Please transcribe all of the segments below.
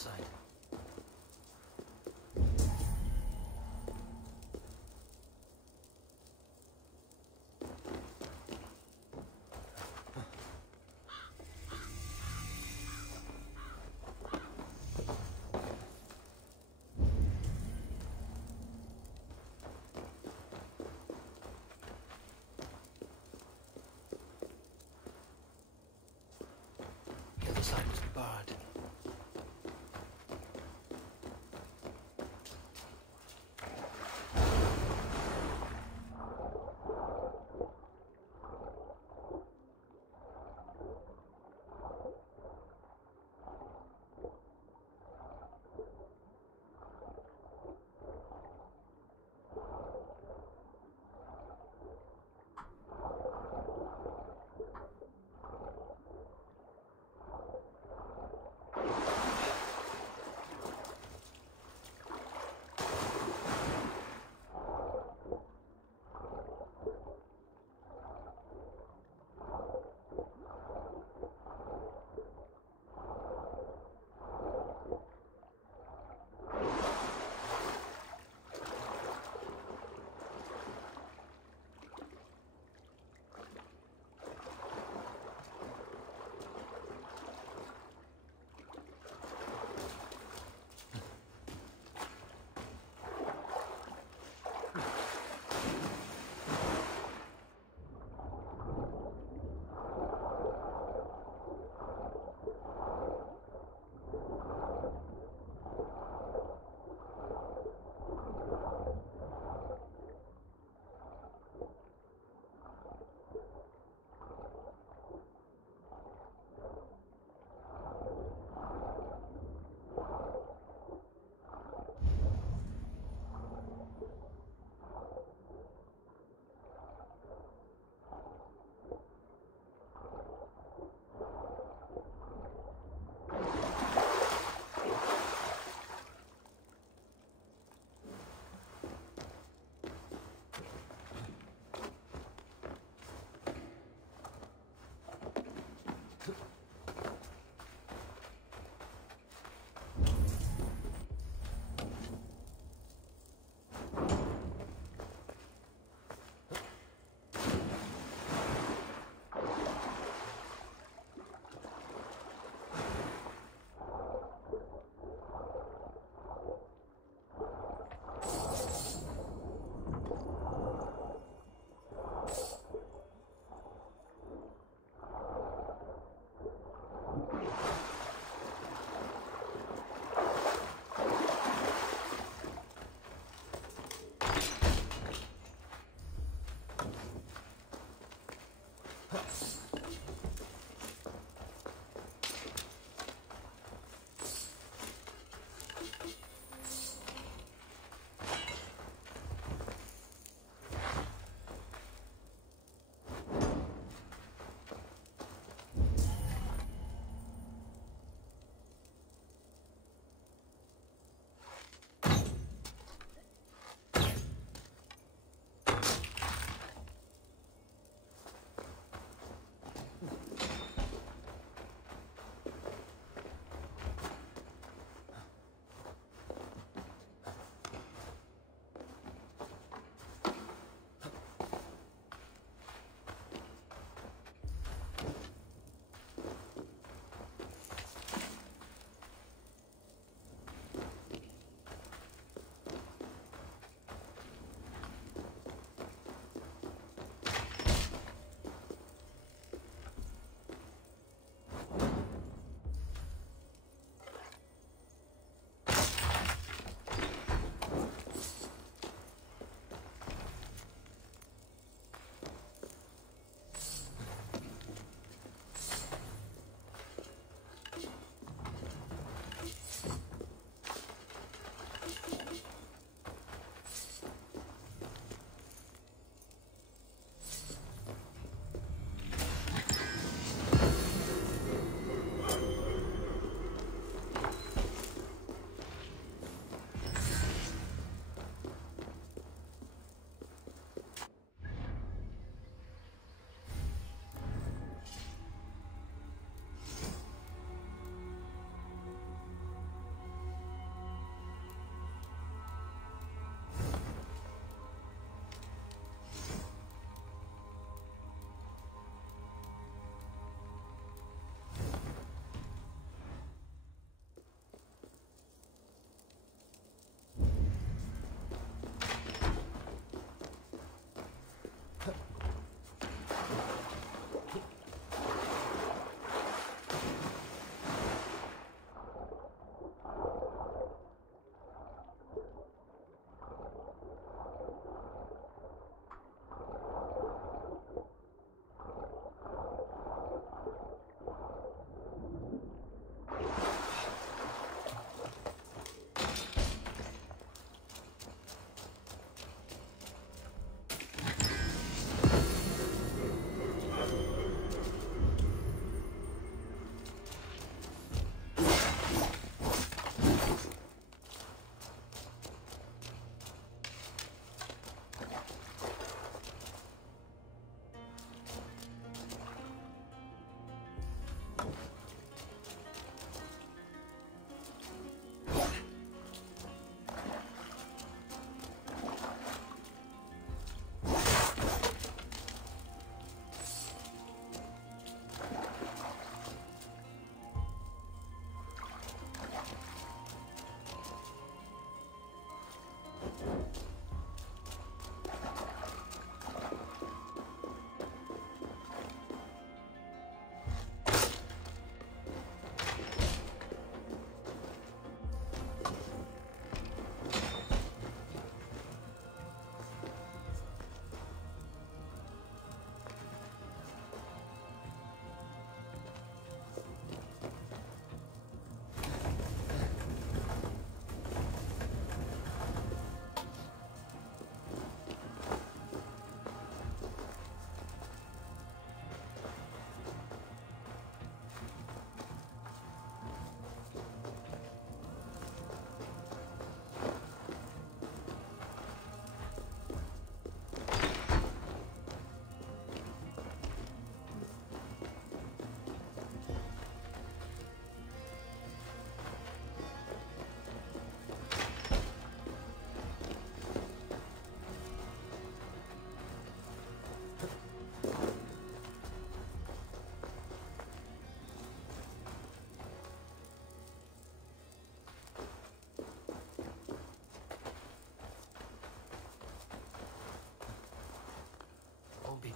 side. The other side was barred.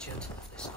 gentle this way.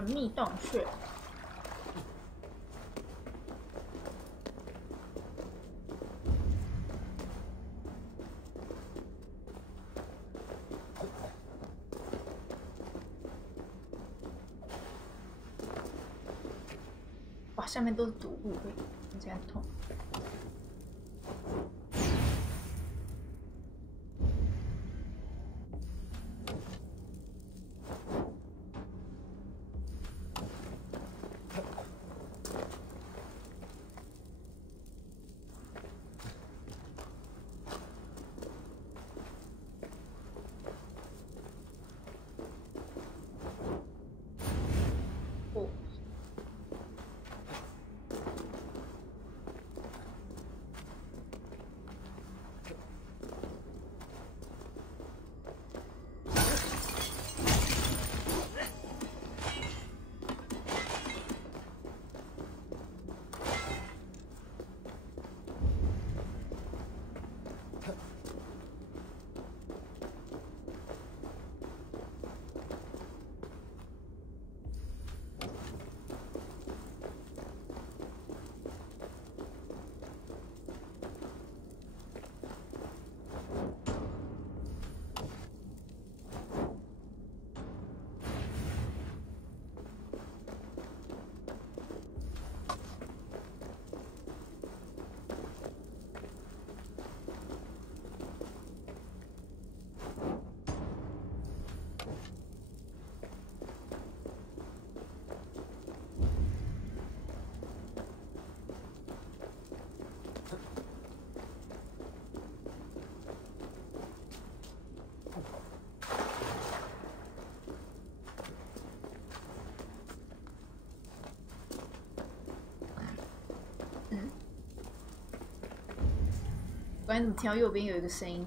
神秘洞穴。哇，下面都是毒物，这样痛。不然怎么听到右边有一个声音？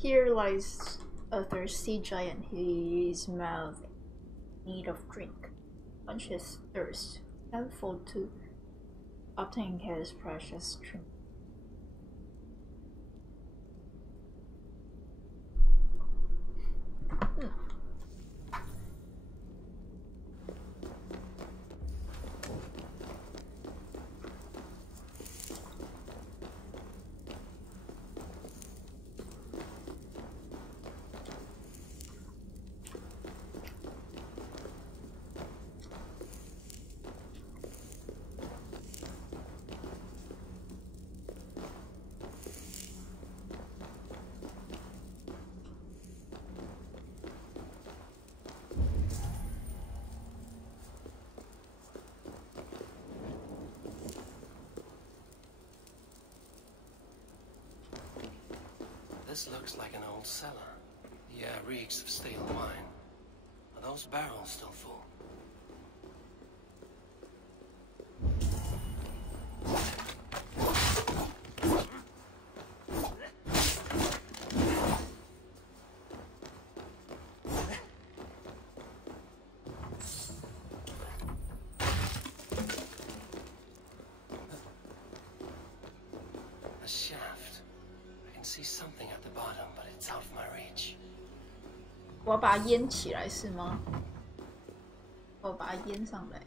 Here lies a thirsty giant, his mouth in need of drink. Quench his thirst, tenfold to obtain his precious drink. This looks like an old cellar. The air reeks of stale wine. Are those barrels still full? A shaft. I can see something at the bottom, but it's out of my reach. 我要把它淹起来是吗？我把它淹上来。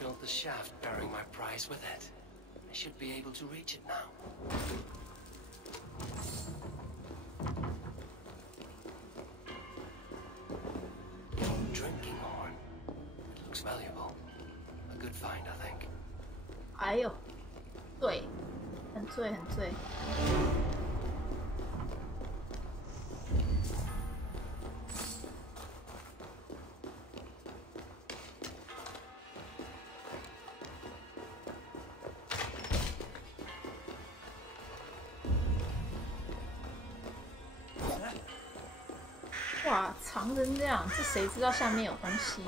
Filled the shaft bearing my prize with it. I should be able to reach it now. Drinking horn. It looks valuable. A good find, I think. 哎呦，醉，很醉很醉。哇，藏成这样，这谁知道下面有东西？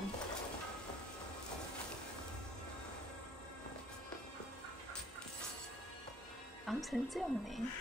藏成这样呢？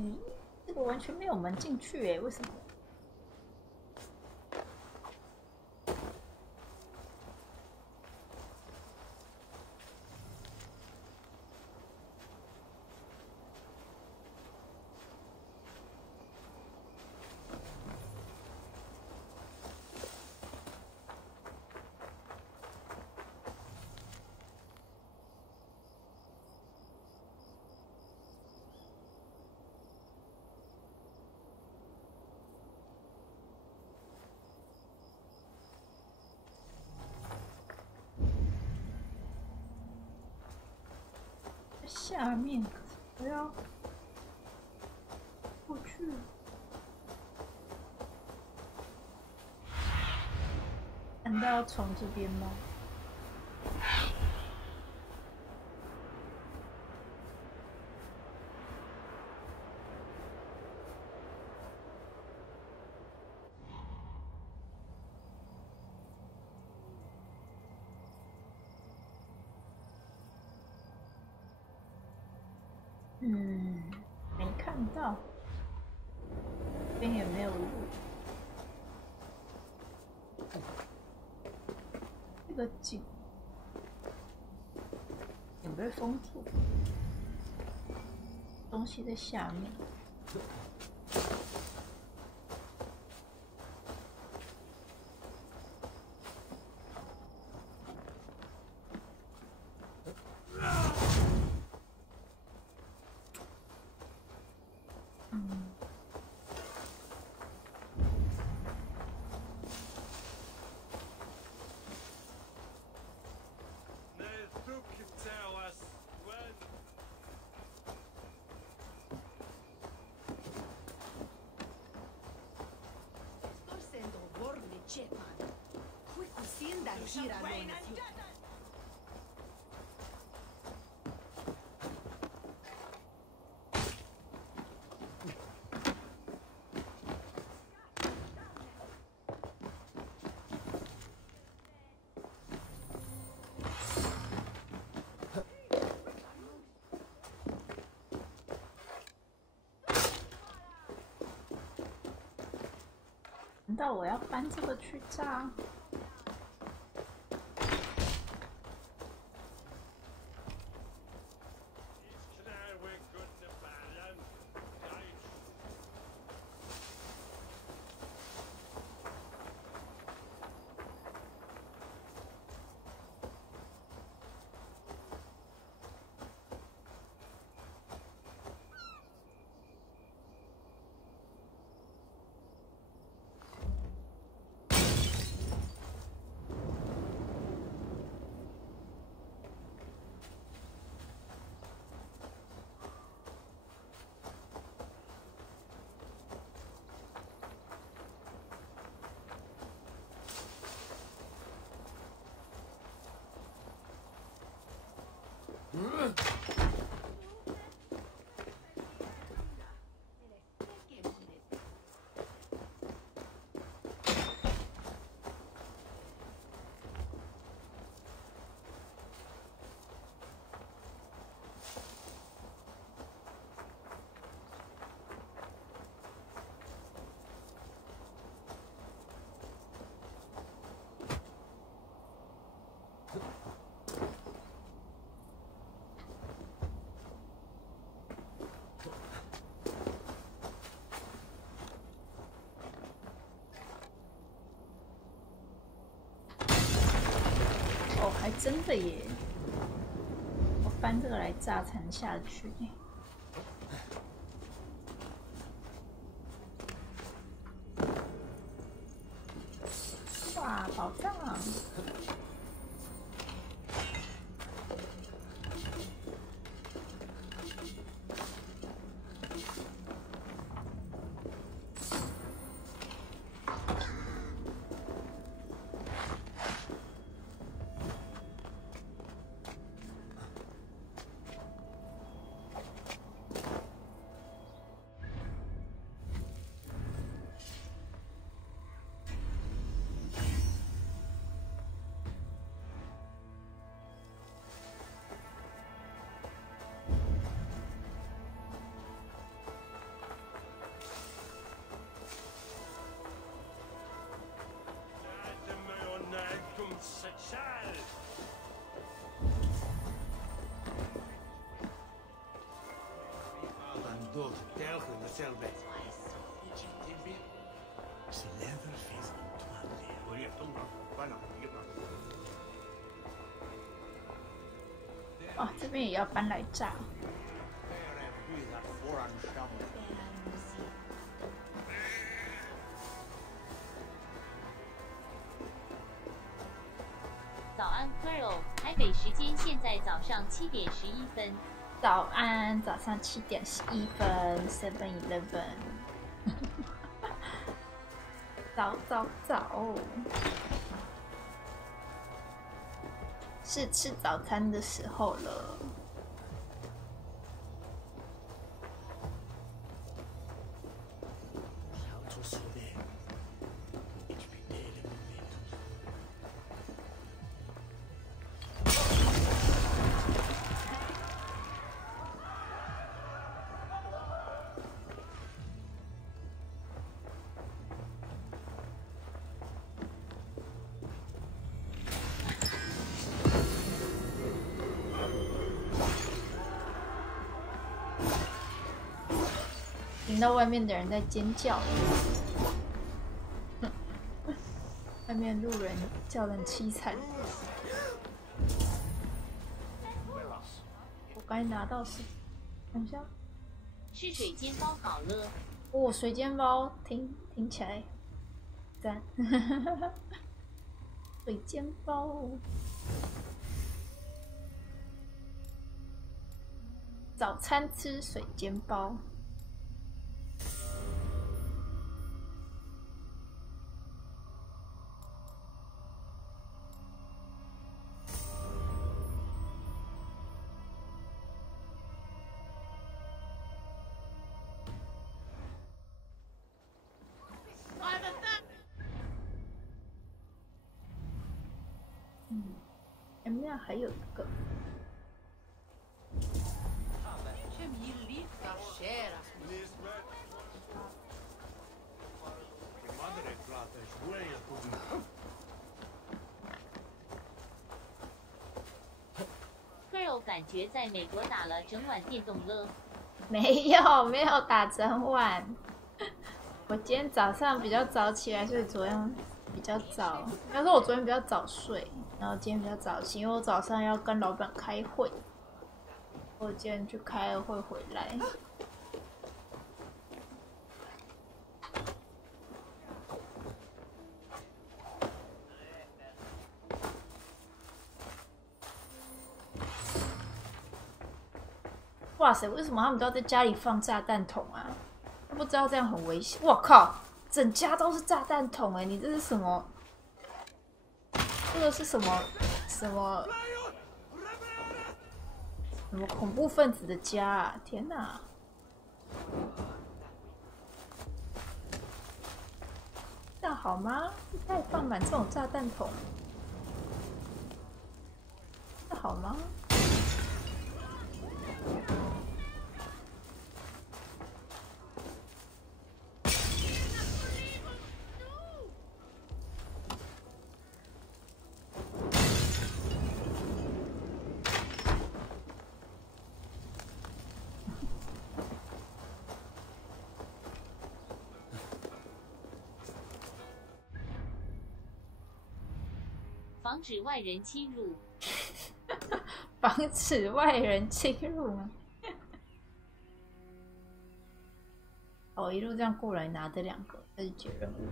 咦，这个完全没有门进去诶，为什么？下面我要过去，难道要从这边吗？没看到，这边也没有路。这个井有被封住，东西在下面。难道我要搬这个去炸？真的耶！我搬这个来炸才能下去。哇，宝藏！哦，这边也要搬来炸。早安 Kuro， 台北时间现在早上7点11分。早安，早上7点11分 ，7-Eleven。早，是吃早餐的时候了。听到外面的人在尖叫，外面路人叫得很凄惨。我刚才拿到是，等一下，是水煎包好了。哦，水煎包听起来赞，水煎包，早餐吃水煎包。那还有一个。Kuro 感觉在美国打了整晚电动了。没有打整晚。我今天早上比较早起来，所以昨天比较早。应该说我昨天比较早睡，然后今天比较早起，因为我早上要跟老板开会。我今天去开了会回来。哇塞！为什么他们都要在家里放炸弹筒啊？不知道这样很危险。我靠，整家都是炸弹筒哎！你这是什么？这个是什么恐怖分子的家啊！天哪！这样好吗？家里放满这种炸弹筒，这好吗？防止外人侵入。防止外人侵入吗？哦，一路这样过来拿这2个，这是解任务。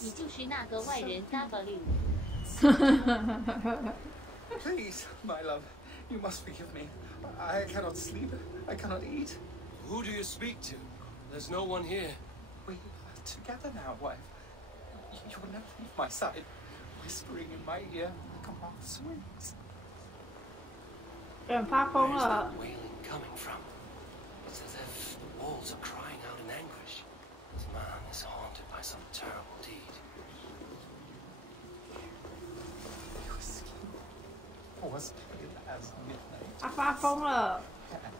你就是那个外人 W。Please, my love, you must forgive me. I cannot sleep. I cannot eat. Who do you speak to? There's no one here. We are together now, wife. You will never leave my side, whispering in my ear like a moth's wings. 人发疯 Where's 了 that wailing coming from? It's as if the walls are crying out in anguish. This man is haunted by some terrible deed. Your skin was pale as midnight. 他发疯了， And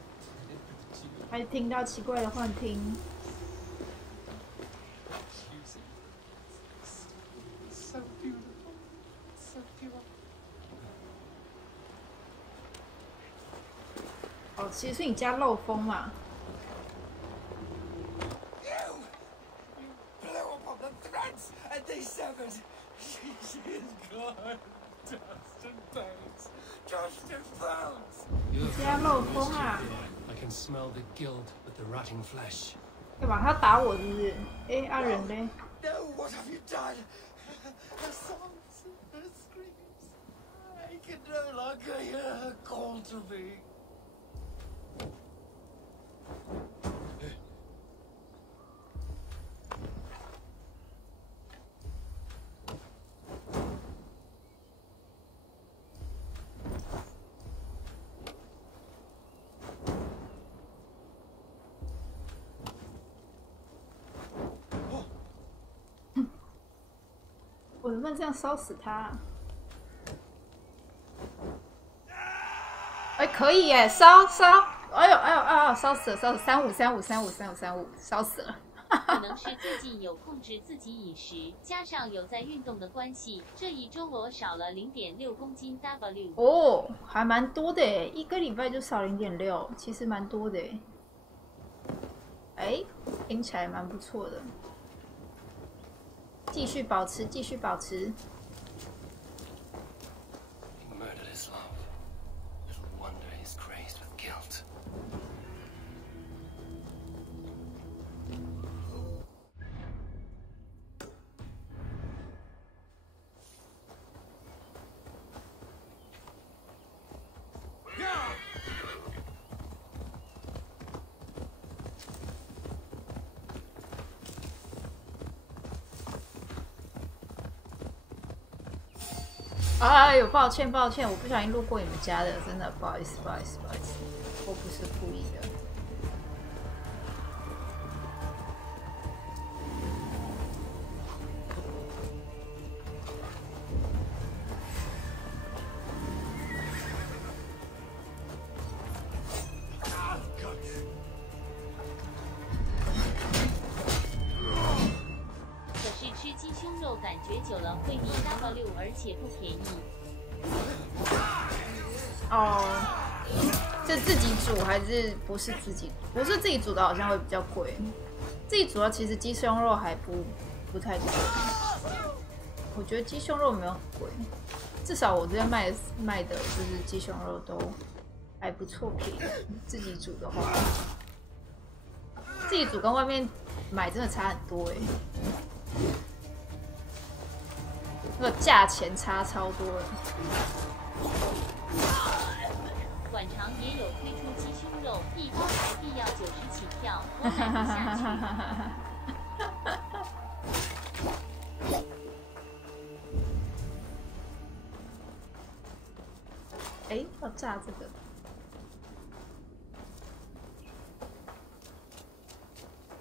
pleaded with you, 还听到奇怪的幻听。 accusing. So beautiful, so pure. 哦，其实是你家漏风嘛。 You blew upon the threads, and they severed. She is gone. Dust and bones. Dust and bones. You're Yeah, no, mischief Kuro. here. I can smell the guilt with the rotting flesh. 干嘛？他打我是不是？哎，啊人嘞？ No, what have you done? Her songs, her screams. I can no longer hear her call to me. 我能不能这样烧死他？哎，可以耶，烧！哎呦，烧死了，烧死！3535353535，烧死了！可能是最近有控制自己饮食，加上有在运动的关系，这一周我少了0.6公斤 W。哦，还蛮多的耶，1个礼拜就少0.6，其实蛮多的耶。哎，听起来蛮不错的。继续保持，继续保持。 He murdered his love. Little wonder he's crazed with guilt. Yeah! 哎呦，抱歉，我不小心路过你们家的，真的不好意思，我不是故意的。可是吃鸡胸肉感觉久了会腻 W， 而且不便宜。哦，是自己煮还是不是自己？不是自己煮的，好像会比较贵。自己煮的其实鸡胸肉还不太贵，我觉得鸡胸肉没有很贵，至少我这边卖的就是鸡胸肉都还不错，便宜。自己煮的话，自己煮跟外面买真的差很多哎，那个价钱差超多了。馆长也有推出鸡胸肉，一包台币要90起跳，我买不下去。哎，要炸这个。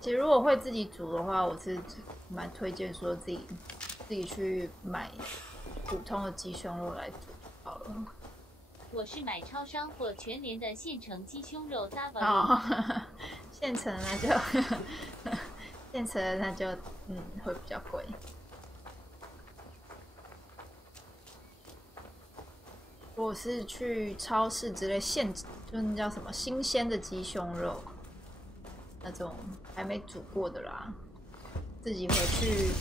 其实如果会自己煮的话，我是蛮推荐说自己去买普通的鸡胸肉来煮好了。我是买超商或全联的现成鸡胸肉 double。哦，现成的那就现成的那就会比较贵。如果是去超市之类就是那叫什么新鲜的鸡胸肉，那种还没煮过的啦，自己回去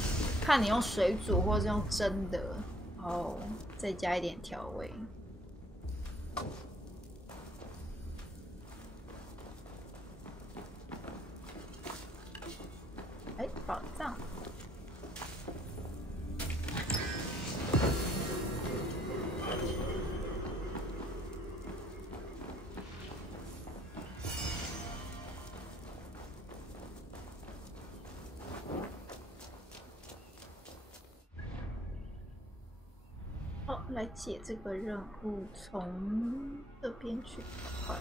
看你用水煮或是用蒸的，然后再加一点调味。哎，宝藏！哦，来解这个任务，从这边去快。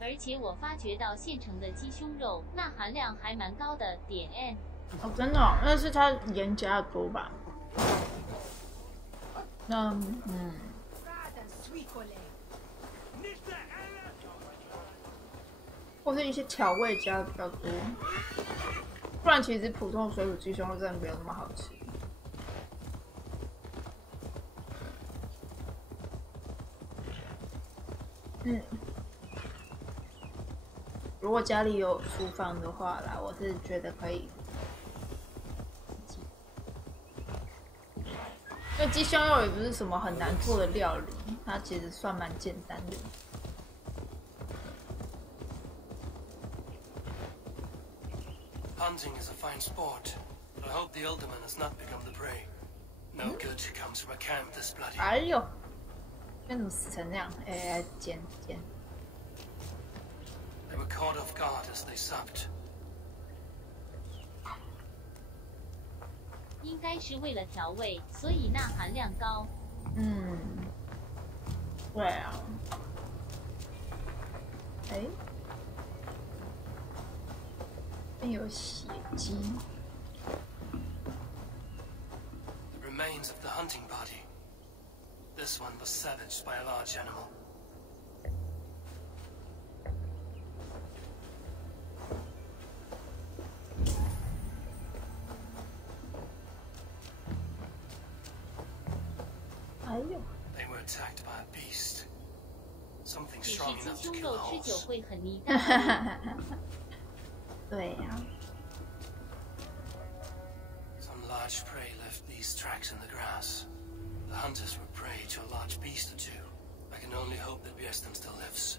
而且我发觉到现成的鸡胸肉钠含量还蛮高的。点 N。哦，真的、哦，那是它盐加的多吧？或是一些调味加的比较多，不然其实普通的水煮鸡胸肉真的没有那么好吃。如果家里有厨房的话啦，我是觉得可以。因为鸡胸肉也不是什么很难做的料理，它其实算蛮简单的。Hunting is a fine sport, but I hope the alderman has not become the prey. No good comes from a camp this bloody. 哎呦，为什么死成那样？哎，捡。They were caught off guard as they supped. 应该是为了调味，所以钠含量高。对啊。哎，这边有血迹。The remains of the hunting party. This one was savaged by a large animal. They were attacked by a beast. Something 只是 strong 鸡 enough to 胸 kill 肉 the 吃久 horse. 会很腻的。对呀。Some large prey left these tracks in the grass. The hunters were prey to a large beast or two. I can only hope that Björsten still lives.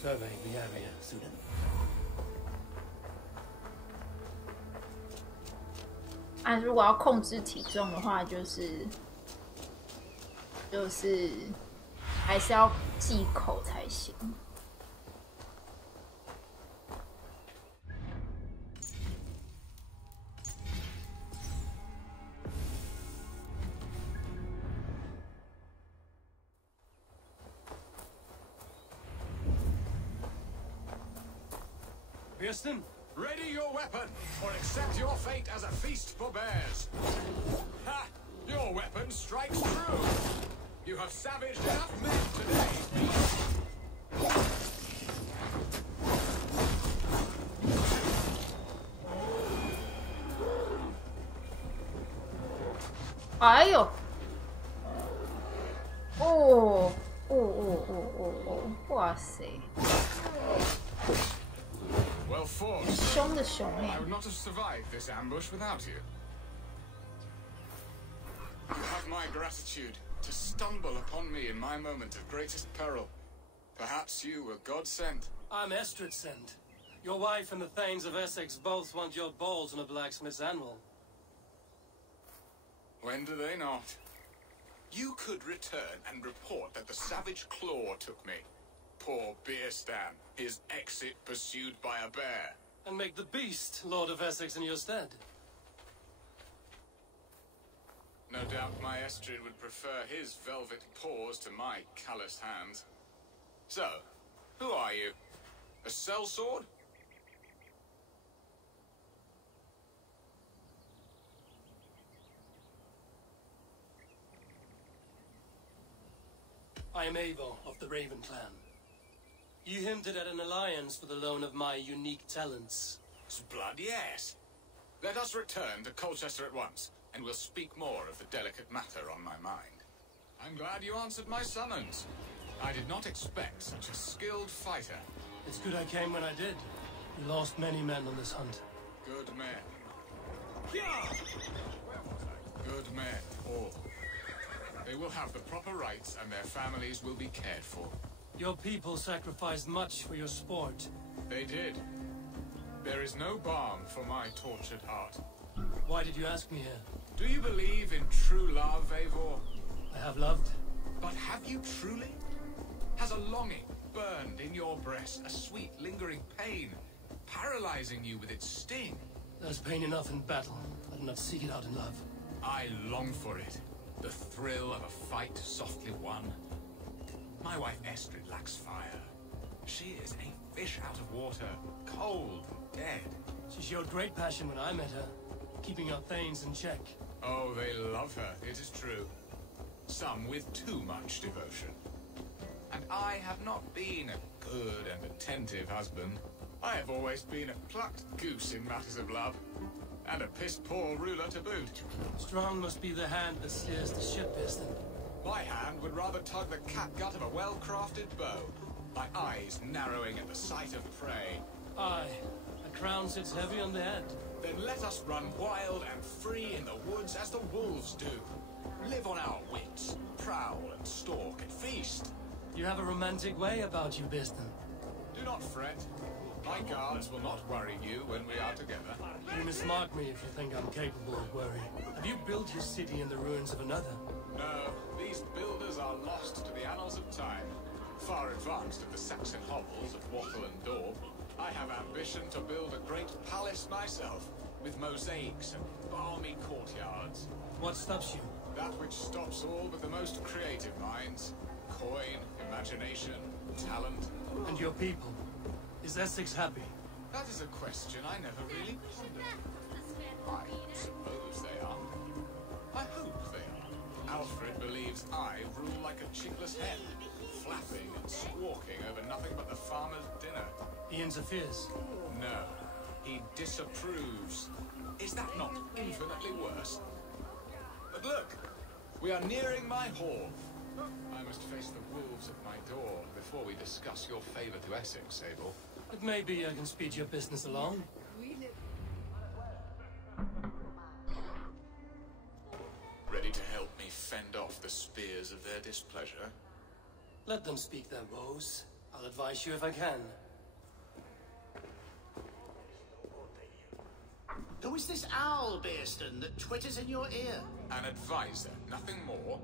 Survey the area, student. 如果要控制体重的话，就是还是要忌口才行。Björsten? Ready your weapon, or accept your fate as a feast for bears. Ha! Your weapon strikes true. You have savaged enough men today. 哎呦！哇塞！ Well fought. 凶的熊 I 哎！ would not have survived this ambush without you. You have my gratitude to stumble upon me in my moment of greatest peril. Perhaps you were God sent. I'm Estrid sent. Your wife and the Thanes of Essex both want your balls on a blacksmith's anvil. When do they not? You could return and report that the savage claw took me. Poor Beerstan, his exit pursued by a bear. And make the beast Lord of Essex in your stead. No doubt my Estrid would prefer his velvet paws to my calloused hands. So, who are you? A sellsword? I am Eivor of the Raven Clan. You hinted at an alliance for the loan of my unique talents. Blood, yes. Let us return to Colchester at once, and we'll speak more of the delicate matter on my mind. I'm glad you answered my summons. I did not expect such a skilled fighter. It's good I came when I did. We lost many men on this hunt. Good men. Good men, all. They will have the proper rights, and their families will be cared for. Your people sacrificed much for your sport. They did. There is no balm for my tortured heart. Why did you ask me here? Do you believe in true love, Eivor? I have loved. But have you truly? Has a longing burned in your breast, a sweet, lingering pain, paralyzing you with its sting? There's pain enough in battle. I do not seek it out in love. I long for it. The thrill of a fight softly won. My wife Estrid lacks fire. She is a fish out of water, cold and dead. She showed great passion when I met her, keeping our thanes in check. Oh, they love her, it is true. Some with too much devotion. And I have not been a good and attentive husband. I have always been a plucked goose in matters of love. And a piss-poor ruler to boot. Strong must be the hand that steers the ship, Piston. My hand would rather tug the catgut of a well-crafted bow. My eyes narrowing at the sight of prey. Aye, a crown sits heavy on the head. Then let us run wild and free in the woods as the wolves do. Live on our wits, prowl and stalk and feast. You have a romantic way about you, Piston. Do not fret. My guards will not worry you when we are together. You mismark me if you think I'm capable of worry. Have you built your city in the ruins of another? No, these builders are lost to the annals of time. Far advanced of the Saxon hovels of Wattle and Daub, I have ambition to build a great palace myself, with mosaics and balmy courtyards. What stops you? That which stops all but the most creative minds. Coin, imagination, talent. And your people? Is Essex happy? That is a question I never really pondered. I suppose they are. I hope they are. Alfred believes I rule like a chickless hen, flapping and squawking over nothing but the farmer's dinner. He interferes. No, he disapproves. Is that not infinitely worse? But look, we are nearing my hall. I must face the wolves at my door before we discuss your favor to Essex, Abel. It may be I can speed your business along. Ready to help me fend off the spears of their displeasure? Let them speak their woes. I'll advise you if I can. Who is this owl, Beerston, that twitters in your ear? An advisor, nothing more.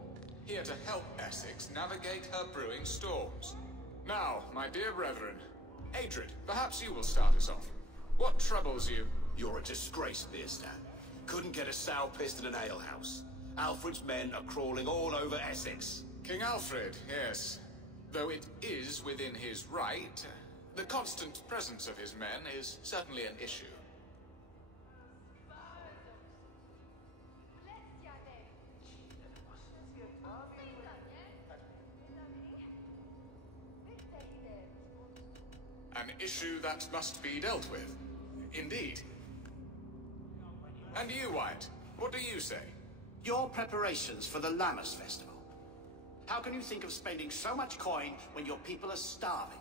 Here to help Essex navigate her brewing storms. Now, my dear brethren, Adrid, perhaps you will start us off. What troubles you? You're a disgrace, Beerstan. Couldn't get a sow pissed in an alehouse. Alfred's men are crawling all over Essex. King Alfred, yes. Though it is within his right, the constant presence of his men is certainly an issue. An issue that must be dealt with. Indeed. And you, Wyatt, what do you say? Your preparations for the Lammas Festival. How can you think of spending so much coin when your people are starving?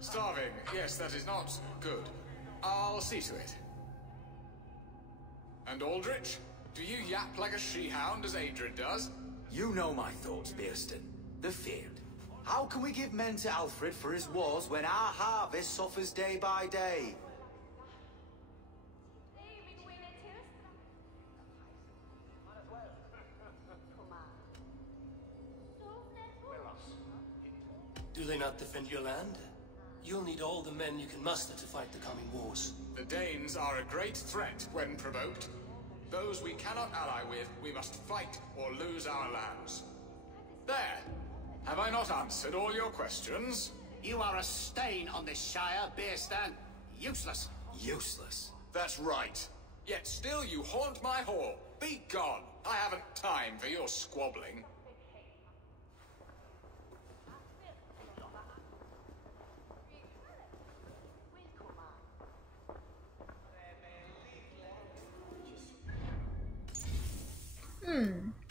Starving, yes, that is not good. I'll see to it. And Aldrich, do you yap like a she-hound as Adrid does? You know my thoughts, Beerston. The field. How can we give men to Alfred for his wars when our harvest suffers day by day? they not defend your land? You'll need all the men you can muster to fight the coming wars. The Danes are a great threat when provoked. Those we cannot ally with, we must fight or lose our lands. There! Have I not answered all your questions? You are a stain on this Shire, Beerstan. Useless. Useless. That's right. Yet still you haunt my hall. Be gone! I haven't time for your squabbling.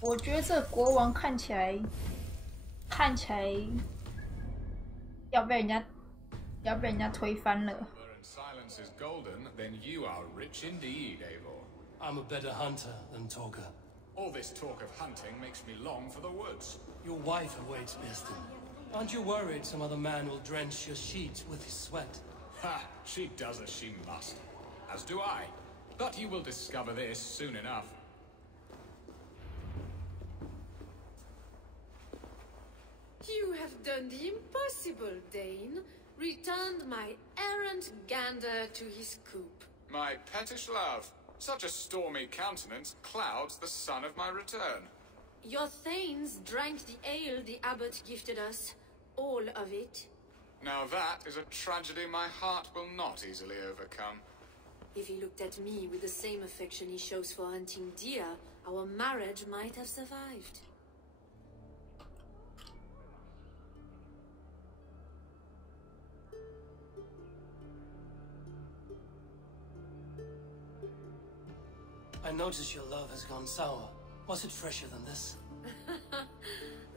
我觉得这个国王看起来要被人家推翻了。 Silence is golden, then you are rich indeed, Eivor. I'm a better hunter than talker. All this talk of hunting makes me long for the woods. Your wife awaits, Beston. Aren't you worried some other man will drench your sheets with his sweat? Ha! She does as she must. As do I. But you will discover this soon enough. You have done the impossible, Dane. Returned my errant gander to his coop. My pettish love. Such a stormy countenance clouds the sun of my return. Your thanes drank the ale the abbot gifted us. All of it. Now that is a tragedy my heart will not easily overcome. If he looked at me with the same affection he shows for hunting deer, our marriage might have survived. I notice your love has gone sour. Was it fresher than this?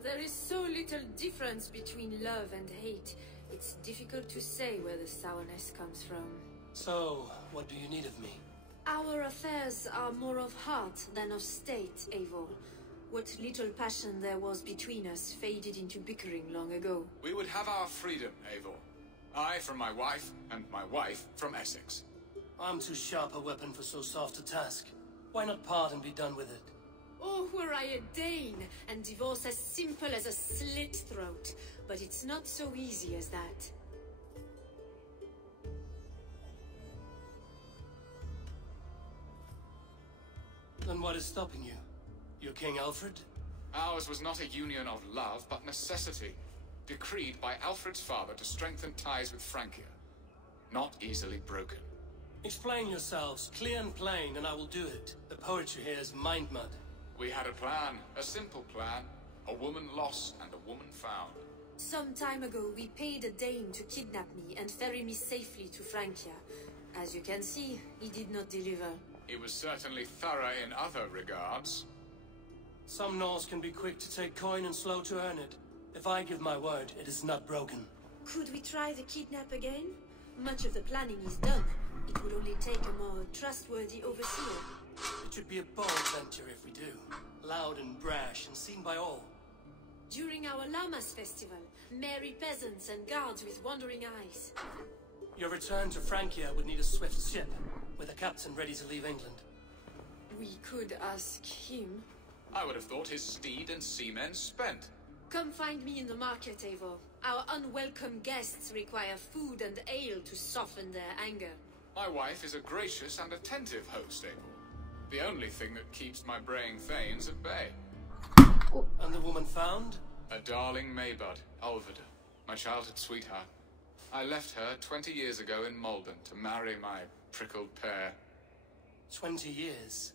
There is so little difference between love and hate. It's difficult to say where the sourness comes from. So, what do you need of me? Our affairs are more of heart than of state, Eivor. What little passion there was between us faded into bickering long ago. We would have our freedom, Eivor. I from my wife, and my wife from Essex. I'm too sharp a weapon for so soft a task. Why not part and be done with it? Oh, were I a Dane, and divorce as simple as a slit throat. But it's not so easy as that. Then what is stopping you? Your King Alfred? Ours was not a union of love, but necessity. Decreed by Alfred's father to strengthen ties with Francia. Not easily broken. Explain yourselves, clear and plain, and I will do it. The poetry here is mind mud. We had a plan, a simple plan. A woman lost and a woman found. Some time ago, we paid a Dane to kidnap me and ferry me safely to Francia. As you can see, he did not deliver. He was certainly thorough in other regards. Some Norse can be quick to take coin and slow to earn it. If I give my word, it is not broken. Could we try the kidnap again? Much of the planning is done. It would only take a more trustworthy overseer. It should be a bold venture if we do. Loud and brash and seen by all. During our Llamas festival, merry peasants and guards with wandering eyes. Your return to Francia would need a swift ship, with a captain ready to leave England. We could ask him. I would have thought his steed and seamen spent. Come find me in the market, Eivor. Our unwelcome guests require food and ale to soften their anger. My wife is a gracious and attentive host, Eivor. The only thing that keeps my braying thanes at bay. And the woman found? A darling Maybud, Alvida, my childhood sweetheart. I left her 20 years ago in Malden to marry my prickled pear. 20 years?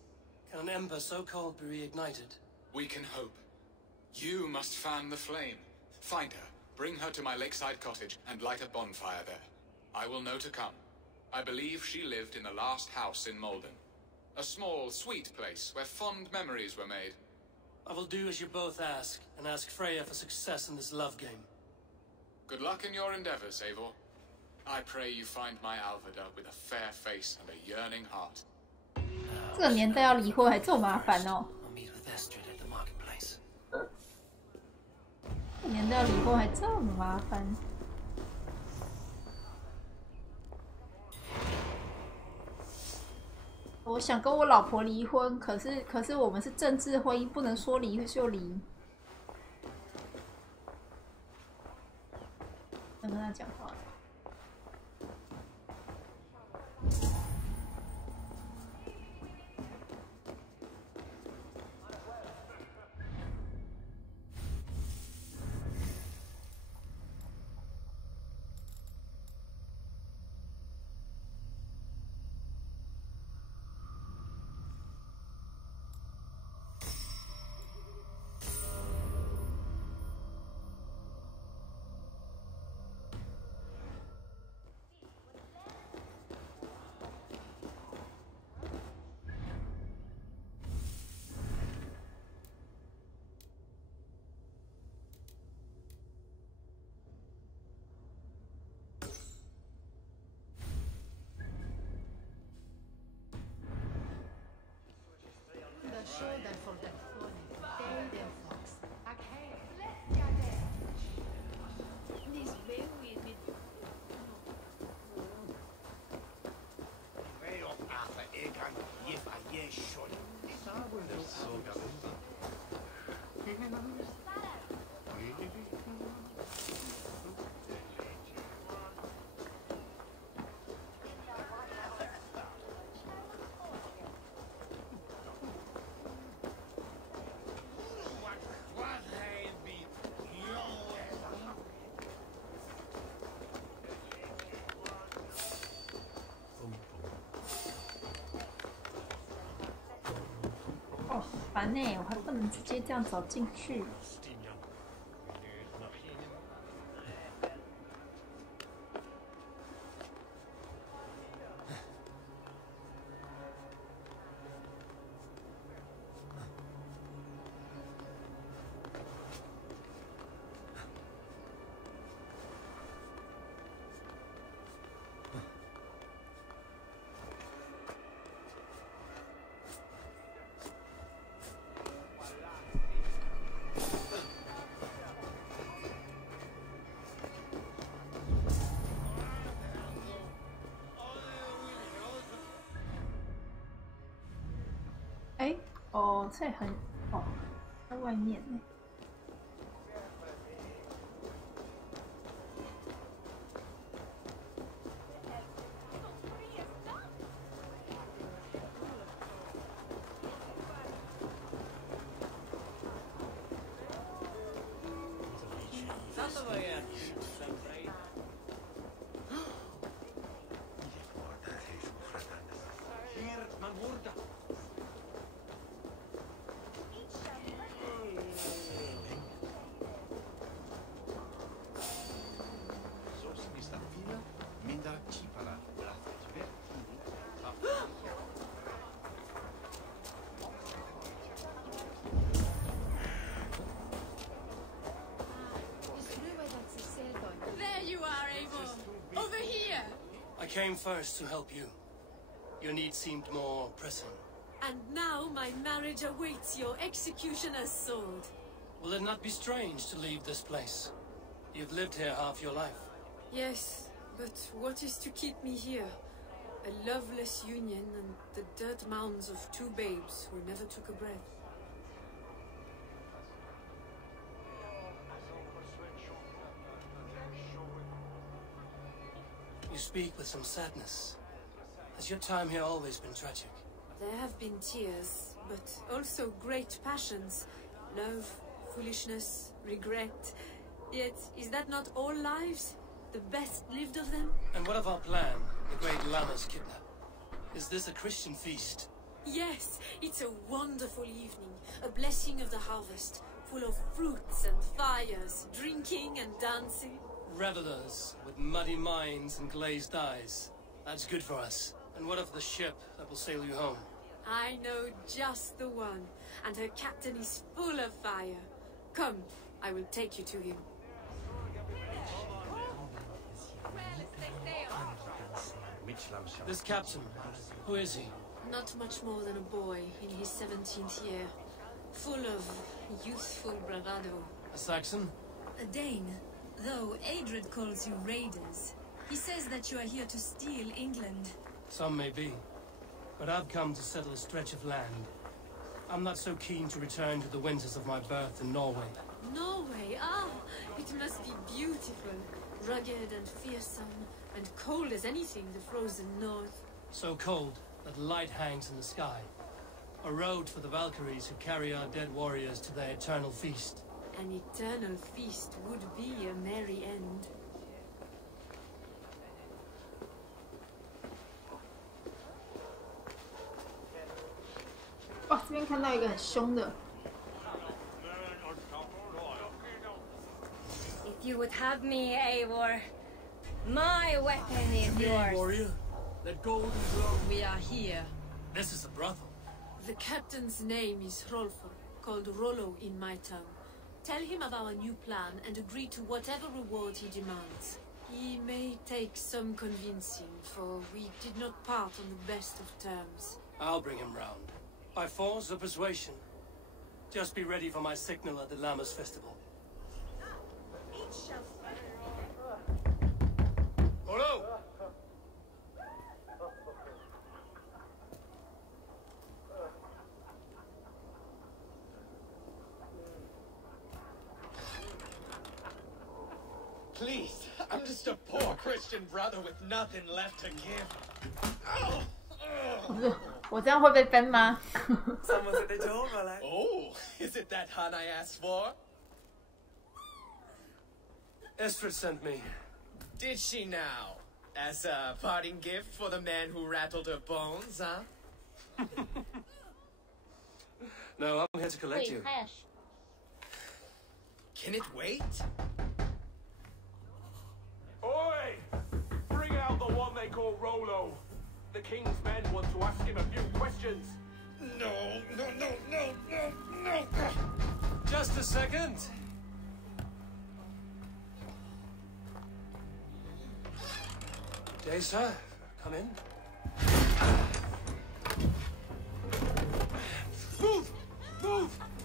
Can an ember so cold be reignited? We can hope. You must fan the flame. Find her, bring her to my lakeside cottage, and light a bonfire there. I will know to come. I believe she lived in the last house in Malden. A small, sweet place where fond memories were made. I will do as you both ask, and ask Freya for success in this love game. Good luck in your endeavors, Eivor. I pray you find my Alvida with a fair face and a yearning heart. 这个年代要离婚还这么麻烦哦！ I'll meet with Estrid at the marketplace. 这个年代要离婚还这么麻烦。我想跟我老婆离婚，可是我们是政治婚姻，不能说离就离。想跟他讲话。哦，烦呢，我还不能直接这样走进去。哎，哦，这很哦，在外面呢。I came first to help you. Your need seemed more pressing. And now my marriage awaits your executioner's sword. Will it not be strange to leave this place? You've lived here half your life. Yes, but what is to keep me here? A loveless union and the dirt mounds of two babes who never took a breath. You speak with some sadness. Has your time here always been tragic? There have been tears, but also great passions. Love, foolishness, regret. Yet, is that not all lives? The best lived of them? And what of our plan, the great Lama's kidnap? Is this a Christian feast? Yes, it's a wonderful evening. A blessing of the harvest, full of fruits and fires, drinking and dancing. Revelers with muddy minds and glazed eyes. That's good for us. And what of the ship that will sail you home? I know just the one, and her captain is full of fire. Come, I will take you to him. This captain, who is he? Not much more than a boy in his 17th year. Full of youthful bravado. A Saxon? A Dane, though Adred calls you raiders. He says that you are here to steal England. Some may be. But I've come to settle a stretch of land. I'm not so keen to return to the winters of my birth in Norway. Norway? Ah, it must be beautiful. rugged and fearsome, and cold as anything the frozen north. So cold that light hangs in the sky. A road for the Valkyries who carry our dead warriors to their eternal feast. An eternal feast would be a merry end. 哇，这边看到一个很凶的。If you would have me, Eivor, my weapon is yours. Warrior, let go of the glow. We are here. This is a brothel. The captain's name is Hrolfr, called Rollo in my tongue. Tell him of our new plan and agree to whatever reward he demands. He may take some convincing, for we did not part on the best of terms. I'll bring him round. By force or persuasion. Just be ready for my signal at the Llamas Festival. Hello! Please, I'm just a poor Christian brother with nothing left to give. Oh! 我这样会被 ban 吗？ Someone's at the door, Malak. Oh, is it that hun I asked for? Estrid sent me. Did she now? As a parting gift for the man who rattled her bones, huh? No, I'm here to collect you. Can it wait? Oi! Bring out the one they call Rollo. The king's men want to ask him a few questions. No. Just a second. Day, sir. Come in. Move!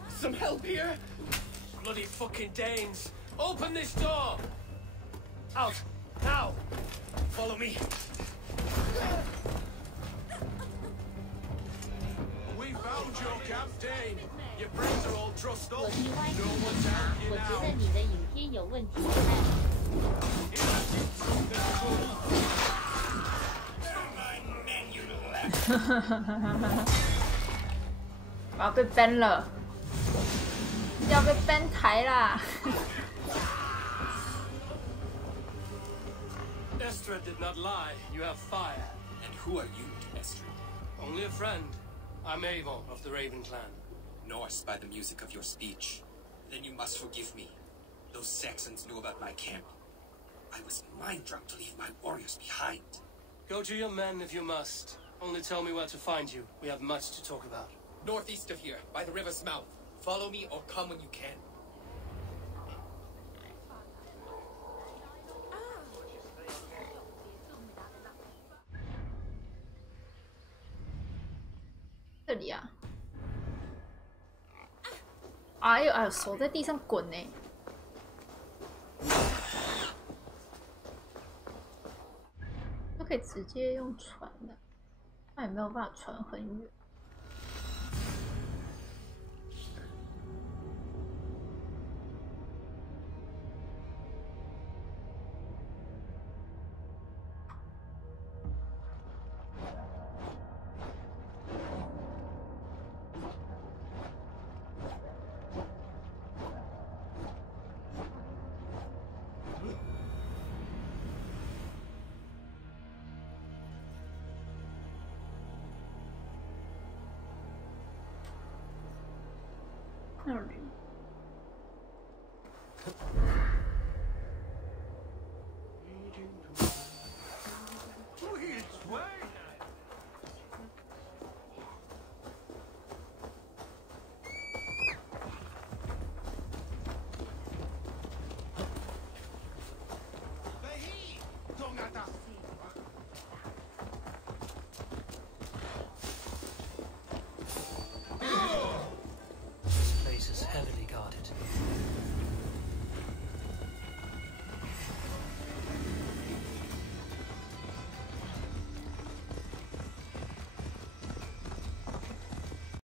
Some help here? Bloody fucking Danes! Open this door! Out! Now! Follow me. We found your captain. Your friends are all trussed up. 我是 Y No 警 one's 察， helping you 我觉 now. 得你的影片有问题。我要被 ban 了，要被 ban 台啦！ Estrid did not lie. You have fire. And who are you, Estrid? Only a friend. I'm Avon of the Raven clan. Norse by the music of your speech. Then you must forgive me. Those Saxons knew about my camp. I was mind-drunk to leave my warriors behind. Go to your men if you must. Only tell me where to find you. We have much to talk about. Northeast of here, by the river's mouth. Follow me or come when you can. 这里啊！哎呦，手在地上滚呢！都可以直接用传的，那也没有办法传很远。那里。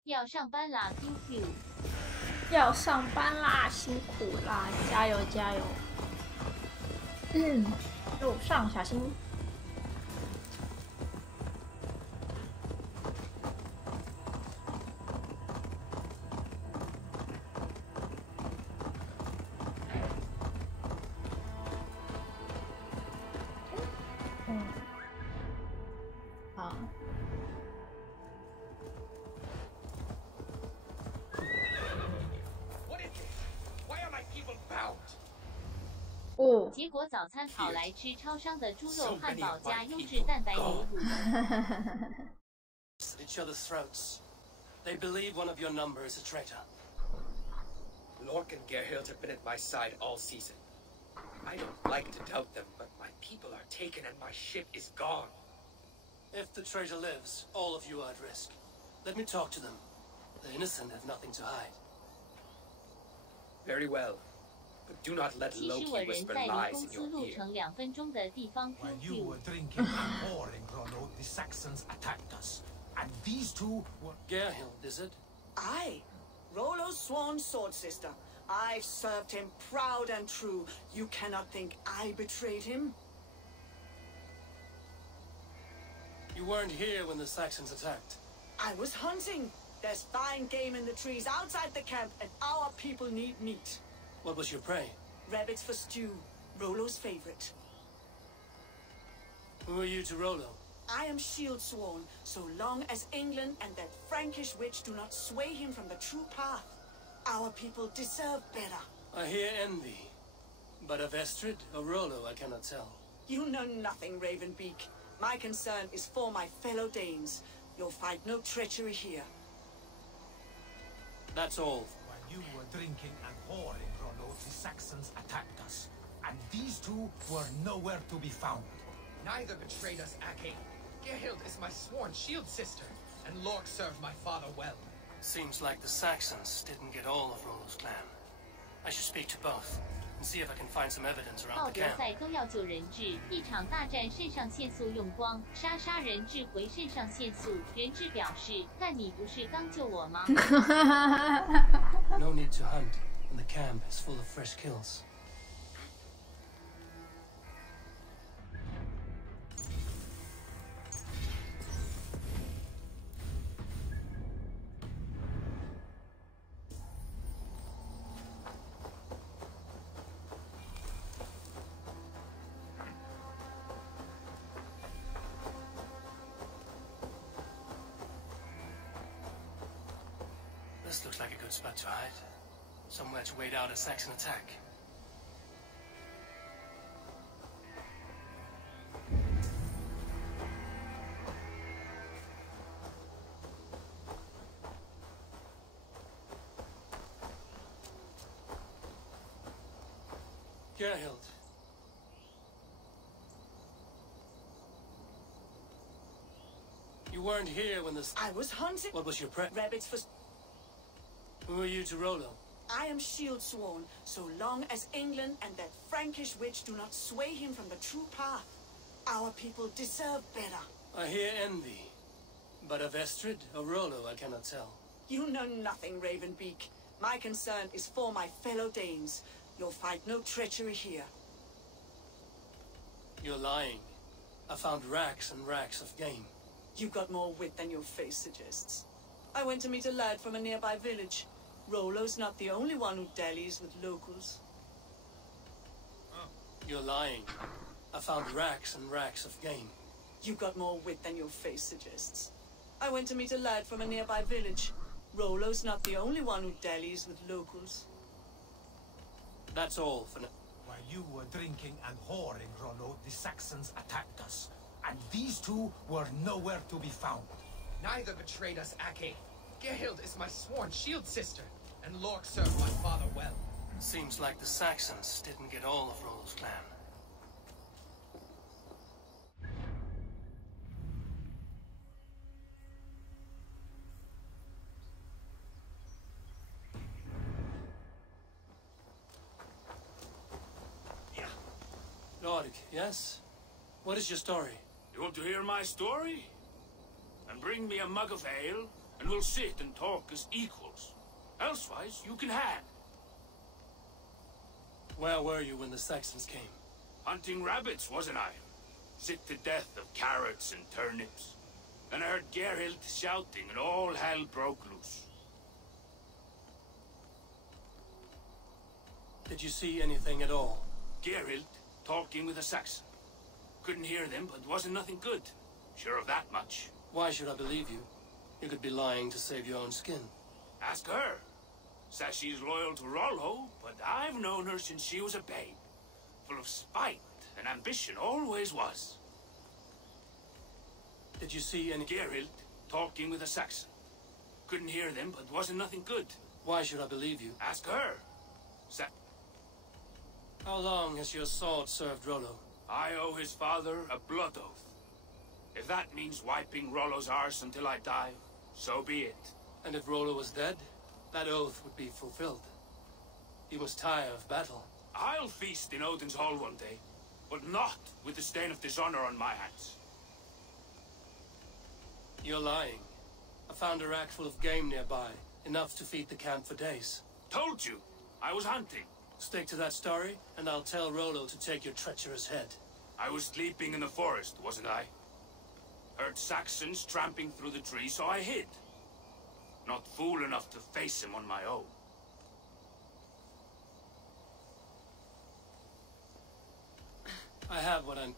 要上班啦 ，QQ。要上班啦，辛苦啦，加油加油！路上小心。结果早餐跑来吃超商的猪肉汉堡加优质蛋白牛乳。At each other's throats. They believe one of your number is a traitor. Lork and Gerhild have been at my side all season. I don't like to doubt them, but my people are taken and my ship is gone. If the traitor lives, all of you are at risk. Let me talk to them. The innocent have nothing to hide. Very well. But do not let Loki whisper lies in your ear. While you were drinking and whoring, Rollo, the Saxons attacked us. And these two were... Gerhild, is it? Aye. Rollo's sworn sword sister. I've served him proud and true. You cannot think I betrayed him? You weren't here when the Saxons attacked. I was hunting. There's fine game in the trees outside the camp, and our people need meat. What was your prey? Rabbits for stew. Rollo's favorite. Who are you to Rollo? I am shield sworn, so long as England and that Frankish witch do not sway him from the true path. Our people deserve better. I hear envy. But of Estrid or Rollo, I cannot tell. You know nothing, Ravenbeak. My concern is for my fellow Danes. You'll find no treachery here. That's all. While you were drinking and whoring, Rollo, the Saxons attacked us. And these two were nowhere to be found. Neither betrayed us, Ake. Gerhild is my sworn shield sister, and Lork served my father well. Seems like the Saxons didn't get all of Rollo's clan. I should speak to both, and see if I can find some evidence 奥 around the 德 camp. 赛都要救人质，一场大战肾上腺素用光，杀人质回肾上腺素。人质表示：“但你不是刚救我吗？” No need to hunt when the camp is full of fresh kills. This looks like a good spot to hide. Somewhere to wait out a Saxon attack. Gerhild. You weren't here when this... I was hunting... What was your prep? Rabbits for... Who are you to Rollo? I am shield sworn, so long as England and that Frankish witch do not sway him from the true path. Our people deserve better. I hear envy. But of Estrid or Rollo, I cannot tell. You know nothing, Ravenbeak. My concern is for my fellow Danes. You'll find no treachery here. You're lying. I found racks and racks of game. You've got more wit than your face suggests. I went to meet a lad from a nearby village. Rollo's not the only one who dallies with locals. You're lying. I found racks and racks of game. You've got more wit than your face suggests. I went to meet a lad from a nearby village. Rollo's not the only one who dallies with locals. That's all for now. While you were drinking and whoring, Rollo, the Saxons attacked us. And these two were nowhere to be found. Neither betrayed us, Ake. Gerhild is my sworn shield sister, and Lork served my father well. Seems like the Saxons didn't get all of Rollo's clan. Lord, yes? What is your story? You want to hear my story? And bring me a mug of ale, and we'll sit and talk as equals. Elsewise, you can hang. Where were you when the Saxons came? Hunting rabbits, wasn't I? Sick to death of carrots and turnips. And I heard Gerhild shouting and all hell broke loose. Did you see anything at all? Gerhild talking with a Saxon. Couldn't hear them, but wasn't nothing good. Sure of that much. Why should I believe you? You could be lying to save your own skin. Ask her. Says she's loyal to Rollo, but I've known her since she was a babe. Full of spite and ambition, always was. Did you see any... Gerhild talking with a Saxon. Couldn't hear them, but wasn't nothing good. Why should I believe you? Ask her. How long has your sword served Rollo? I owe his father a blood oath. If that means wiping Rollo's arse until I die, so be it. And if Rollo was dead, that oath would be fulfilled. He must tire of battle. I'll feast in Odin's hall one day, but not with the stain of dishonor on my hands. You're lying. I found a rack full of game nearby, enough to feed the camp for days. Told you, I was hunting. Stick to that story, and I'll tell Rollo to take your treacherous head. I was sleeping in the forest, wasn't I? Heard Saxons tramping through the trees, so I hid. Not fool enough to face him on my own. I have what I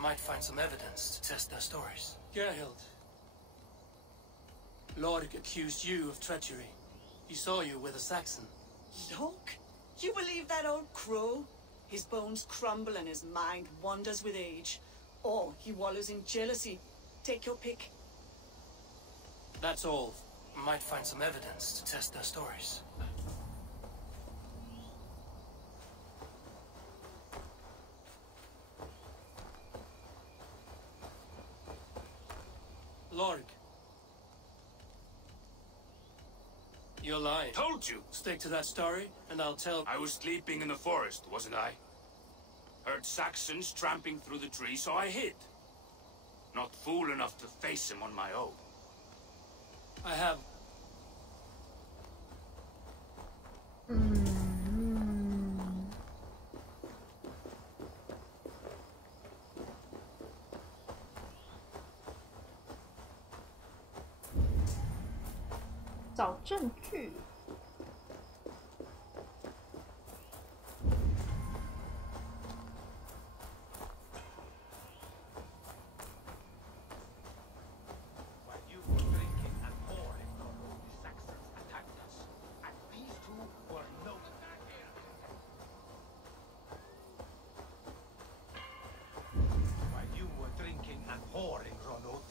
might find some evidence to test their stories. Gerhild. Lorg accused you of treachery. He saw you with a Saxon. Look, you believe that old crow? His bones crumble and his mind wanders with age. Or he wallows in jealousy. Take your pick. That's all. Might find some evidence to test their stories. Lorg. You're lying. Told you. Stick to that story, and I'll tell... I was sleeping in the forest, wasn't I? Heard Saxons tramping through the trees, so I hid. Not fool enough to face him on my own. I have...找证据。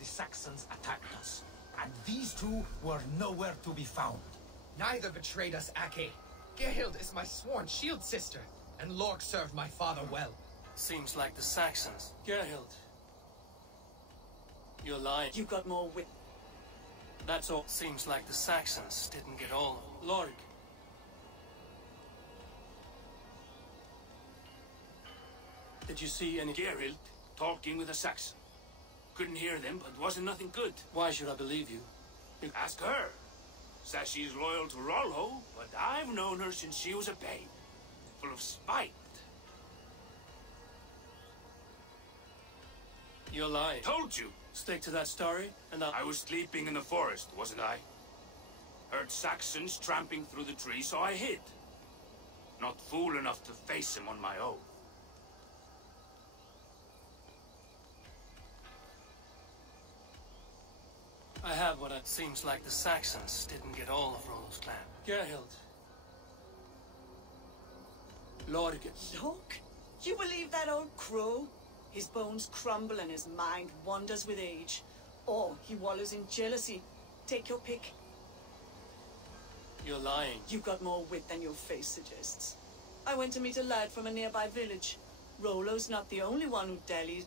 Saxons attacked us, and these two were nowhere to be found. Neither betrayed us, Ake. Gerhild is my sworn shield sister, and Lorg served my father well. Seems like the Saxons. Gerhild. You're lying. You got more wit. That's all. Seems like the Saxons didn't get all. Lorg. Did you see any... Gerhild talking with a Saxon. Couldn't hear them, but wasn't nothing good. Why should I believe you? Ask her. Says she's loyal to Rollo, but I've known her since she was a babe. Full of spite. You're lying. Told you. Stick to that story, and I was sleeping in the forest, wasn't I? Heard Saxons tramping through the trees, so I hid. Not fool enough to face him on my own. I have what it seems like the Saxons didn't get all of Rollo's clan. Gerhild. Lorg. Look, you believe that old crow? His bones crumble and his mind wanders with age. Or he wallows in jealousy. Take your pick. You're lying. You've got more wit than your face suggests. I went to meet a lad from a nearby village. Rollo's not the only one who dallied.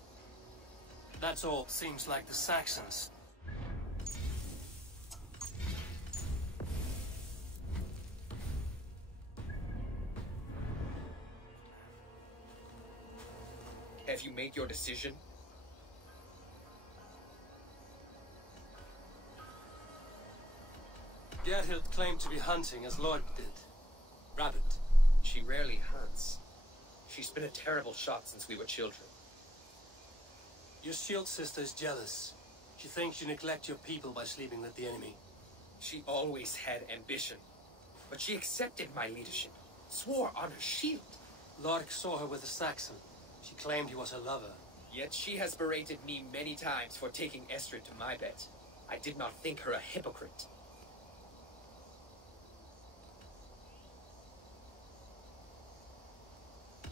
That's all. Seems like the Saxons. Have you made your decision? Gerhild claimed to be hunting as Lorg did. Rabbit. She rarely hunts. She's been a terrible shot since we were children. Your shield sister is jealous. She thinks you neglect your people by sleeping with the enemy. She always had ambition, but she accepted my leadership, swore on her shield. Lork saw her with a Saxon. She claimed he was her lover. Yet she has berated me many times for taking Estrid to my bed. I did not think her a hypocrite.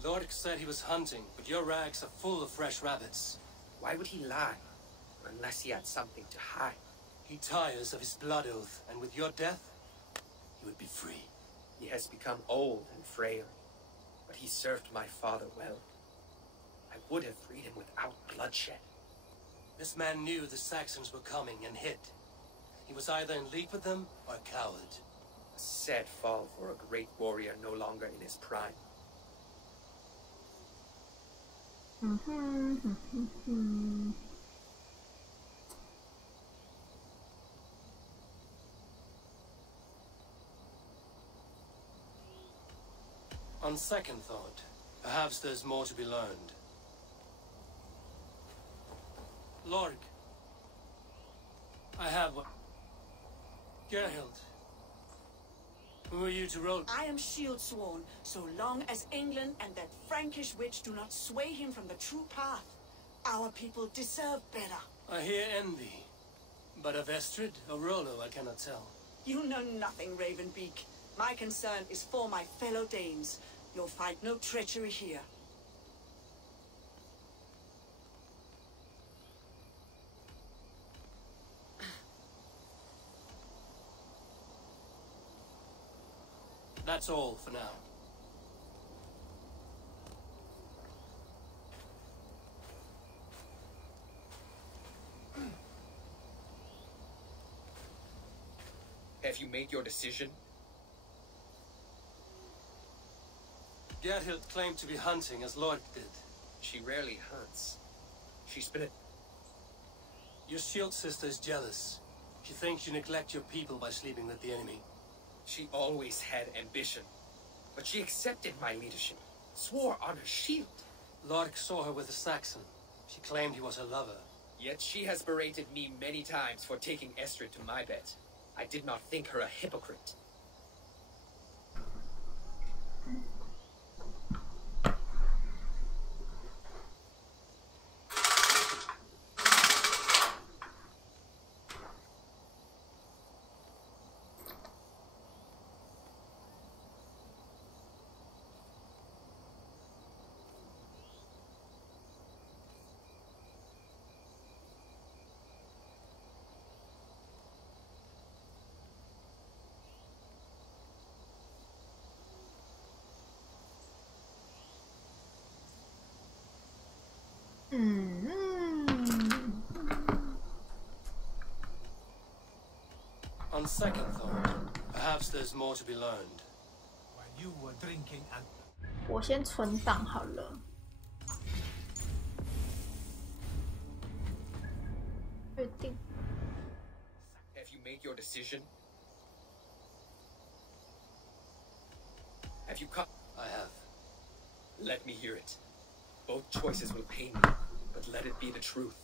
Lork said he was hunting, but your rags are full of fresh rabbits. Why would he lie? Unless he had something to hide. He tires of his blood oath, and with your death, he would be free. He has become old and frail, but he served my father well. I would have freed him without bloodshed. This man knew the Saxons were coming and hid. He was either in league with them or a coward. A sad fall for a great warrior no longer in his prime. On second thought, perhaps there's more to be learned. Lork, I have one. Gerhild, who are you to roll? I am shield sworn, so long as England and that Frankish witch do not sway him from the true path. Our people deserve better. I hear envy, but of Estrid or Rollo I cannot tell. You know nothing, Ravenbeak. My concern is for my fellow Danes. You'll find no treachery here. That's all for now. Have you made your decision? Gerhild claimed to be hunting as Lork did. She rarely hunts. She's been a... Your shield sister is jealous. She thinks you neglect your people by sleeping with the enemy. She always had ambition, but she accepted my leadership, swore on her shield. Lork saw her with a Saxon. She claimed he was her lover. Yet she has berated me many times for taking Estrid to my bed. I did not think her a hypocrite. On second thought, perhaps there's more to be learned. While you were drinking and... 我先存档好了。确定。Have you made your decision? Have you cut? I have. Let me hear it. Both choices will pain me, but let it be the truth.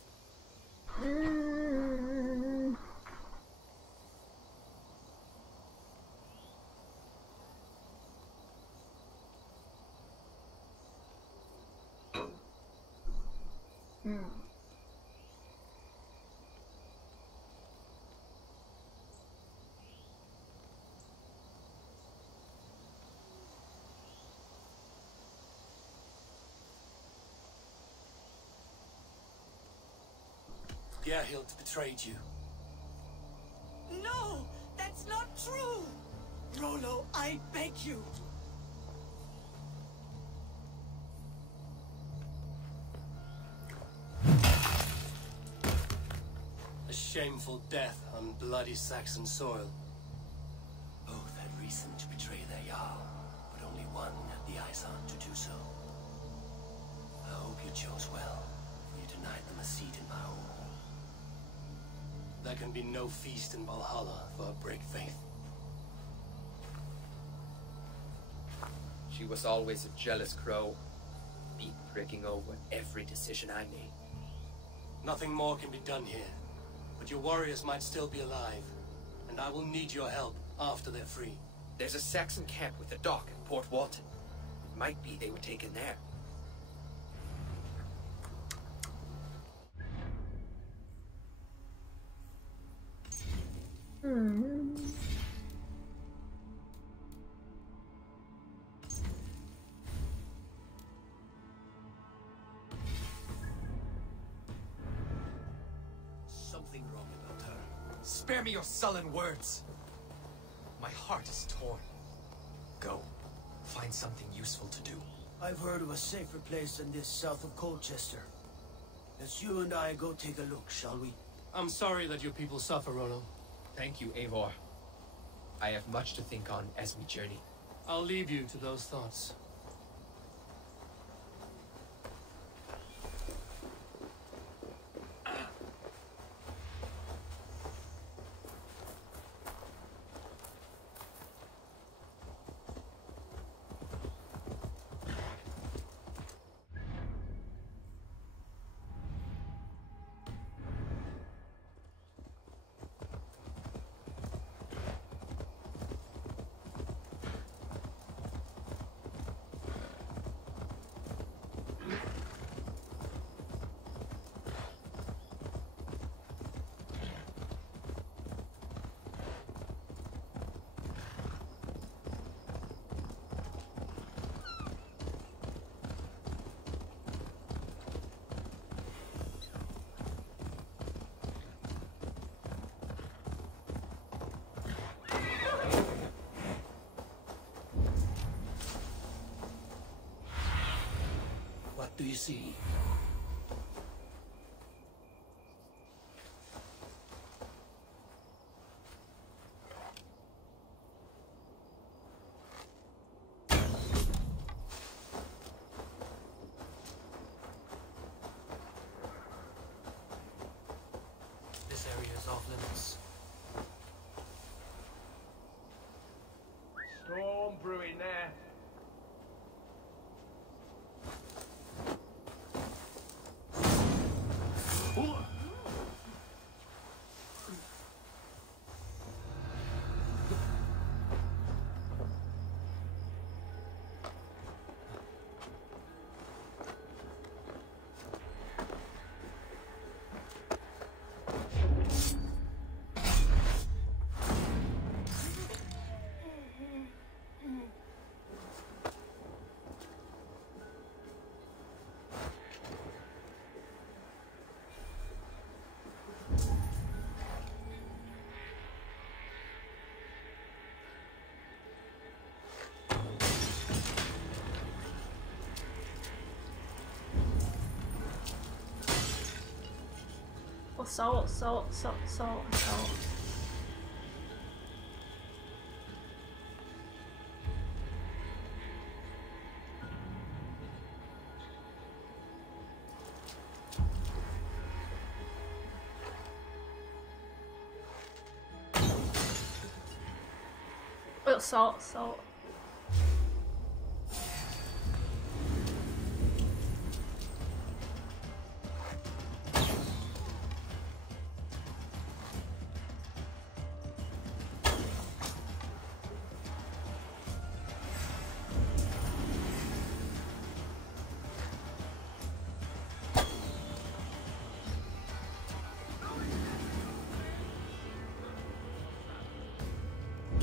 Gerhild betrayed you. No! That's not true! Rollo, I beg you! A shameful death on bloody Saxon soil. Both had reason to betray their Jarl, but only one had the eyes on to do so. I hope you chose well, for you denied them a seat in my home. There can be no feast in Valhalla for a break faith. She was always a jealous crow. me pricking over every decision I made. Nothing more can be done here, but your warriors might still be alive, and I will need your help after they're free. There's a Saxon camp with a dock at Port Walton. It might be they were taken there. Something wrong about her. Spare me your sullen words. My heart is torn. Go. Find something useful to do. I've heard of a safer place than this south of Colchester. Let's you and I go take a look, shall we? I'm sorry that your people suffer, Rollo. Thank you, Eivor. I have much to think on as we journey. I'll leave you to those thoughts. What do you see? This area is off limits. Storm brewing there. So.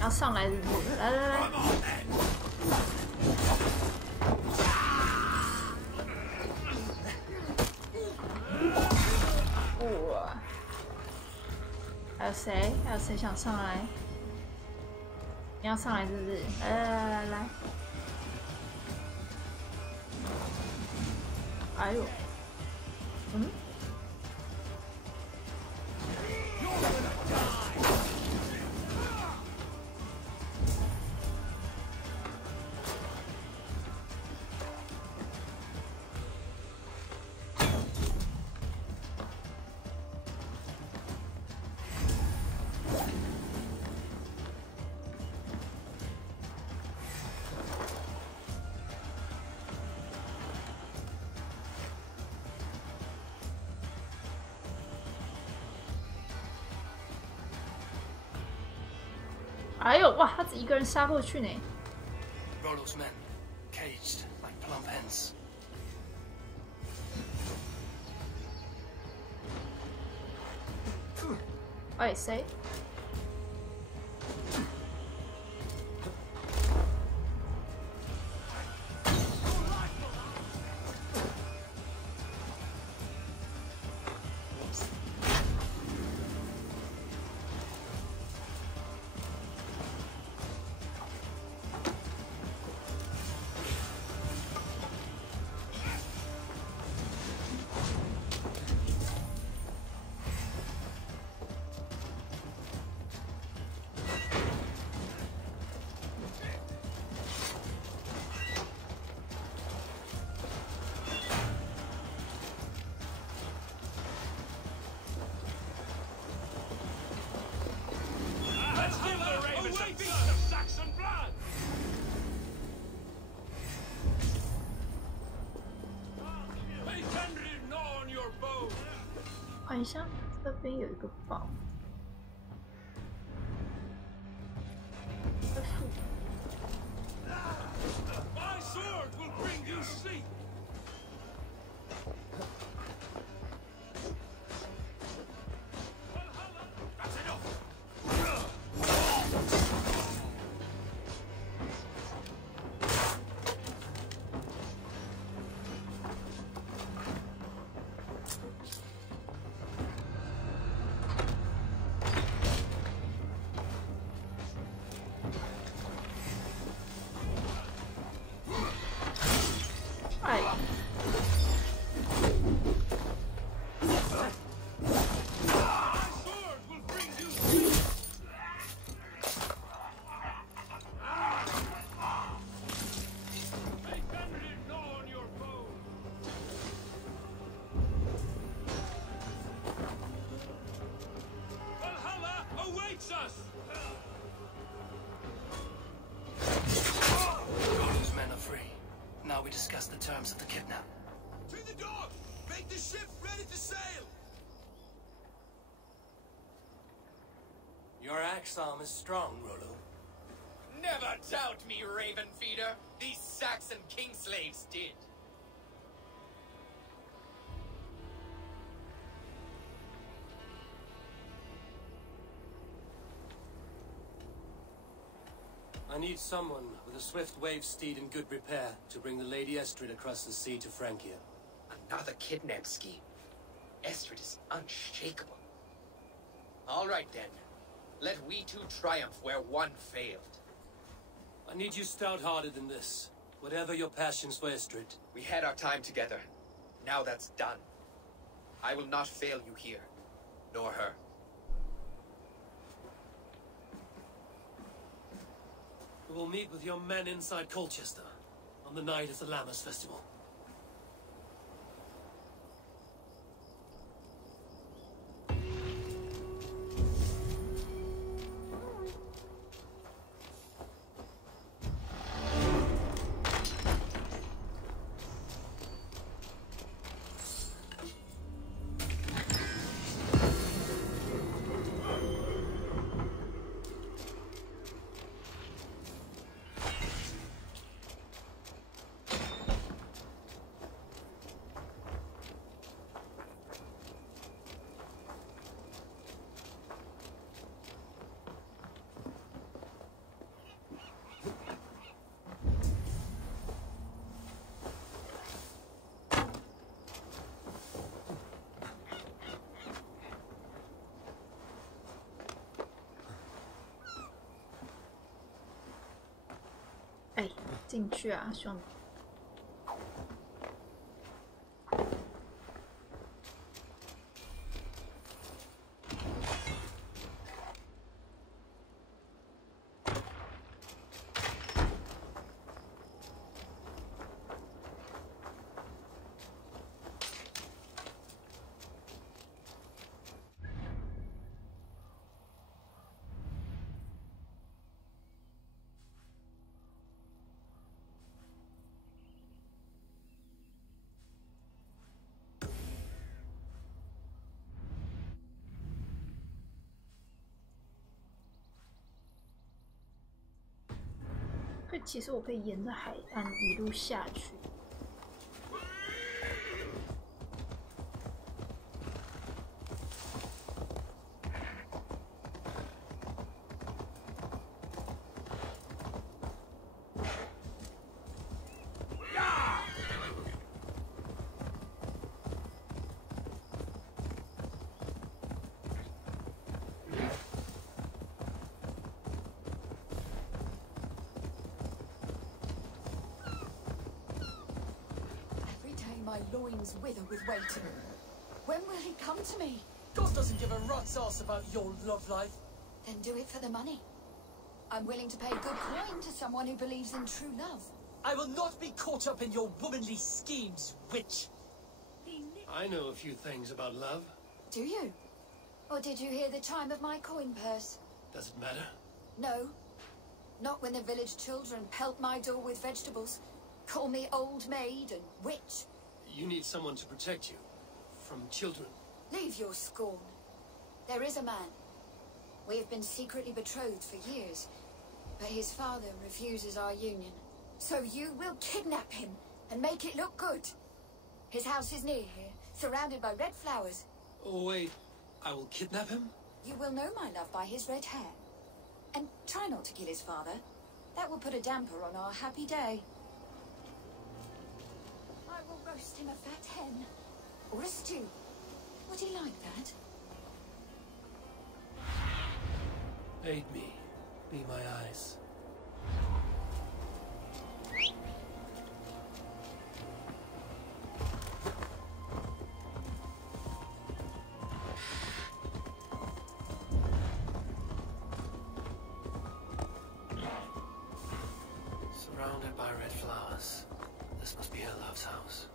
要上来是不是？来。哇！还有谁？还有谁想上来？你要上来是不是？来。哎呦！哎呦，哇，他只一个人杀过去呢。 Rollo's men, caged like plump hens. I say. Let's give the ravens a taste of Saxon blood! 看一下，这边有一个宝。My sword will bring you sleep. That's enough. Valhalla awaits us! Rollo's men are free. Now we discuss the terms of the kidnap. To the dock! Make the ship ready to sail! Your axe arm is strong, Rollo. Never doubt me, Raven Feeder. These Saxon king slaves did. I need someone with a swift wave steed in good repair to bring the Lady Estrid across the sea to Francia. Another kidnap scheme. Estrid is unshakable. All right, then. Let we two triumph where one failed. I need you stout-hearted in this, whatever your passions for Estrid. We had our time together. Now that's done. I will not fail you here, nor her. We will meet with your men inside Colchester on the night of the Lammas Festival.哎，进去啊，兄弟！其实我可以沿着海岸一路下去。My loins wither with waiting. When will he come to me? God doesn't give a rat's ass about your love life. Then do it for the money. I'm willing to pay good coin to someone who believes in true love. I will not be caught up in your womanly schemes, witch. I know a few things about love. Do you? Or did you hear the chime of my coin purse? Does it matter? No. Not when the village children pelt my door with vegetables, call me old maid and witch. You need someone to protect you. From children. Leave your scorn. There is a man. We have been secretly betrothed for years, but his father refuses our union. So you will kidnap him and make it look good. His house is near here, surrounded by red flowers. Oh, wait. I will kidnap him? You will know my love by his red hair. And try not to kill his father. That will put a damper on our happy day. I will roast him a fat hen. Or a stew. Would he like that? Aid me. Be my eyes. Surrounded by red flowers. This must be her love's house.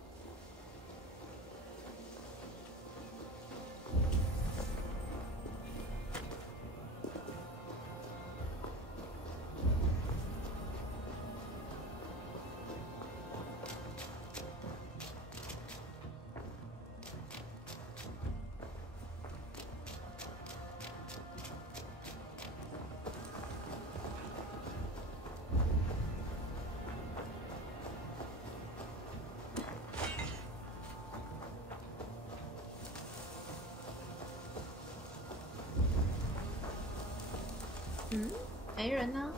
嗯，没人呢。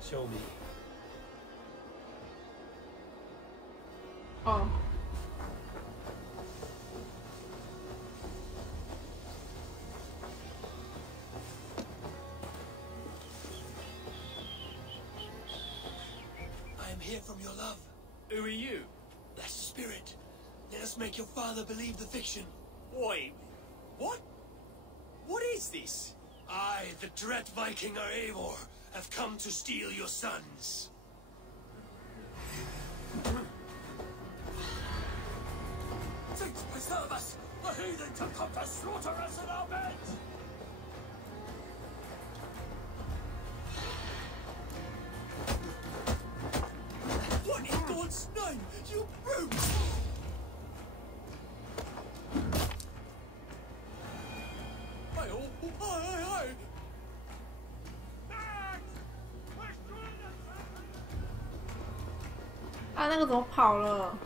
Show me. 哦。I am here from your love. Who are you? That's the spirit. Let us make your father believe the fiction. Wait. What? What is this? I, the dread Viking Eivor, have come to steal your sons. Saints preserve us! The heathen have come to slaughter us in our beds! What in God's name, you brute! Hi. 啊，那个怎么跑了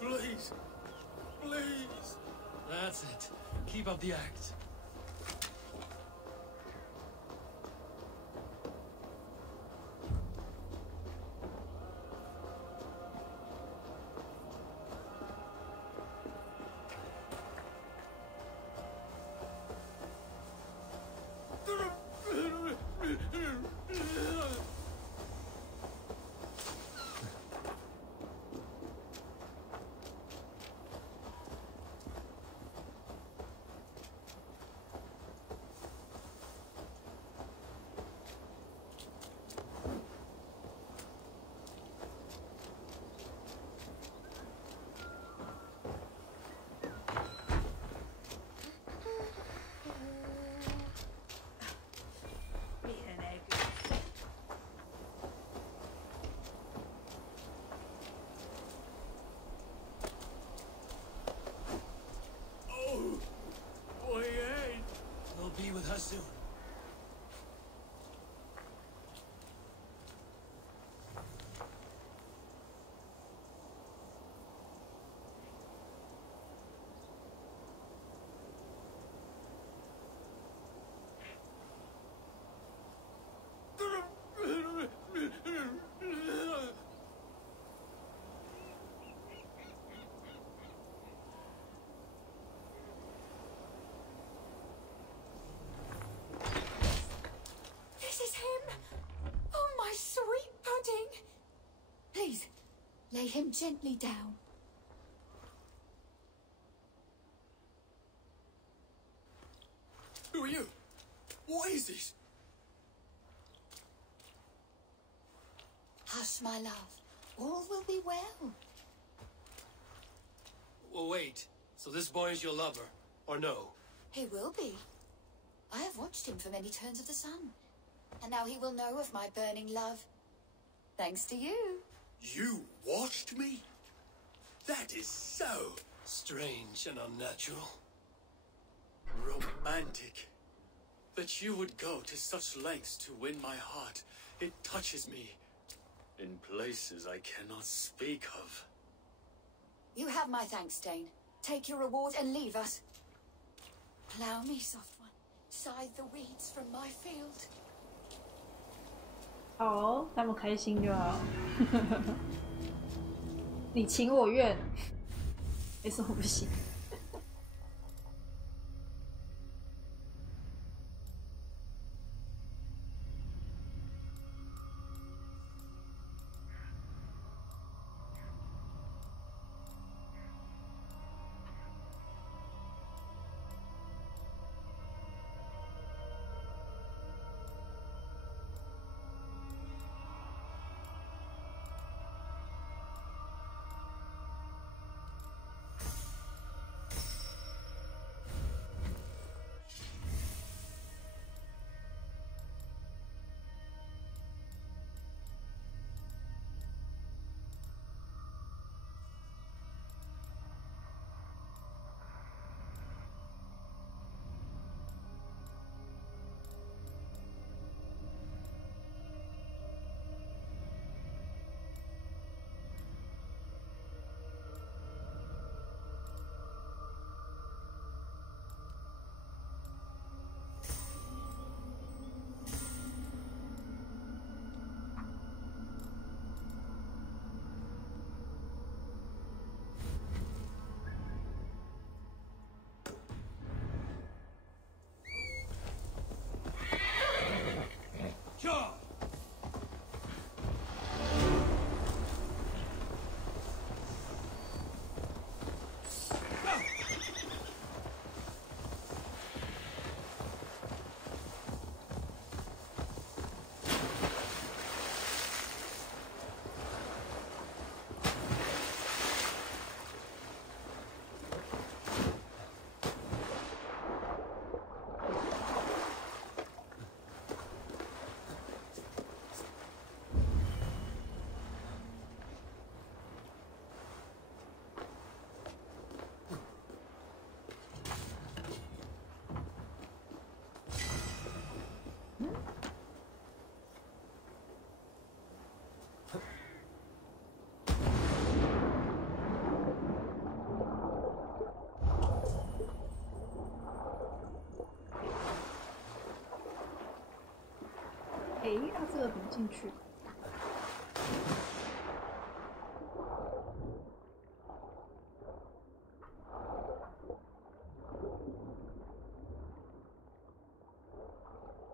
？Please. Please. That's it. Keep up the act. Lay him gently down. Who are you? What is this? Hush, my love. All will be well. Well, wait. So this boy is your lover, or no? He will be. I have watched him for many turns of the sun. And now he will know of my burning love. Thanks to you. You watched me? That is so strange and unnatural. Romantic. That you would go to such lengths to win my heart. It touches me in places I cannot speak of. You have my thanks, Dane. Take your reward and leave us. Plough me, soft one. Scythe the weeds from my field. 好哦，他们开心就好。你情我愿，没什么不行。诶，它这个怎么进去？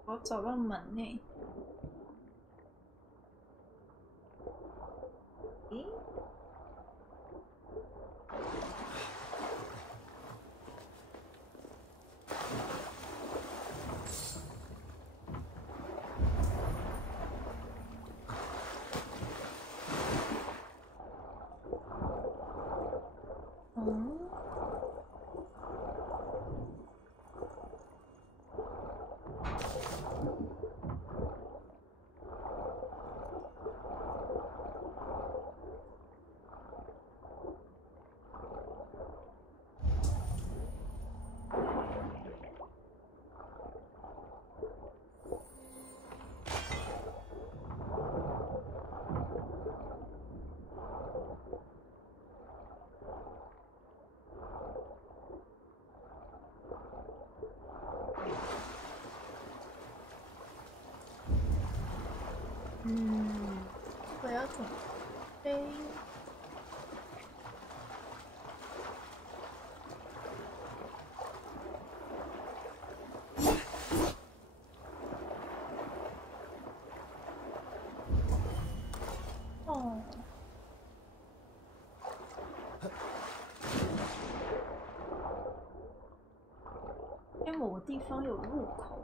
我找到门呢。诶？我要怎么飞？哦。方有入口。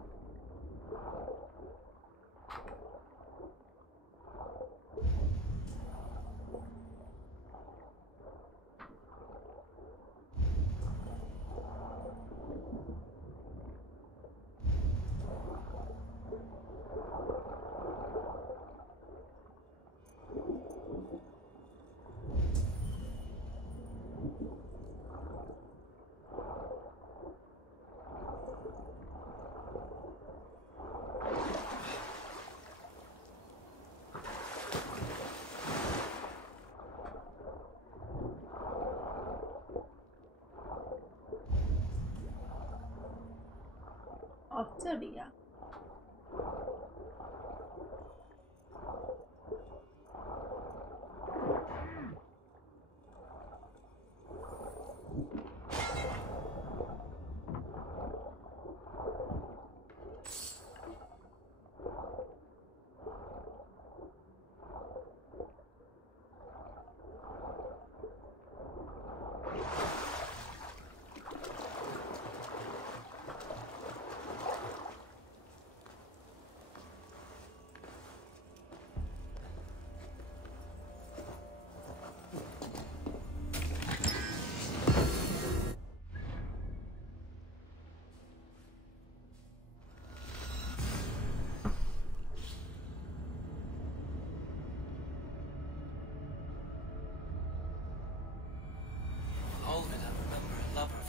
哦，这里呀、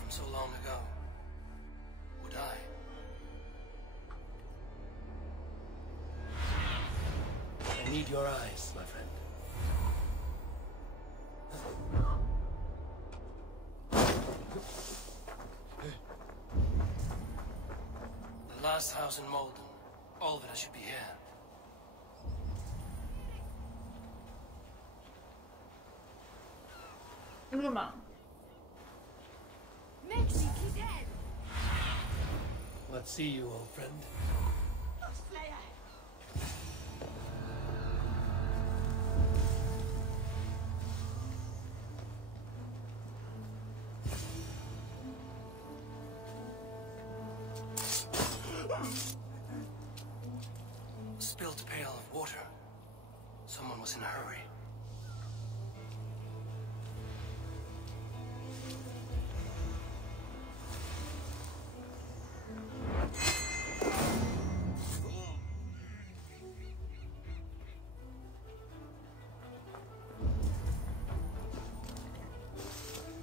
So long ago. Would I? I need your eyes, my friend. The last house in Malden. Olvida should be here. Let's see you, old friend. Spilled a pail of water. Someone was in a hurry.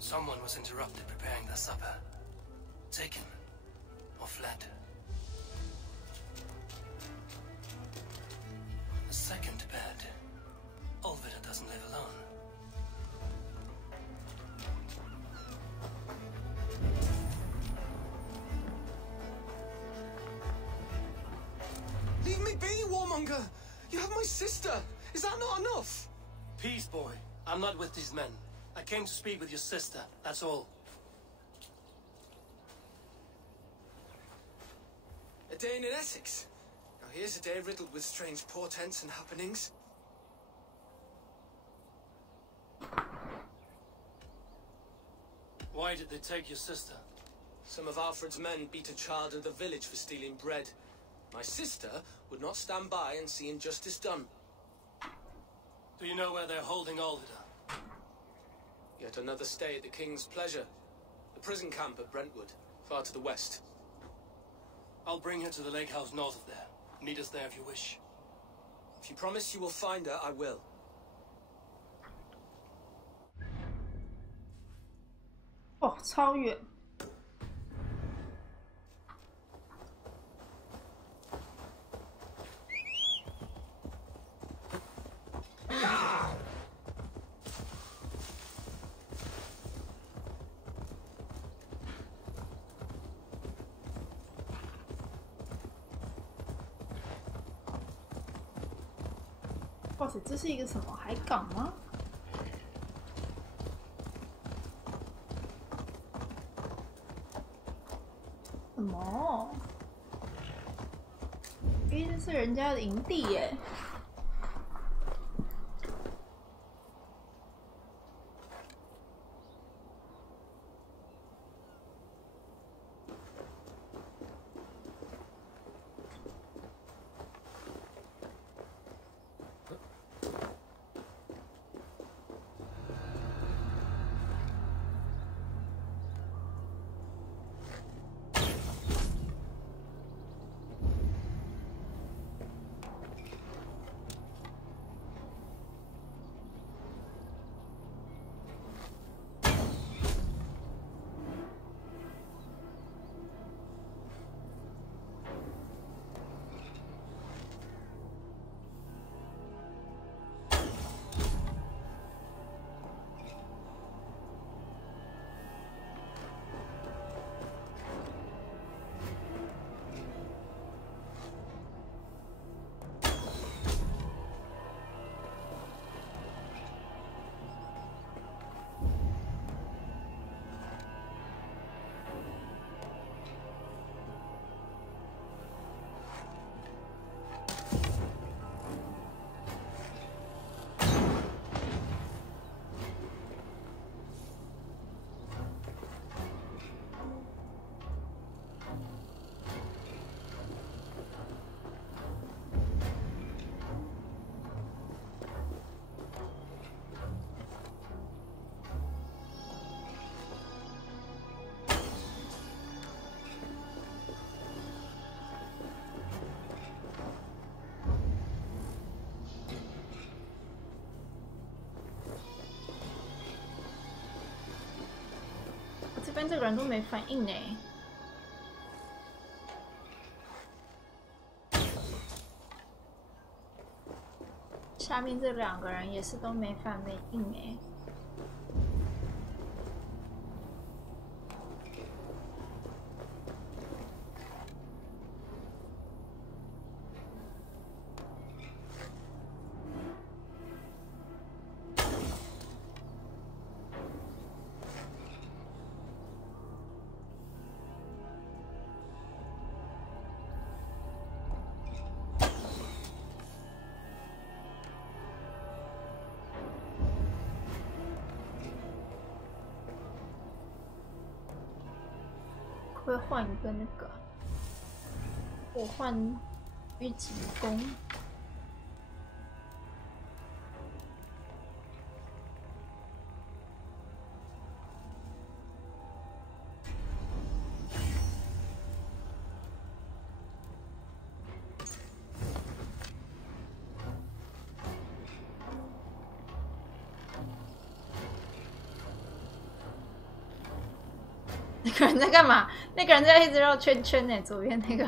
Someone was interrupted preparing their supper. Taken or fled. A second bed. Olvida doesn't live alone. Leave me be, warmonger! You have my sister! Is that not enough? Peace, boy. I'm not with these men. I came to speak with your sister, that's all. A day in Essex. Now here's a day riddled with strange portents and happenings. Why did they take your sister? Some of Alfred's men beat a child of the village for stealing bread. My sister would not stand by and see injustice done. Do you know where they're holding Olvida? Yet another stay at the King's pleasure. The prison camp at Brentwood, far to the west. I'll bring her to the lake house north of there. Meet us there if you wish. If you promise you will find her, I will. Oh, 超远。哇塞，这是一个什么海港吗？什么？诶，这是人家的营地耶！面这个人都没反应呢。下面这2个人也是都没反应哎。会换一个那个，我换狙击弓。那个人在干嘛？那个人在一直绕圈圈呢，左边那个。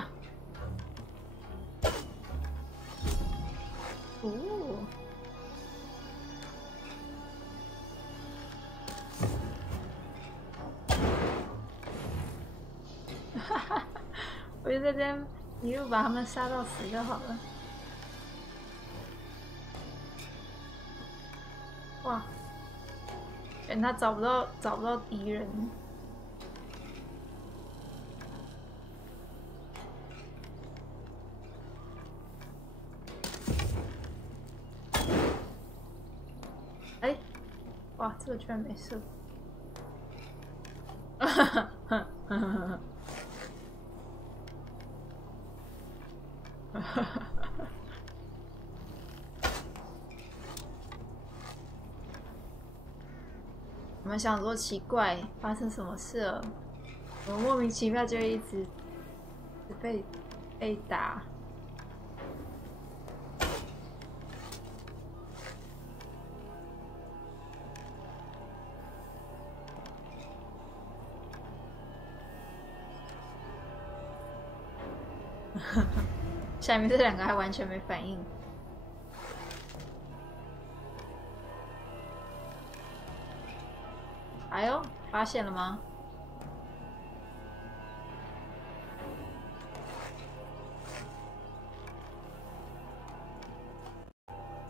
哦。哈哈，我就在这边一路把他们杀到死就好了。哇！选他找不到敌人。哎，哇，这个居然没射！哈哈哈哈哈哈！哈哈哈！我们想说奇怪，发生什么事了？我们莫名其妙就一直被打。下面这2个还完全没反应。哎呦，发现了吗？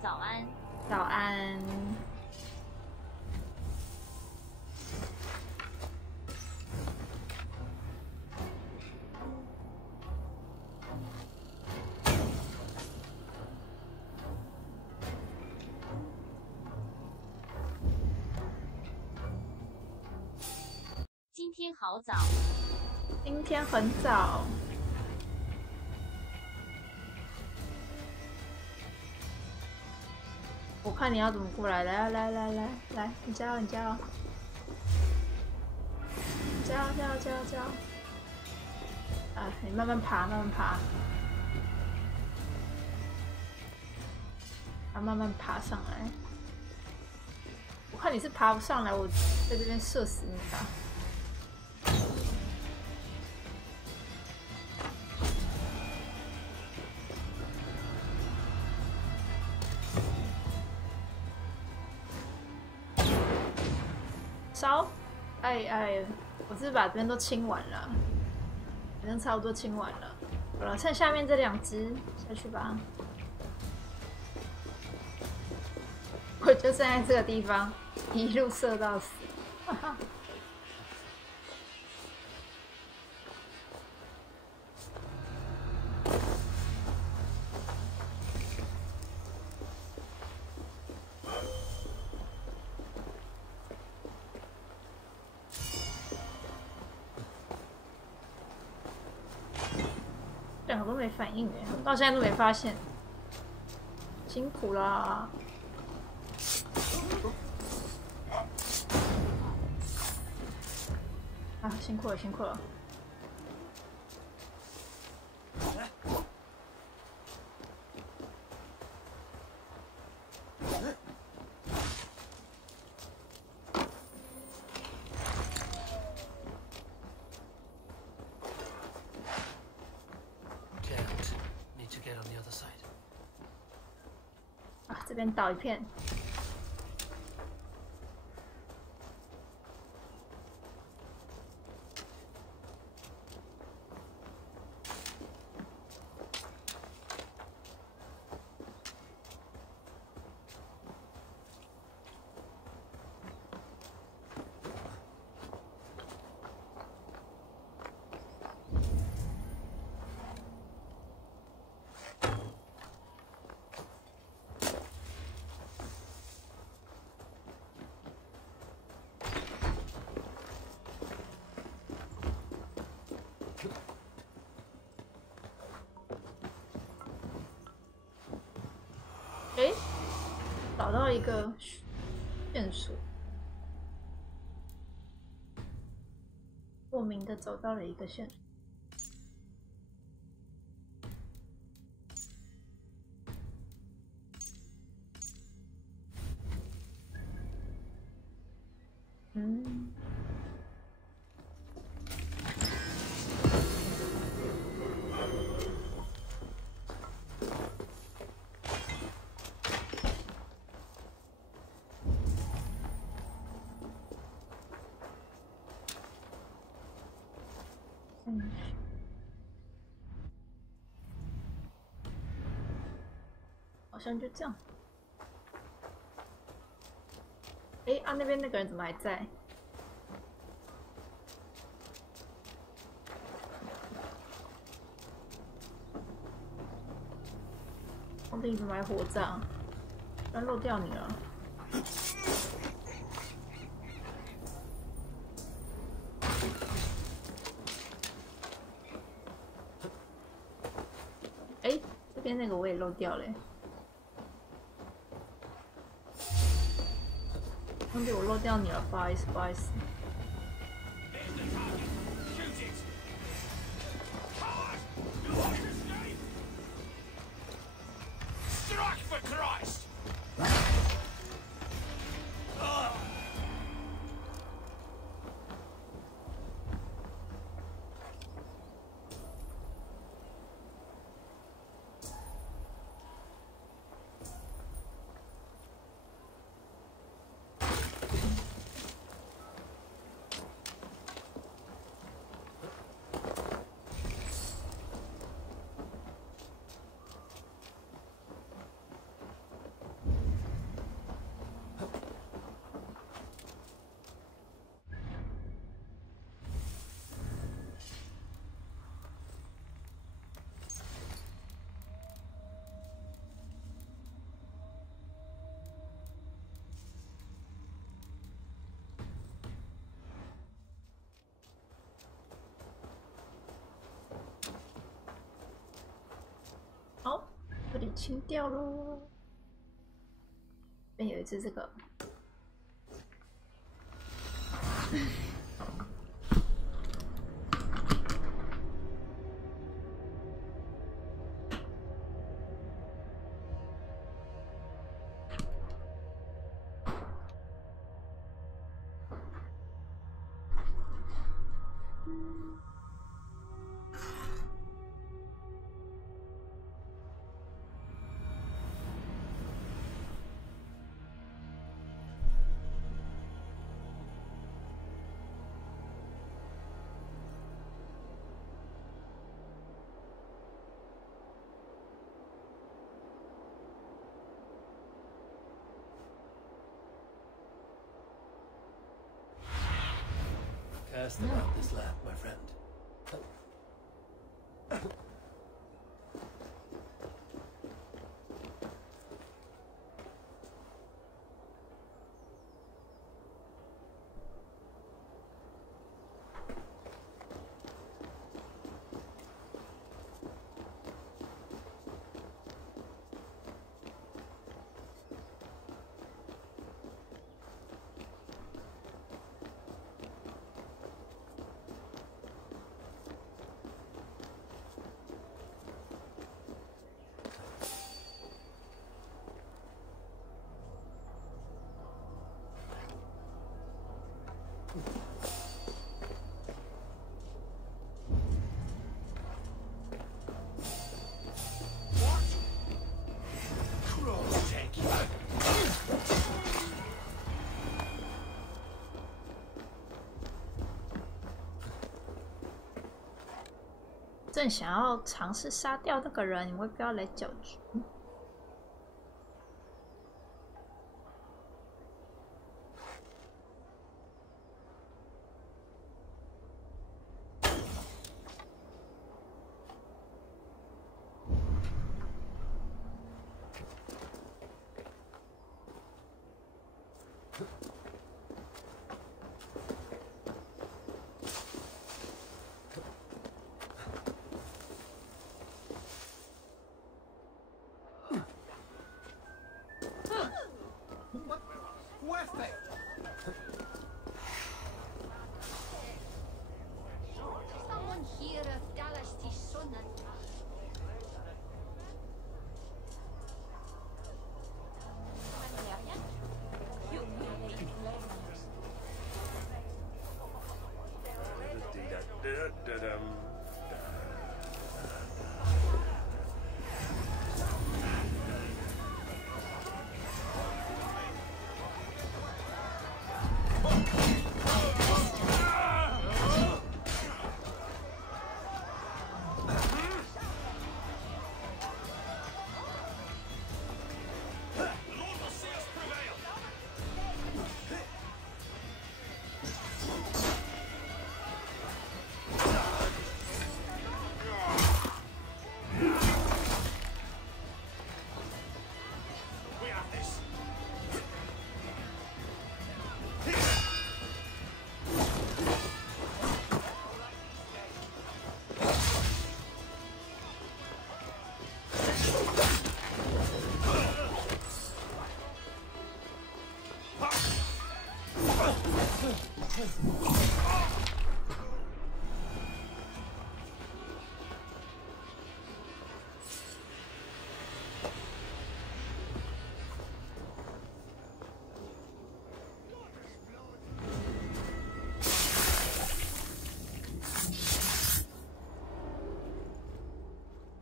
早安。早安。今天好早。今天很早。我看你要怎么过来，来，你加油，加油！啊，你慢慢爬，慢慢爬上来。我看你是爬不上来，我在这边射死你吧。烧！哎，我是把这边都清完了，反正差不多清完了。好了，剩下面这2只下去吧。我就站在这个地方，一路射到死。哈哈。2个都没反应哎，到现在都没发现，辛苦啦！啊，辛苦了！边倒一片。诶，找到一个线索，莫名的找到了一个线索。嗯。好像就这样。哎，啊，那边那个人怎么还在？皇帝怎么还活着啊？不然漏掉你了。哎，这边那个我也漏掉了。皇帝，我漏掉你了，不好意思，不好意思。好，这里清掉喽。这边有一只这个。Cast about this lab, my friend. 正想要尝试杀掉那个人，你会不要来搅局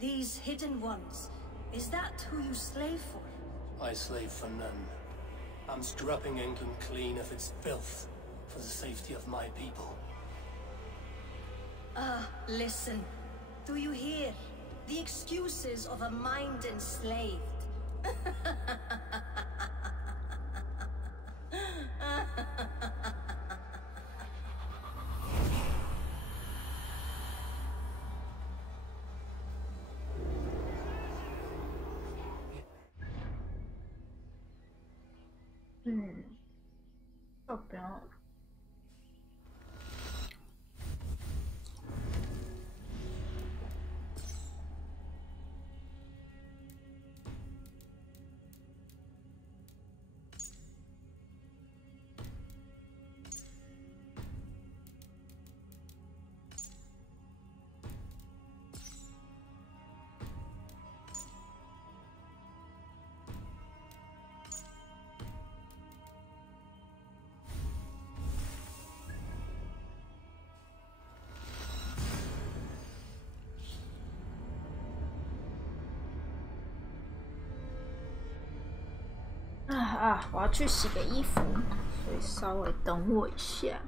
？These hidden ones, is that who you slave for? I slave for none. I'm scrubbing England clean of its filth for the safety of my people. Listen. Do you hear? The excuses of a mind enslaved.要不要？我要去洗个衣服，所以稍微等我一下。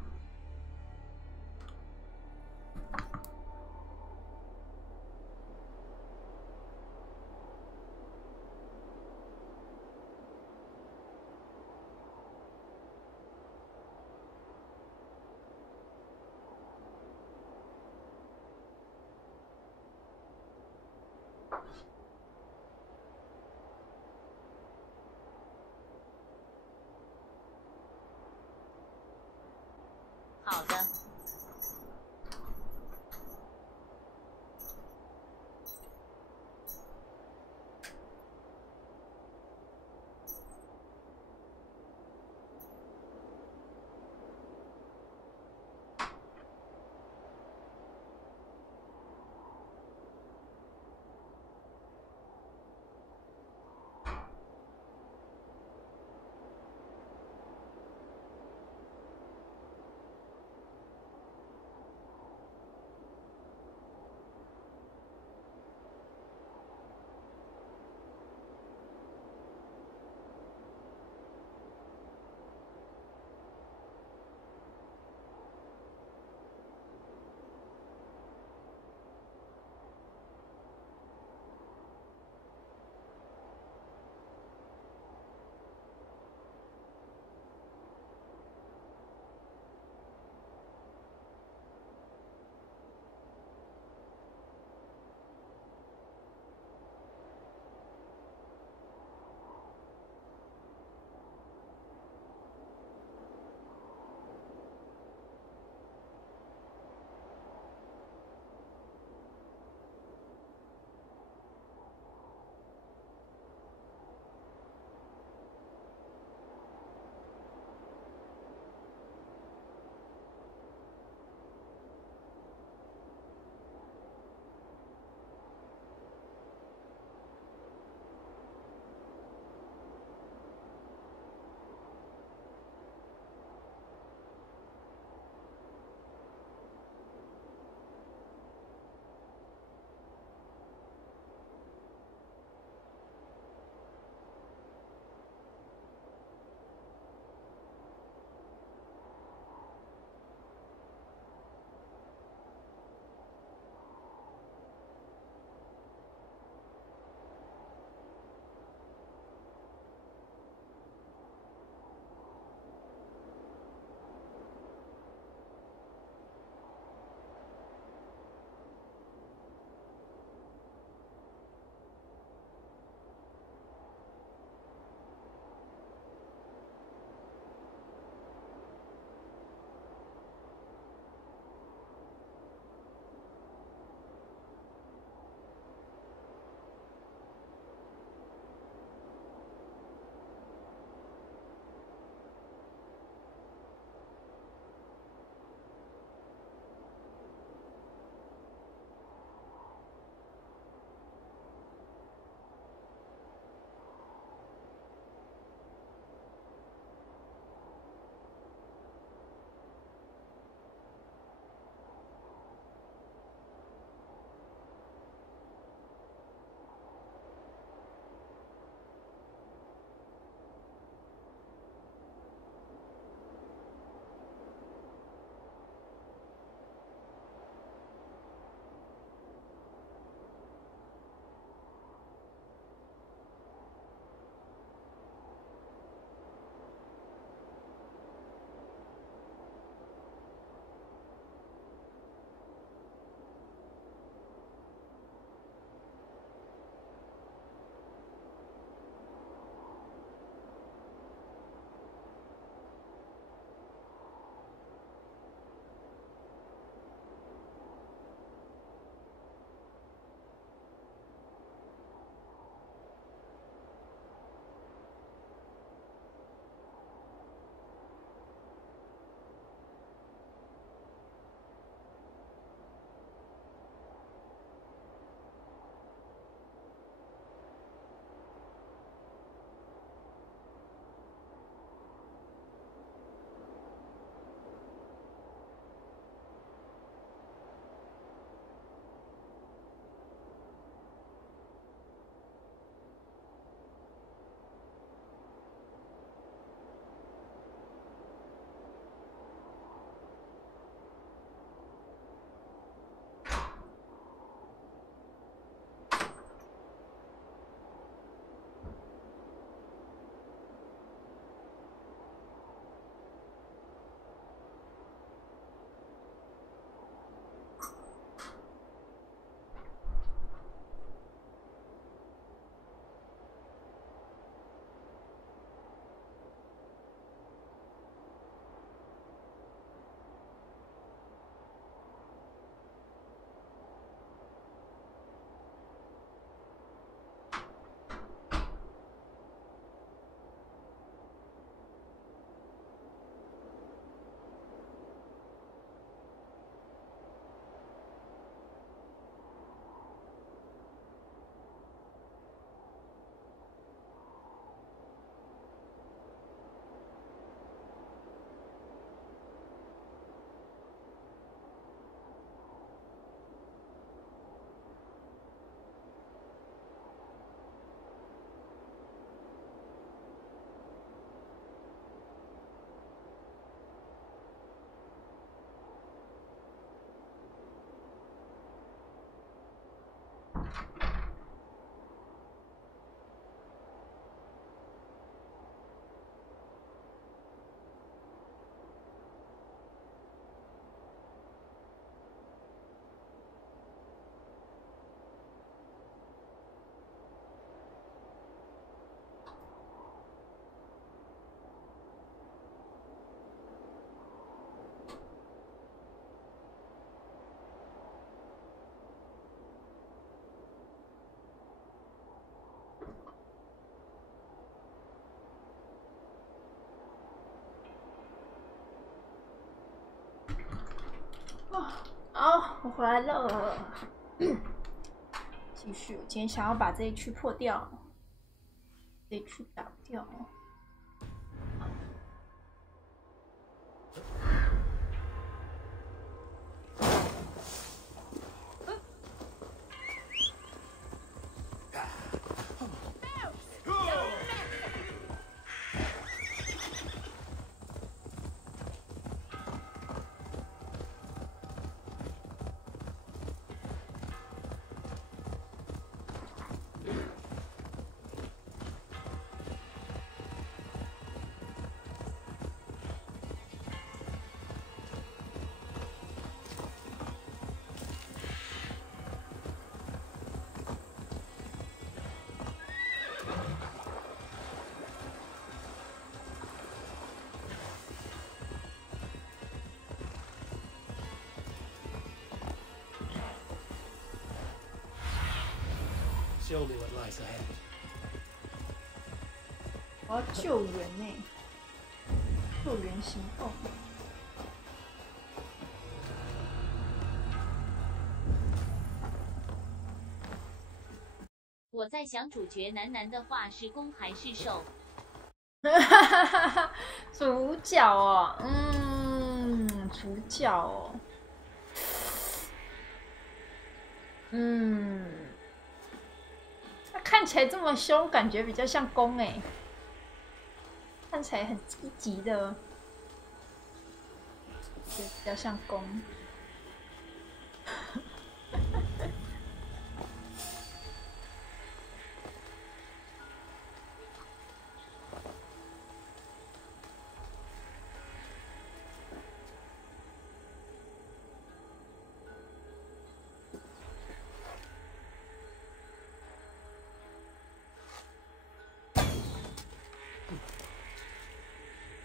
好的。好，我回来了。继续，我今天想要把这一区破掉，这一区打不掉。Show me what lies ahead. 我要救援呢，救援行动。我在想，主角男的话是攻还是受？主角哦，主角哦，他看起来这么凶，感觉比较像攻哎，看起来很积极的，也比较像攻。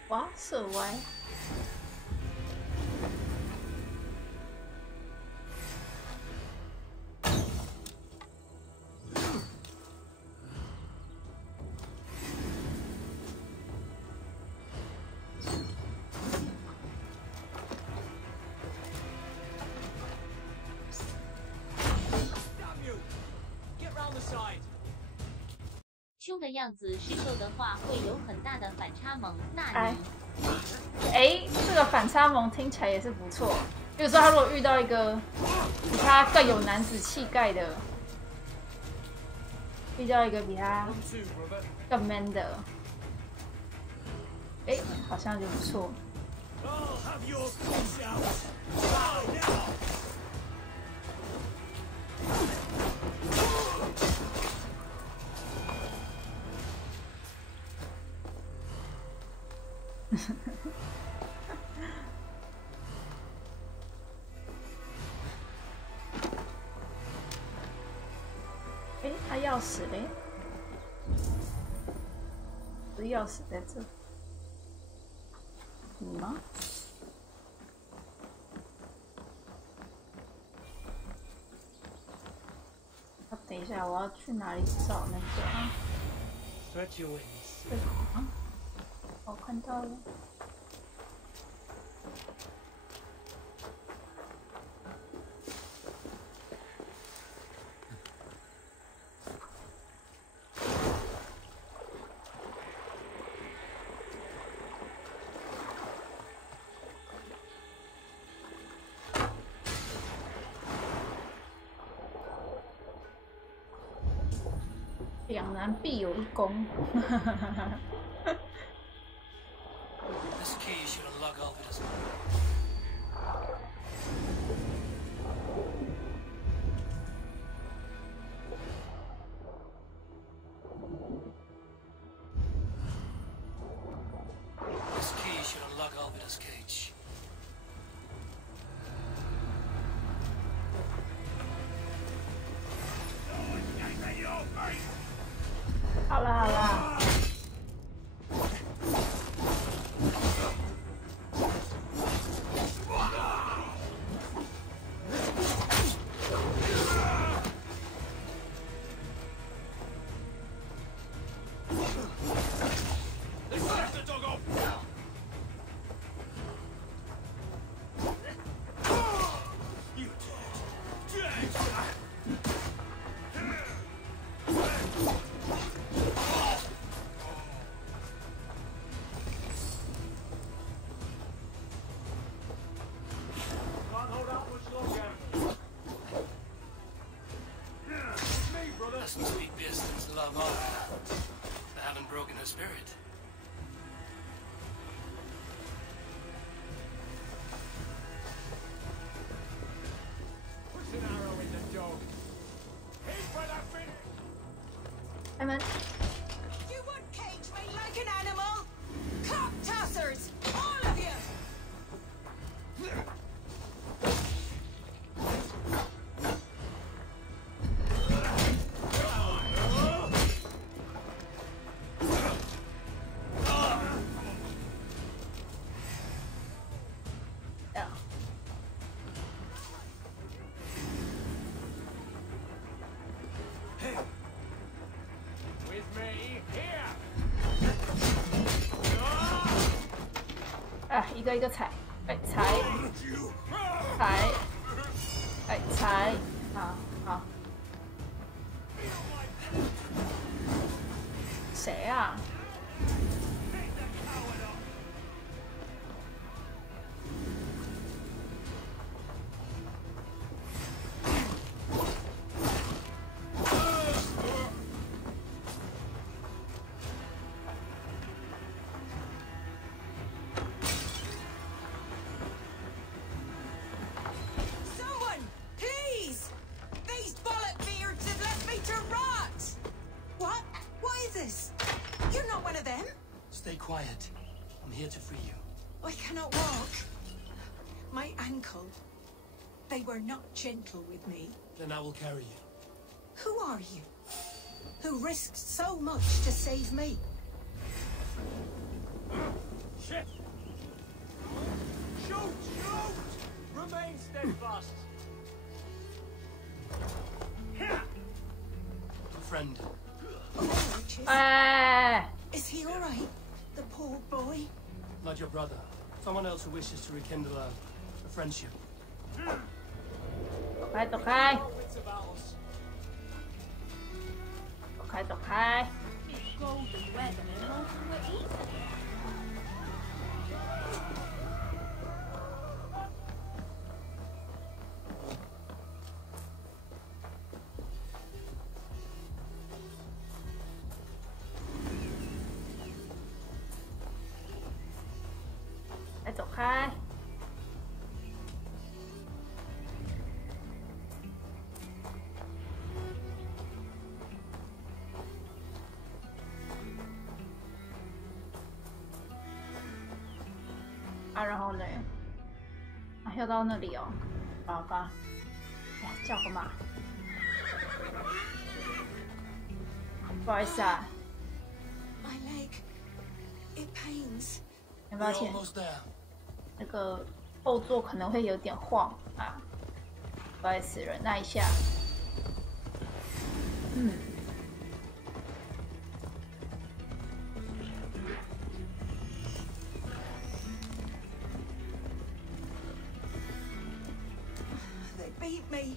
哇，射歪！凶的样子是受的话，会有很大的反差萌。那你，这个反差萌听起来也是不错。比如说，他如果遇到一个比他更有男子气概的，遇到一个比他更 man 的，好像就不错。他钥匙嘞？不是钥匙在这？吗？等一下，我要去哪里找那个？这个啊，我看到了。两难必有一功。This key should unlock all of it as This key should unlock all of it as cage. 好了好了。啊，一个一个踩，哎，踩，踩，哎，踩，好好。谁啊？Stay quiet. I'm here to free you. I cannot walk. My ankle. They were not gentle with me. Then I will carry you. Who are you? Who risked so much to save me? Shit! Shoot! Shoot! Remain steadfast. Friend. Is he all right? The poor boy? Not your brother. Someone else who wishes to rekindle a friendship. 走开，走开！走开，走开！ Golden weather and all we're eating. 来，走开！啊，然后呢？啊，要到那里哦。好吧。哎呀，叫个嘛。不好意思啊。My leg. It pains. 很抱歉。那个后座可能会有点晃啊，不好意思，忍耐一下。嗯。They beat me.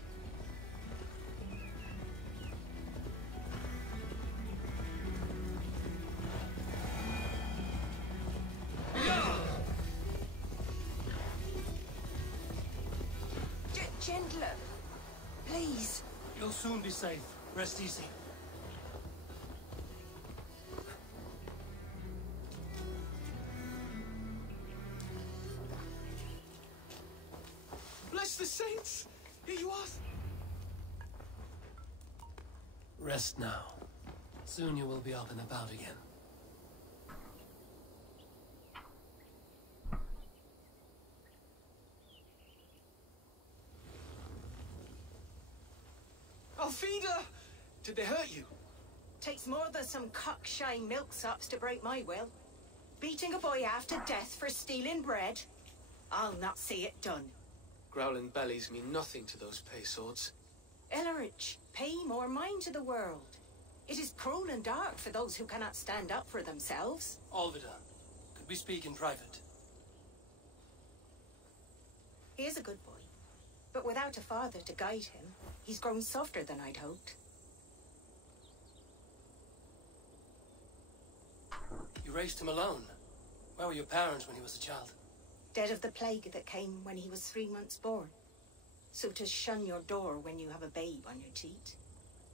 Gentler, please. You'll soon be safe. Rest easy. Bless the saints! Here you are. Rest now. Soon you will be up and about again. Alfida! Did they hurt you? Takes more than some cockshy milksops to break my will. Beating a boy half to death for stealing bread? I'll not see it done. Growling bellies mean nothing to those pay swords. Ellerich, pay more mind to the world. It is cruel and dark for those who cannot stand up for themselves. Alvida, could we speak in private? He is a good boy, but without a father to guide him, he's grown softer than I'd hoped. You raised him alone. Where were your parents when he was a child? Dead of the plague that came when he was 3 months born. So to shun your door when you have a babe on your teat.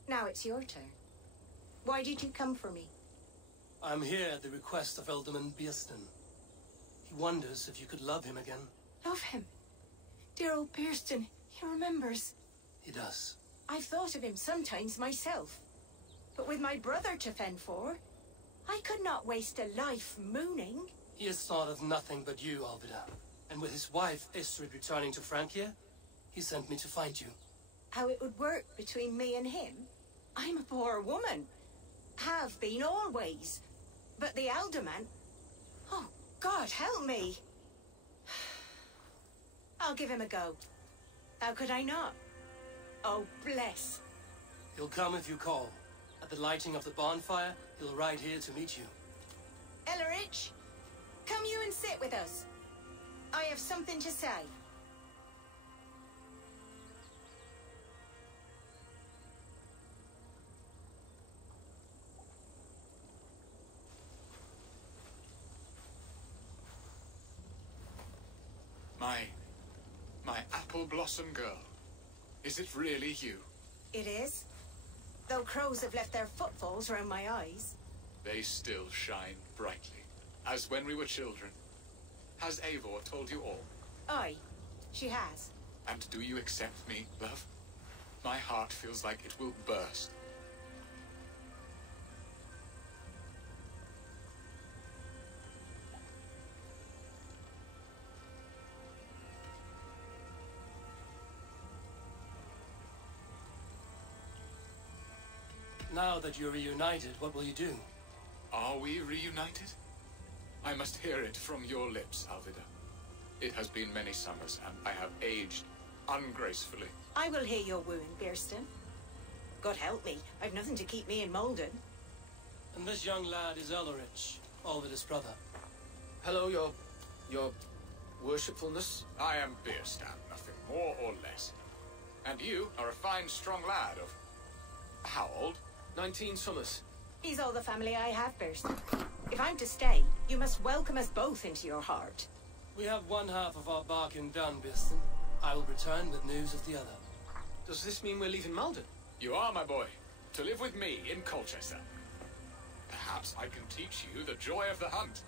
Now it's your turn. Why did you come for me? I'm here at the request of Alderman Beerston. He wonders if you could love him again. Love him? Dear old Beerston, he remembers. He does. I've thought of him sometimes myself. But with my brother to fend for, I could not waste a life mooning. He has thought of nothing but you, Alvida. And with his wife, Istrid, returning to Francia, he sent me to find you. How it would work between me and him? I'm a poor woman. Have been always. But the alderman... Oh, God, help me. I'll give him a go. How could I not? Oh, bless. He'll come if you call. At the lighting of the bonfire, he'll ride here to meet you. Ellerich, come you and sit with us. I have something to say. My apple blossom girl. Is it really you? It is. Though crows have left their footfalls around my eyes. They still shine brightly, as when we were children. Has Eivor told you all? Aye, she has. And do you accept me, love? My heart feels like it will burst. Now that you're reunited, what will you do? Are we reunited? I must hear it from your lips, Alvida. It has been many summers, and I have aged ungracefully. I will hear your wooing, Bearston. God help me, I've nothing to keep me in Malden. And this young lad is Elrich, Alvida's brother. Hello, your worshipfulness. I am Beerstan, nothing more or less. And you are a fine, strong lad of... how old? 19 summers. He's all the family I have, Bearston. If I'm to stay, you must welcome us both into your heart. We have one half of our bargain done, Bearston. I will return with news of the other. Does this mean we're leaving Malden? You are, my boy, to live with me in Colchester. Perhaps I can teach you the joy of the hunt.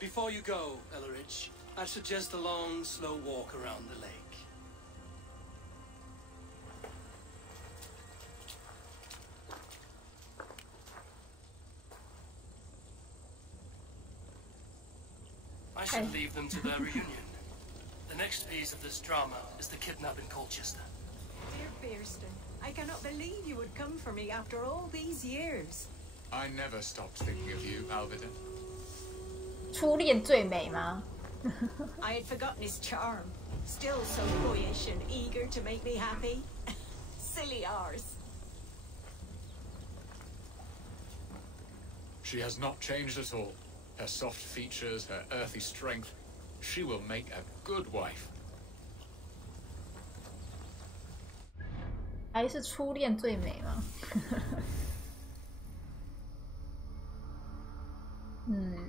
Before you go, Elrich, I suggest a long, slow walk around the lake. I should leave them to their reunion. The next piece of this drama is the kidnap in Colchester. Dear Bearston, I cannot believe you would come for me after all these years. I never stopped thinking of you, Alvida. 初恋最美吗？ I had forgotten his charm. Still so boyish and eager to make me happy. Silly ours. She has not changed at all. Her soft features, her earthy strength. She will make a good wife. 还是初恋最美吗？嗯。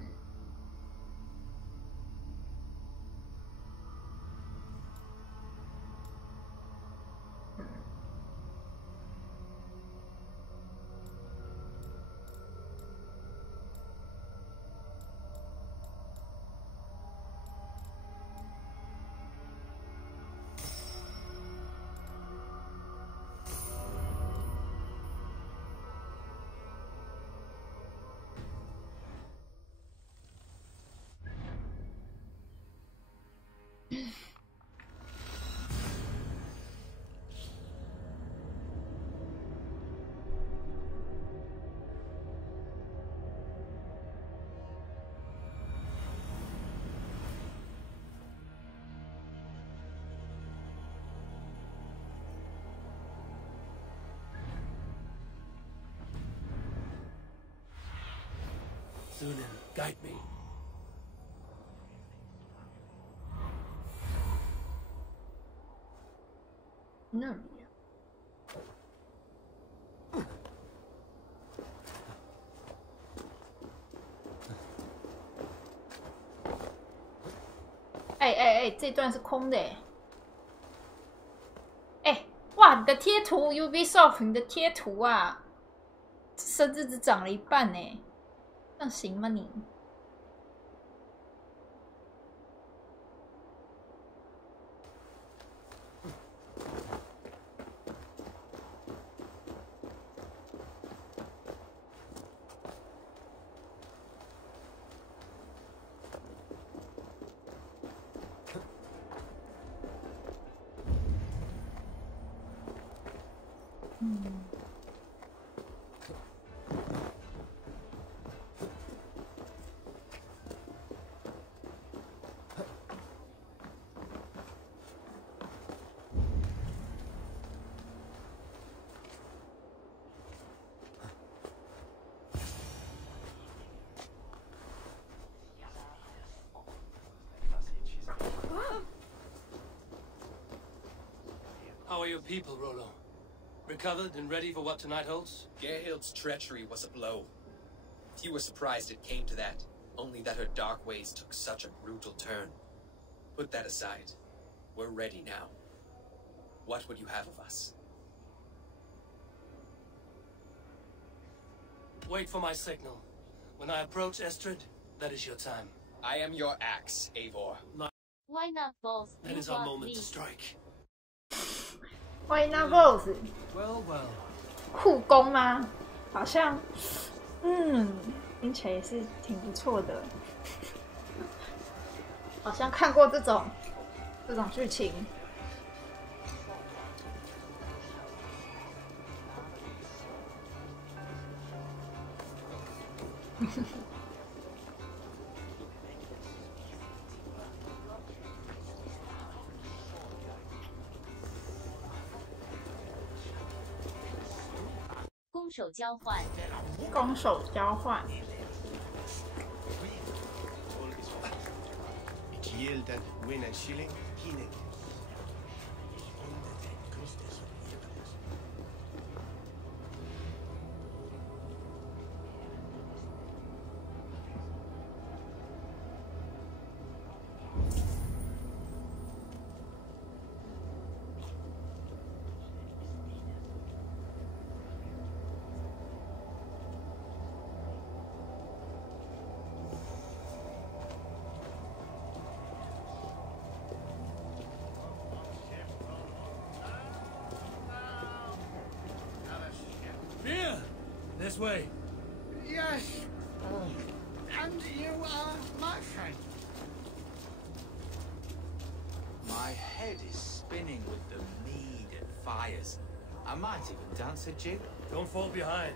Thunin, guide me. No. 这段是空的哇，你的贴图 Ubisoft 你的贴图啊，甚至只涨了一半呢，这样行吗你？ your people, Rollo? Recovered and ready for what tonight holds? Gerhild's treachery was a blow. Few were surprised it came to that, only that her dark ways took such a brutal turn. Put that aside. We're ready now. What would you have of us? Wait for my signal. When I approach Estrid, that is your time. I am your axe, Eivor. Why not both? That is our moment to strike. Why not both? Well, well. 护工吗？好像，听起来也是挺不错的。好像看过这种剧情。攻守交换。攻守交换。Gilden, win and shilling, Kine. This way. Yes. And you are my friend. My head is spinning with the mead and fires. I might even dance a jig. Don't fall behind.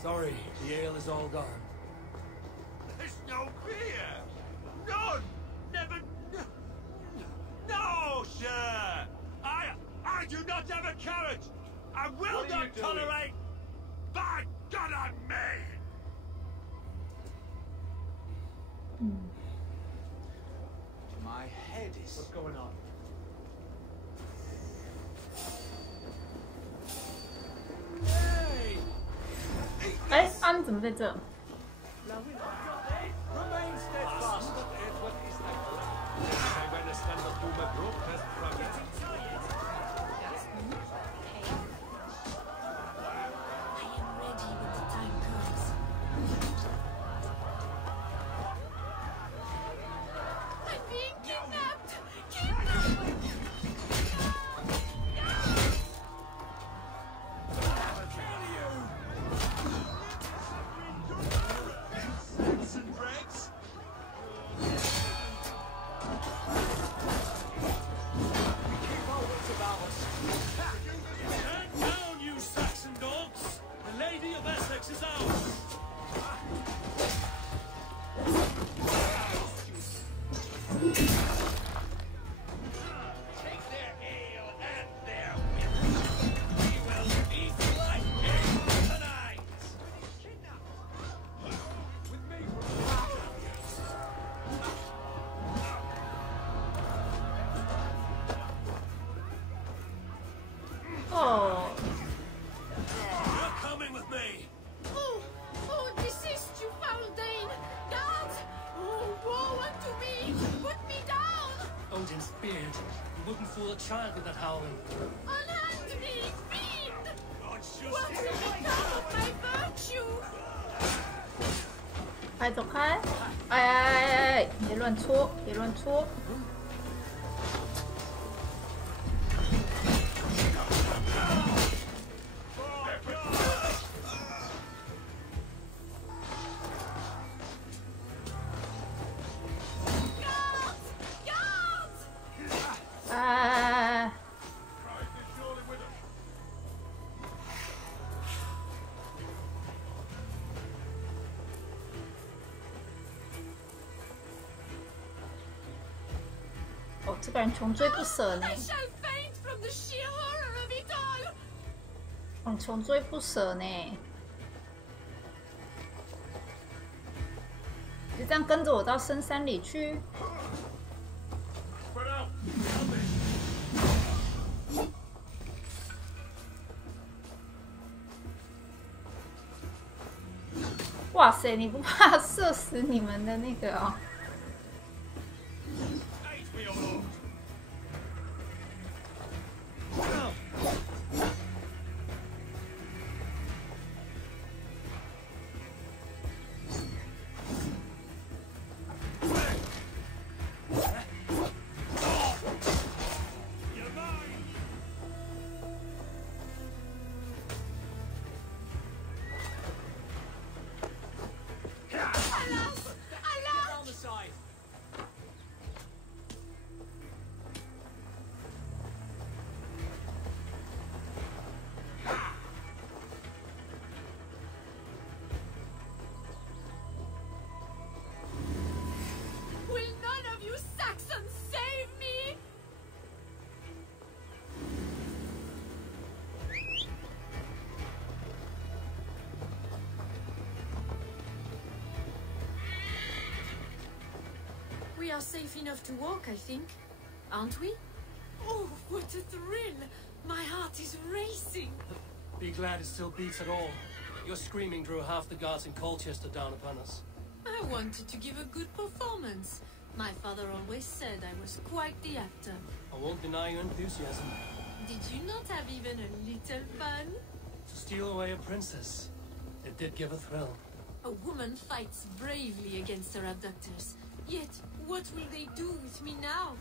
Sorry, the ale is all gone. There's no beer! None! Never... No, sir! I do not have a carrot! I will not tolerate... By God, I'm made! My head is... What's going on? Hey! 哎，啊，你怎么在这？ Remain steadfast. What is that? I better stand up to my protest from you. I am ready when the time comes. I'm being kidnapped! Saxon dregs? Keep our wits about us. Stand down, you Saxon dogs! The Lady of Essex is ours! Take their ale and their wit. We will feast like kings tonight! With me.哦， You're coming with me! Oh, desist, you foul Dane! Guards! Oh, woe unto me! Put me down! Odin's beard. You wouldn't fool a child with that howling. Unhand me, fiend! God should What will become of my virtue? 快走开！哎，别乱戳，别乱戳！哎，哦，这个人穷追不舍呢。 I shall faint from the sheer horror of it all! 哦，穷追不舍呢。就这样跟着我到深山里去。哇塞，你不怕射死你们的那个哦？ We are safe enough to walk, I think. Aren't we? Oh, what a thrill! My heart is racing. Be glad it still beats at all. Your screaming drew half the guards in Colchester down upon us. I wanted to give a good performance. My father always said I was quite the actor. I won't deny your enthusiasm. Did you not have even a little fun? To steal away a princess, it did give a thrill. A woman fights bravely against her abductors. Yet, what will they do with me now?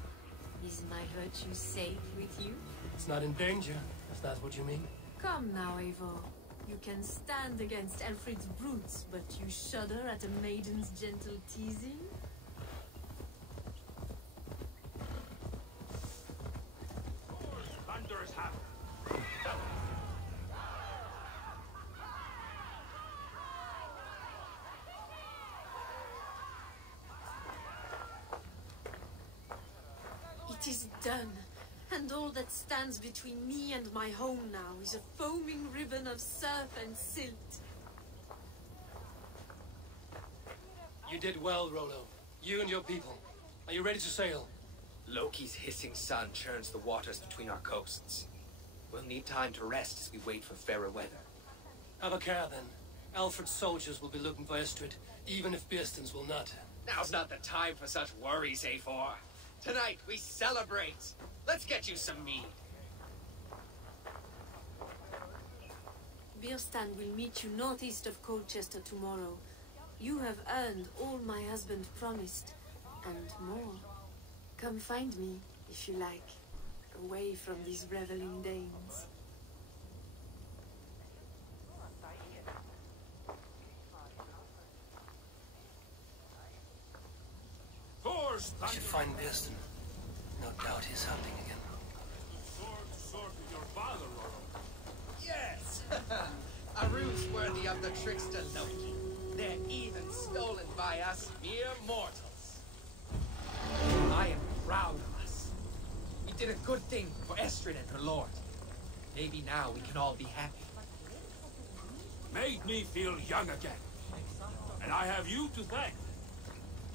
Is my virtue safe with you? It's not in danger, if that's what you mean. Come now, Eivor. You can stand against Alfred's brutes, but you shudder at a maiden's gentle teasing? Thunder's hammer. It is done, and all that stands between me and my home now is a foaming ribbon of surf and silt. You did well, Rollo. You and your people. Are you ready to sail? Loki's hissing sun churns the waters between our coasts. We'll need time to rest as we wait for fairer weather. Have a care, then. Alfred's soldiers will be looking for Estrid, even if Bearstons will not. Now's not the time for such worries, Eivor. Tonight, we celebrate. Let's get you some mead. Birstan will meet you northeast of Colchester tomorrow. You have earned all my husband promised, and more. Come find me, if you like, away from these reveling Danes. We should find Bearston. No doubt he's hunting again. Sword with your father, Rollo. Yes! A ruse worthy of the trickster Loki. They're even stolen by us mere mortals. I am proud of us. We did a good thing for Estrid and her lord. Maybe now we can all be happy. Made me feel young again. And I have you to thank.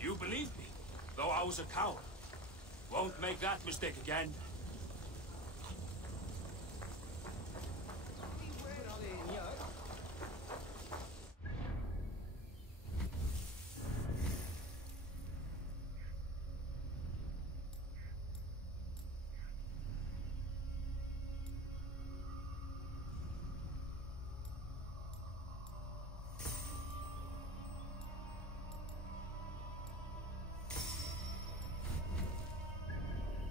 You believed me, though I was a coward. Won't make that mistake again.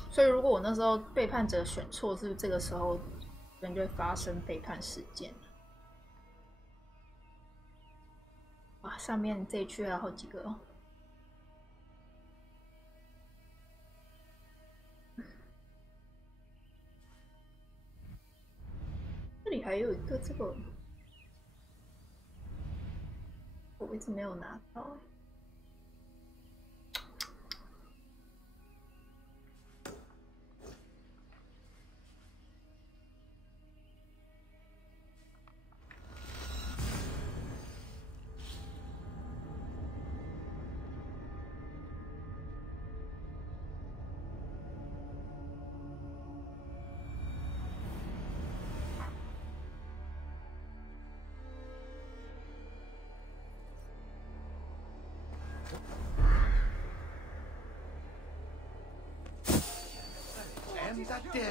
所以，如果我那时候背叛者选错，是不是这个时候人就会发生背叛事件？哇，上面这一区还有好几个哦。这里还有一个这个，我一直没有拿到。Andate!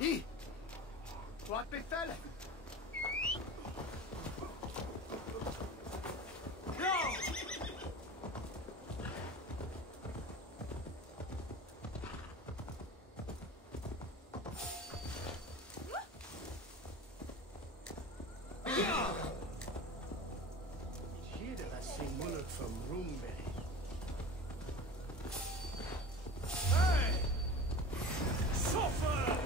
I! What befell? No! From Roomberry. Hey! Suffer!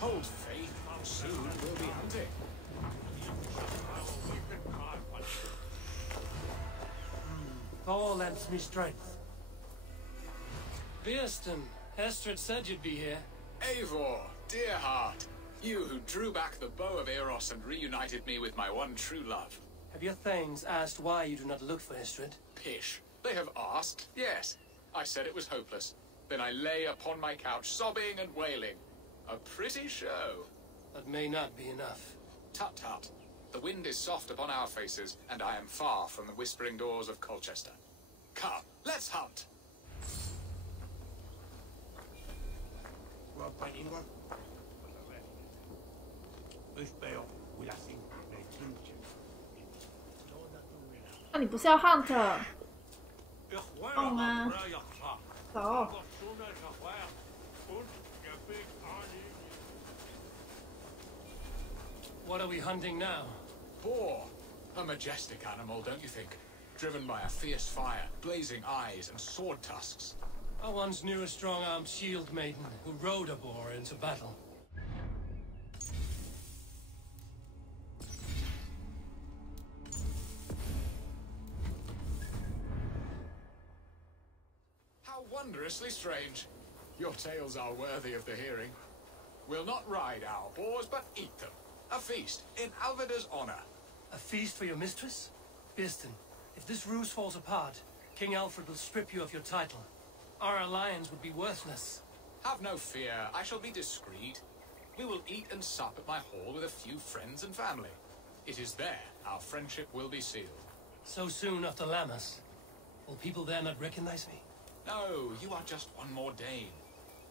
Hold faith, soon we'll be hunting. Thor lends me strength. Beerston, Estrid said you'd be here. Eivor, dear heart, you who drew back the bow of Eros and reunited me with my one true love. Have your thanes asked why you do not look for Estrid? Pish. They have asked, yes. I said it was hopeless. Then I lay upon my couch, sobbing and wailing. A pretty show. That may not be enough. Tut tut. The wind is soft upon our faces, and I am far from the whispering doors of Colchester. Come, let's hunt.那你不是要 hunt？ 动啊！走。What are we hunting now? Boar. A majestic animal, don't you think? Driven by a fierce fire, blazing eyes, and sword tusks. I once knew a strong-armed shield maiden who rode a boar into battle. How wondrously strange. Your tales are worthy of the hearing. We'll not ride our boars, but eat them. A feast in Alvida's honor. A feast for your mistress? Beerston, if this ruse falls apart, King Alfred will strip you of your title. Our alliance would be worthless. Have no fear, I shall be discreet. We will eat and sup at my hall with a few friends and family. It is there our friendship will be sealed. So soon after Lammas? Will people there not recognize me? No, you are just one more Dane.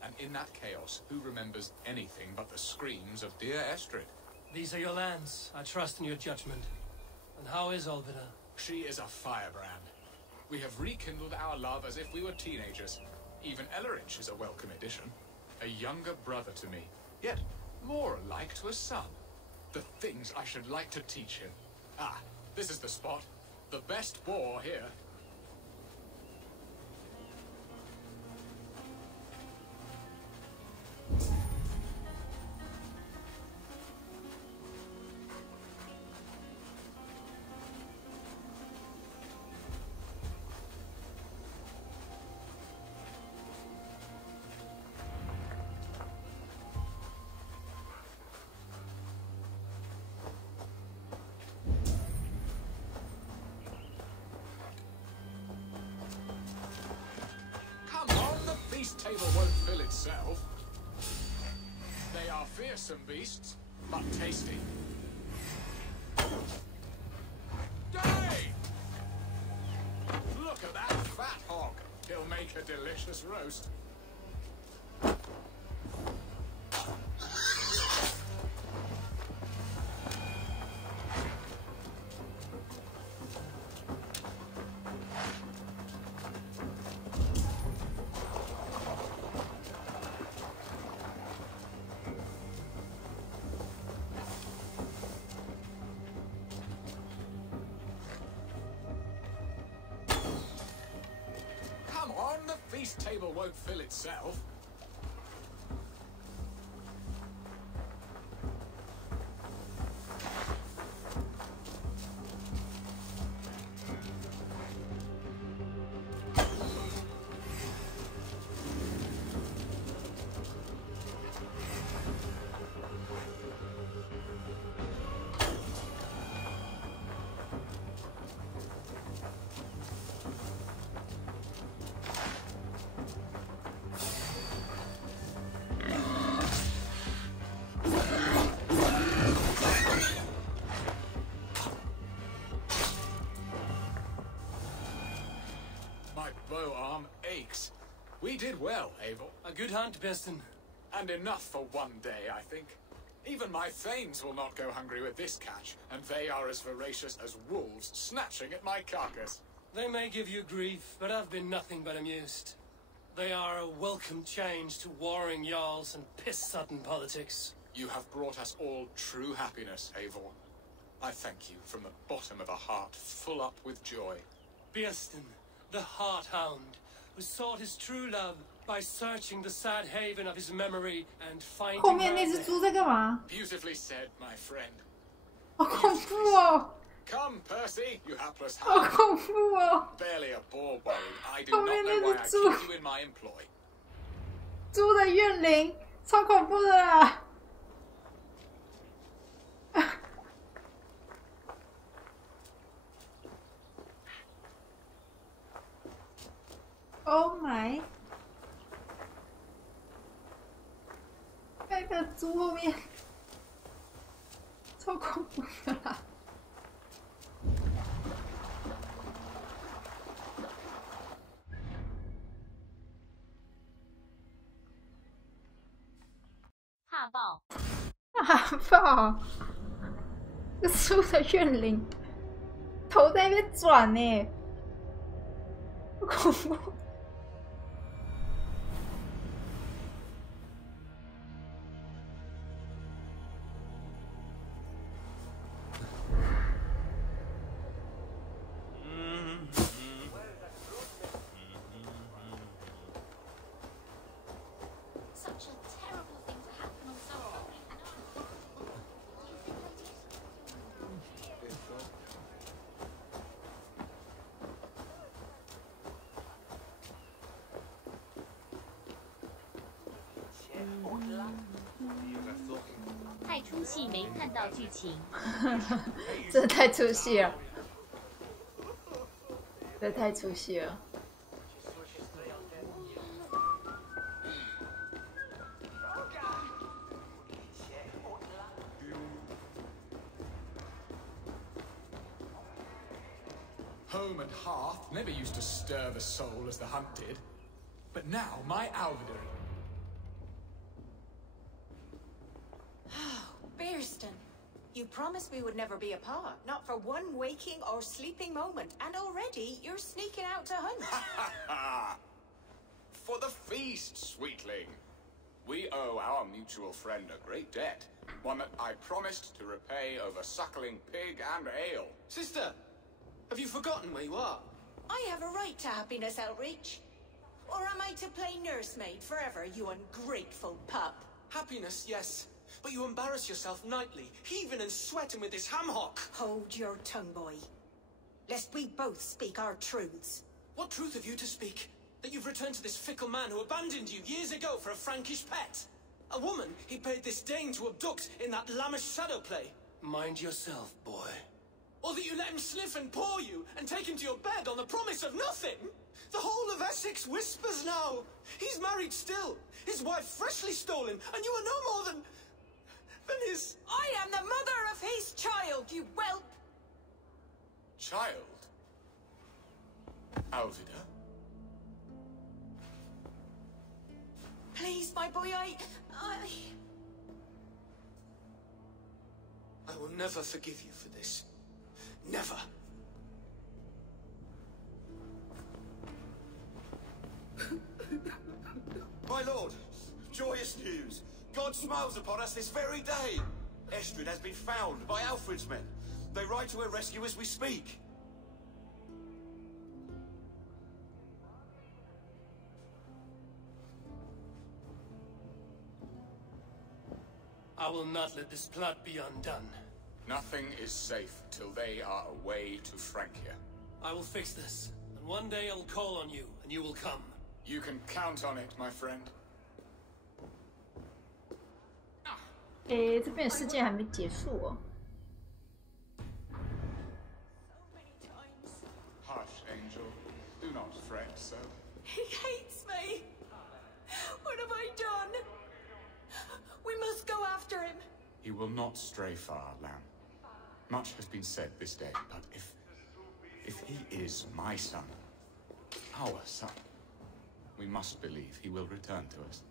And in that chaos, who remembers anything but the screams of dear Estrid? These are your lands. I trust in your judgment. And how is Alvida? She is a firebrand. We have rekindled our love as if we were teenagers. Even Ellerich is a welcome addition. A younger brother to me, yet more alike to a son. The things I should like to teach him. Ah, this is the spot. The best boar here. This table won't fill itself. They are fearsome beasts, but tasty. Dang! Look at that fat hog. He'll make a delicious roast. feast table won't fill itself. My bow arm aches. We did well, Abel. A good hunt, Beston. And enough for one day, I think. Even my thanes will not go hungry with this catch, and they are as voracious as wolves snatching at my carcass. They may give you grief, but I've been nothing but amused. They are a welcome change to warring jarls and piss-sudden politics. You have brought us all true happiness, Eivor. I thank you from the bottom of a heart full up with joy. Beston, the Heart-Hound, who sought his true love by searching the sad haven of his memory and finding 后面那只猪在干嘛？ Beautifully said, my friend. 好恐怖哦！ Come, Percy, you hapless 好 hound. 恐怖哦！ Barely a ball buried. I do 后 not 面 know 那 why 只 I 猪， keep you in my employ. 猪的怨灵，超恐怖的啦！ Oh my！ 那个猪后面超恐怖的啦！哈爆！哈爆！这猪的怨灵，头在那边转呢，好恐怖！ Such a terrible thing to happen on someone. Mm. 太出戏，没看到剧情。真的太出戏了，这太出戏了。 Home and hearth never used to stir the soul as the hunt did. But now, my Alvidary. Bearston, you promised we would never be apart, not for one waking or sleeping moment, and already you're sneaking out to hunt. For the feast, sweetling. We owe our mutual friend a great debt, one that I promised to repay over suckling pig and ale. Sister, have you forgotten where you are? I have a right to happiness outreach. Or am I to play nursemaid forever, you ungrateful pup? Happiness, yes. But you embarrass yourself nightly, heaving and sweating with this ham hock. Hold your tongue, boy. Lest we both speak our truths. What truth have you to speak? That you've returned to this fickle man who abandoned you years ago for a Frankish pet? A woman he paid this Dane to abduct in that lammish shadow play? Mind yourself, boy. Or that you let him sniff and paw you and take him to your bed on the promise of nothing? The whole of Essex whispers now. He's married still, his wife freshly stolen, and you are no more than his... I am the mother of his child, you whelp! Child? Alvida? Please, my boy, I will never forgive you for this. Never. My lord, joyous news. God smiles upon us this very day. Estrid has been found by Alfred's men. They ride to her rescue as we speak. I will not let this plot be undone. Nothing is safe till they are away to Francia. I will fix this, and one day I will call on you, and you will come. You can count on it, my friend. 这边的事件还没结束哦。Hush, Angel. Do not fret so. He hates me. What have I done? We must go after him. He will not stray far, Lamb. Much has been said this day, but if he is my son, our son, we must believe he will return to us.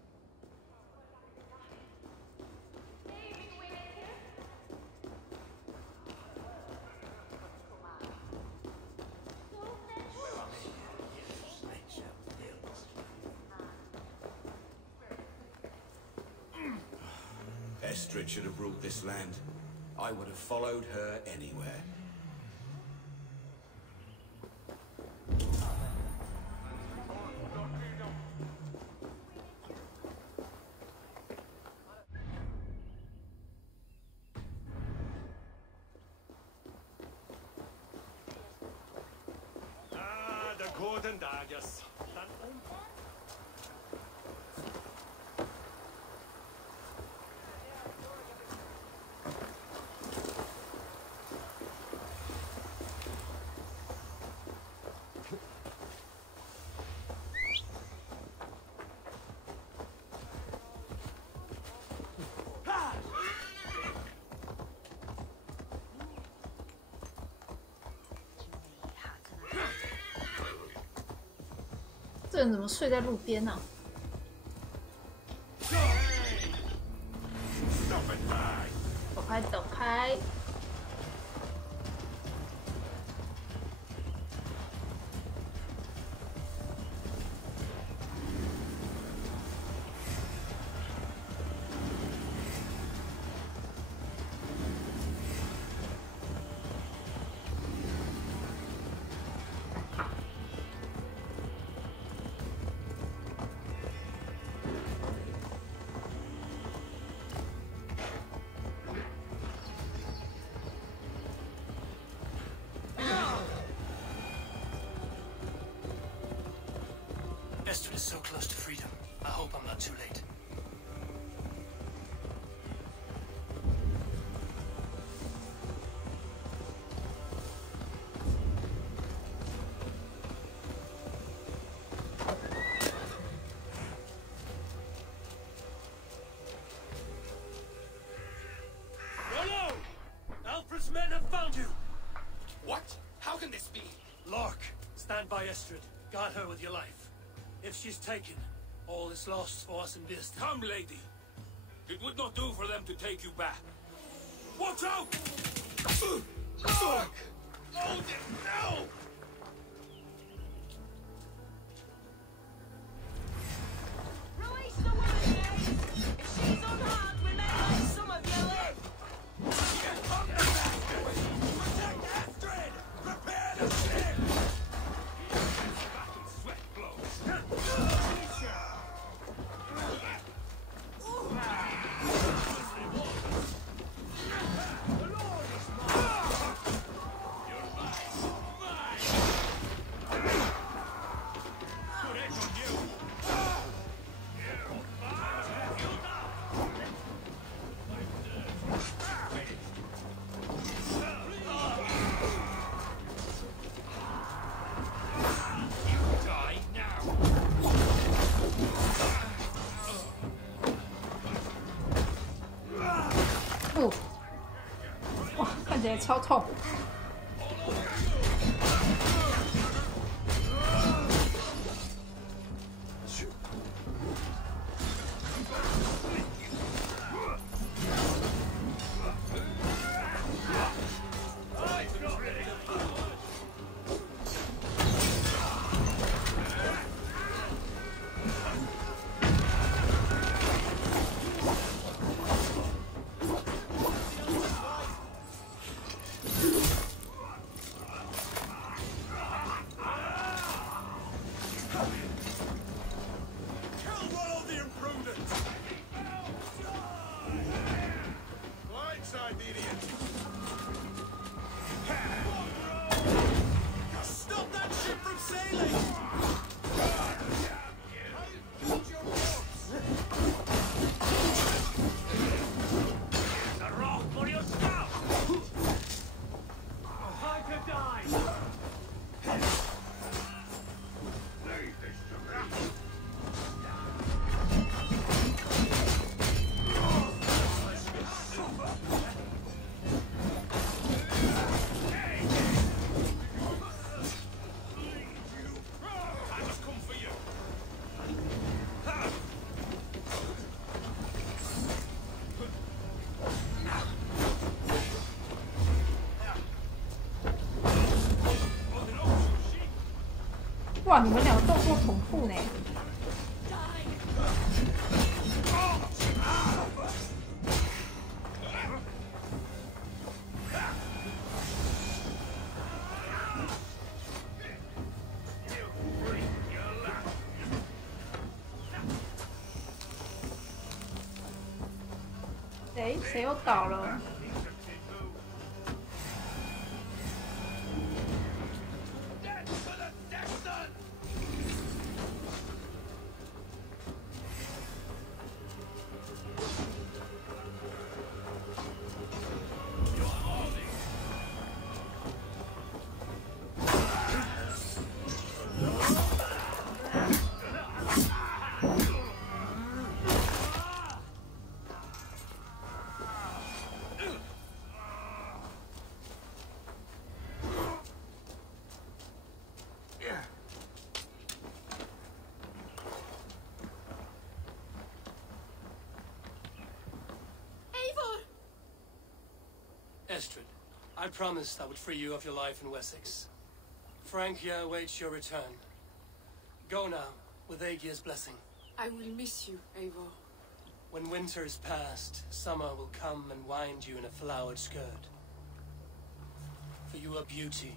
Estrid should have ruled this land. I would have followed her anywhere. The golden daggers. Ah! 这人怎么睡在路边呢？走开，走开！Estrid is so close to freedom. I hope I'm not too late. Rollo! Alfred's men have found you! What? How can this be? Lark, stand by Estrid. Guard her with your life. If she's taken, all is lost for us in Bist. Come, lady. It would not do for them to take you back. Watch out! Look! Oh, no! Release the woman, Jane! If she's unharmed, we may let some of you live! Protect Astrid! Prepare to sing! Sweat blows.哦，哇，看起来超痛。哇，你们两个动作同步呢。谁又倒了？ Estrid, I promised I would free you of your life in Wessex. Francia awaits your return. Go now, with Aegir's blessing. I will miss you, Eivor. When winter is past, summer will come and wind you in a flowered skirt. For you are beauty,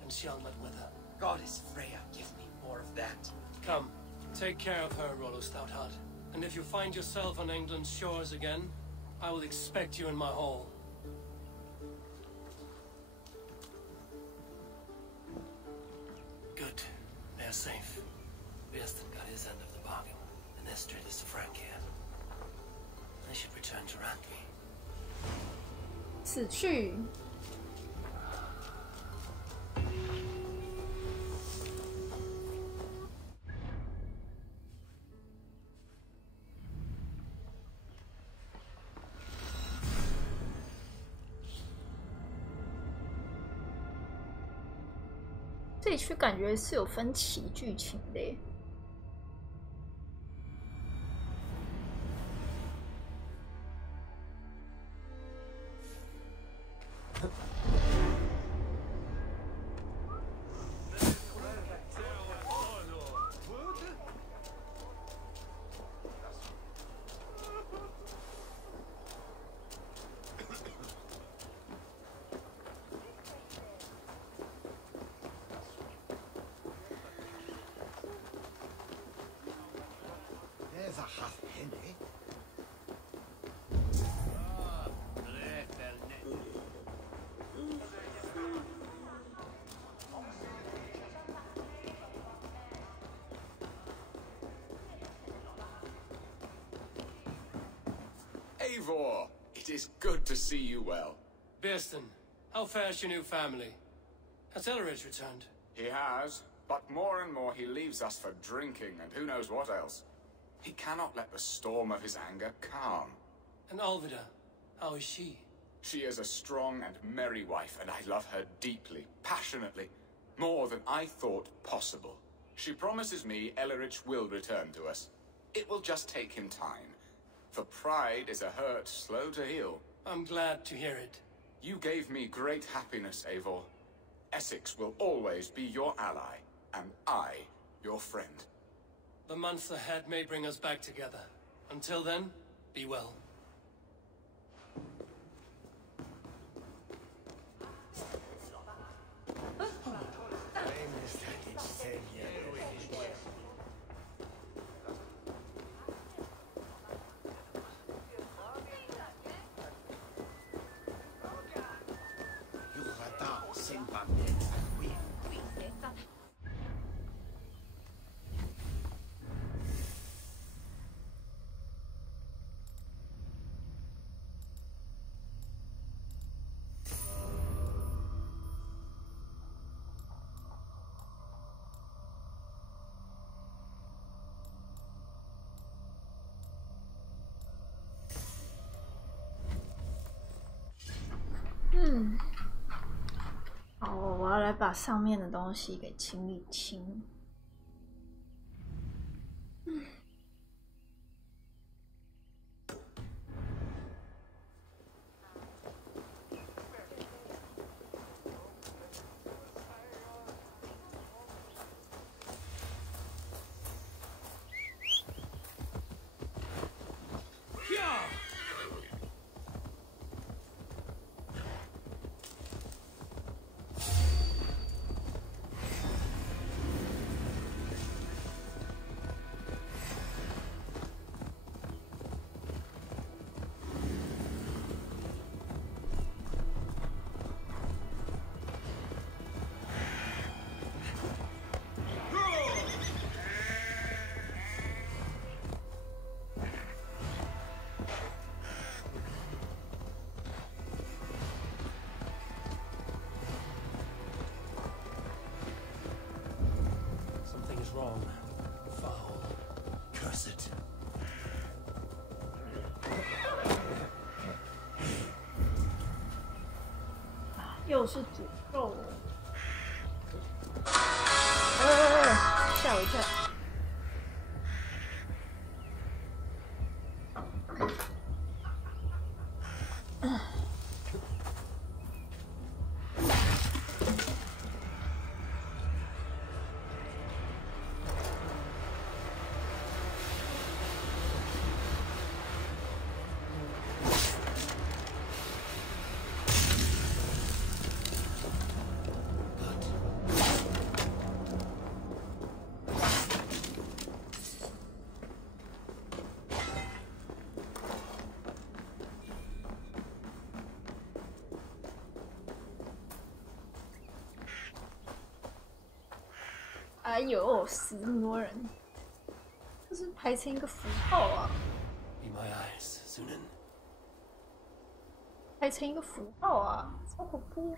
and shall not wither. Goddess Freya, give me more of that. Come, take care of her, Rollo Stoutheart. And if you find yourself on England's shores again, I will expect you in my hall. Good. They are safe. Birston got his end of the bargain, and Estrid is the Frank here. They should return to Randvi. 死去。这一区感觉是有分歧剧情的耶。Eivor, it is good to see you well. Birston, how fares your new family? Has Elridge returned? He has, but more and more he leaves us for drinking and who knows what else. He cannot let the storm of his anger calm. And Alvida, how is she? She is a strong and merry wife, and I love her deeply, passionately, more than I thought possible. She promises me Ellerich will return to us. It will just take him time. For pride is a hurt slow to heal. I'm glad to hear it. You gave me great happiness, Eivor. Essex will always be your ally, and I, your friend. The months ahead may bring us back together. Until then, be well.好，我要来把上面的东西给清理清。was wrong. Foul. Curse it. 又是诅咒！吓我一跳！哎呦，死这么多人，这是排成一个符号啊！ Be my eyes, Sunan. 排成一个符号啊，超恐怖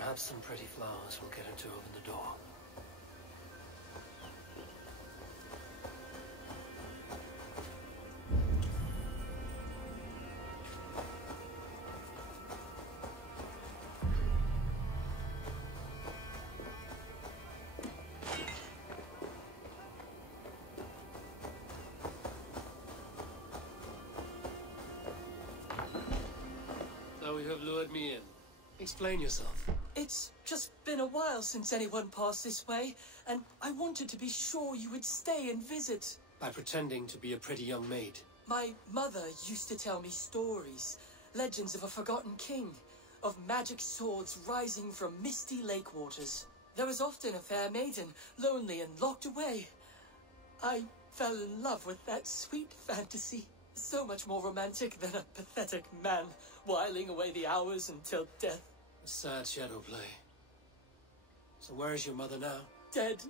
！Perhaps some pretty flowers will get her to open the door. So you have lured me in. Explain yourself. It's just been a while since anyone passed this way, and I wanted to be sure you would stay and visit. By pretending to be a pretty young maid. My mother used to tell me stories, legends of a forgotten king, of magic swords rising from misty lake waters. There was often a fair maiden, lonely and locked away. I fell in love with that sweet fantasy. So much more romantic than a pathetic man whiling away the hours until death. A sad shadow play. So where is your mother now? Dead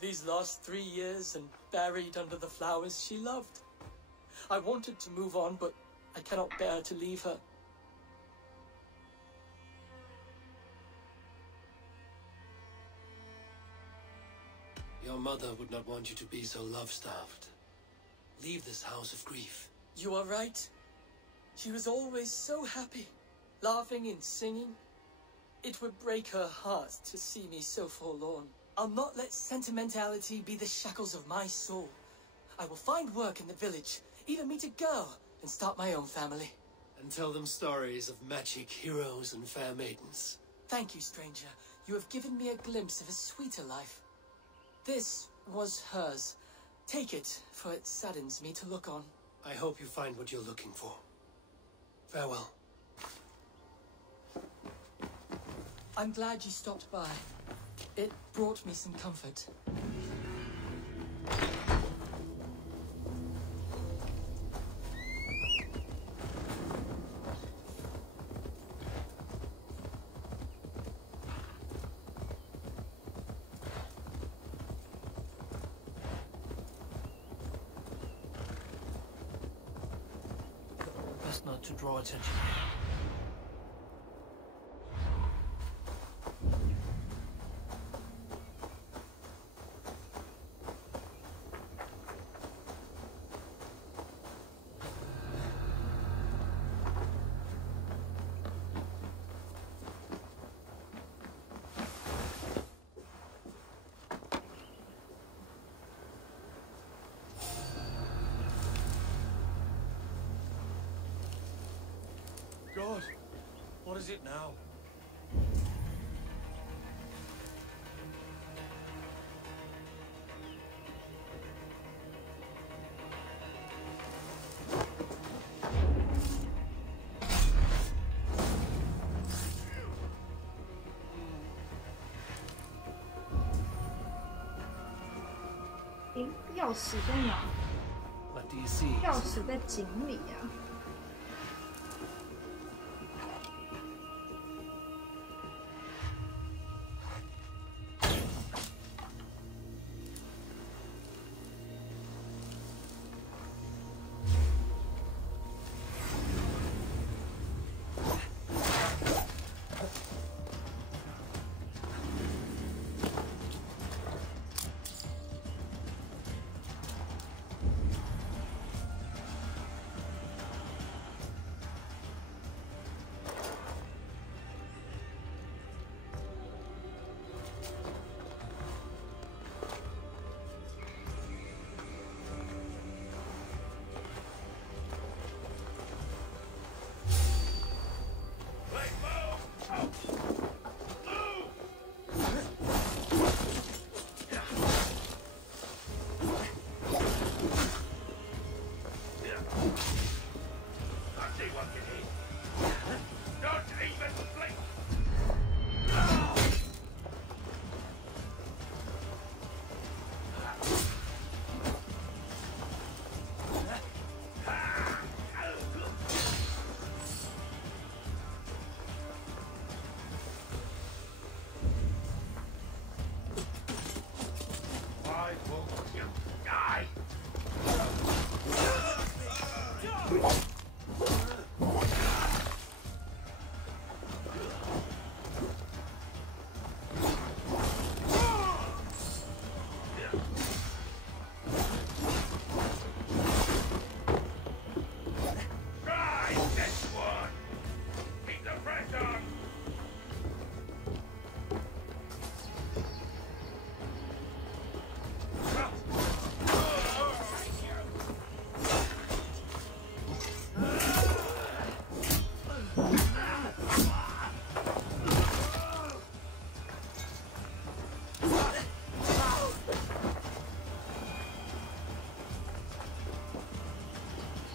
these last 3 years and buried under the flowers she loved. I wanted to move on, but I cannot bear to leave her. Your mother would not want you to be so love-starved. Leave this house of grief. You are right. She was always so happy, laughing and singing. It would break her heart to see me so forlorn. I'll not let sentimentality be the shackles of my soul. I will find work in the village, even meet a girl, and start my own family. And tell them stories of magic heroes and fair maidens. Thank you, stranger. You have given me a glimpse of a sweeter life. This was hers. Take it, for it saddens me to look on. I hope you find what you're looking for. Farewell. I'm glad you stopped by. It brought me some comfort. Best not to draw attention. What is it now?诶，钥匙在哪？ What do you see? 钥匙在井里啊。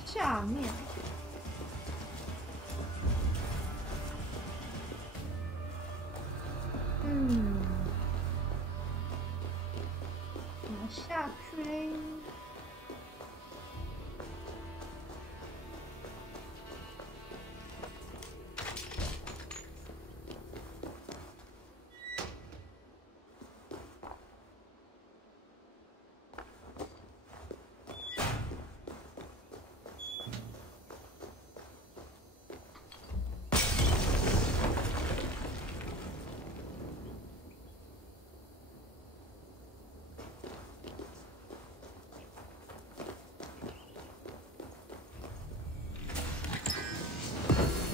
下面，怎么下去嘞？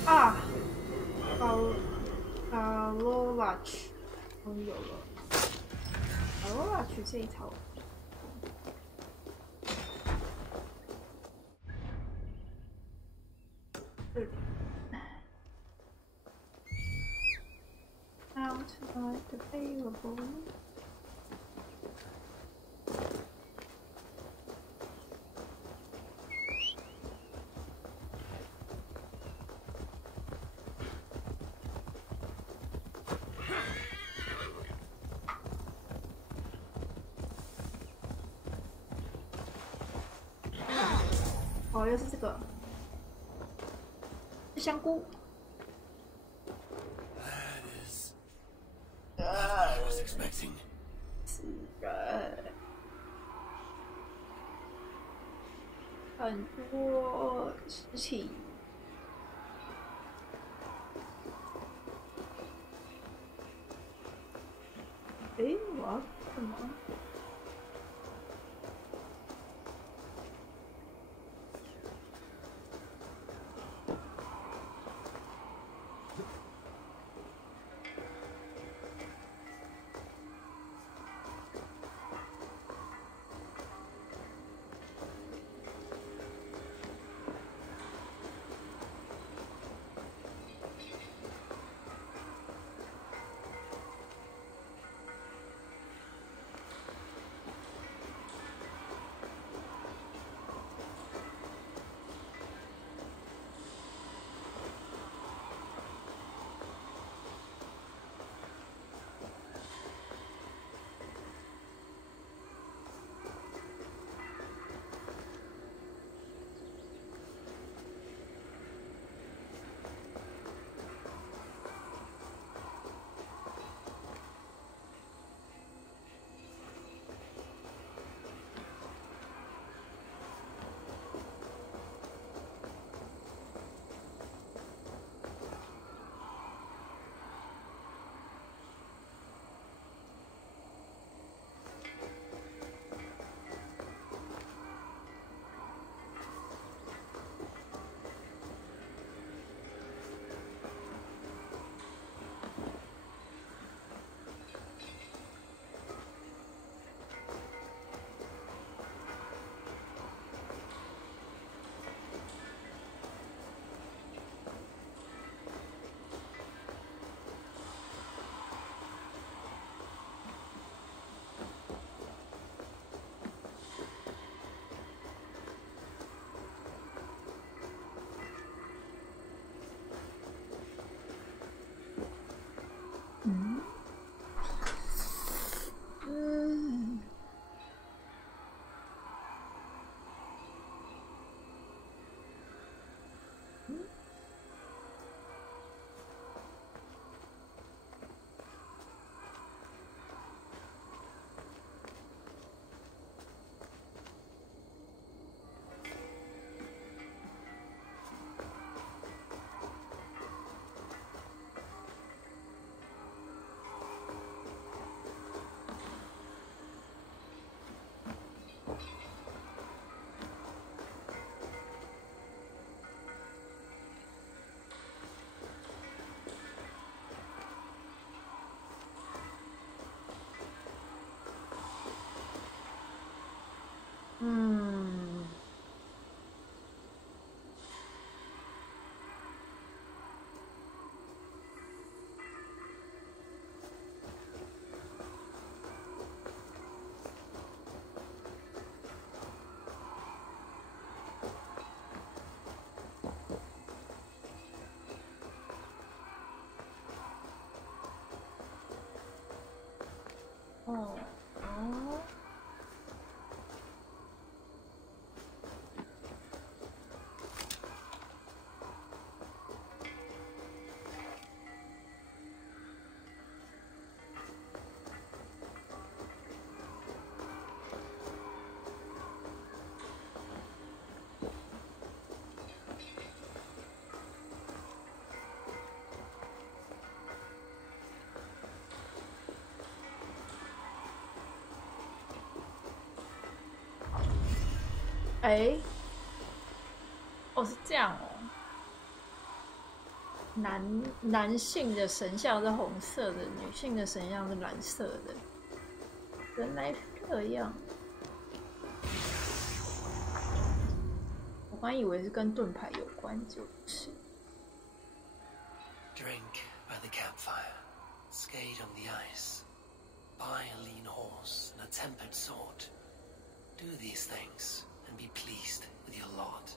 啊，卡罗瓦区，有了，卡罗瓦区这一套。Outside available. 哦，又是这个香菇。I was expecting. 是人，很多事情。诶，我要干嘛？哦哦。哎，哦，是这样哦。男性的神像是红色的，女性的神像是蓝色的。原来是这样。我刚以为是跟盾牌有关，就不是。Drink by the campfire, skate on the ice, buy a lean horse and a tempered sword. Do these things and be pleased with your lot.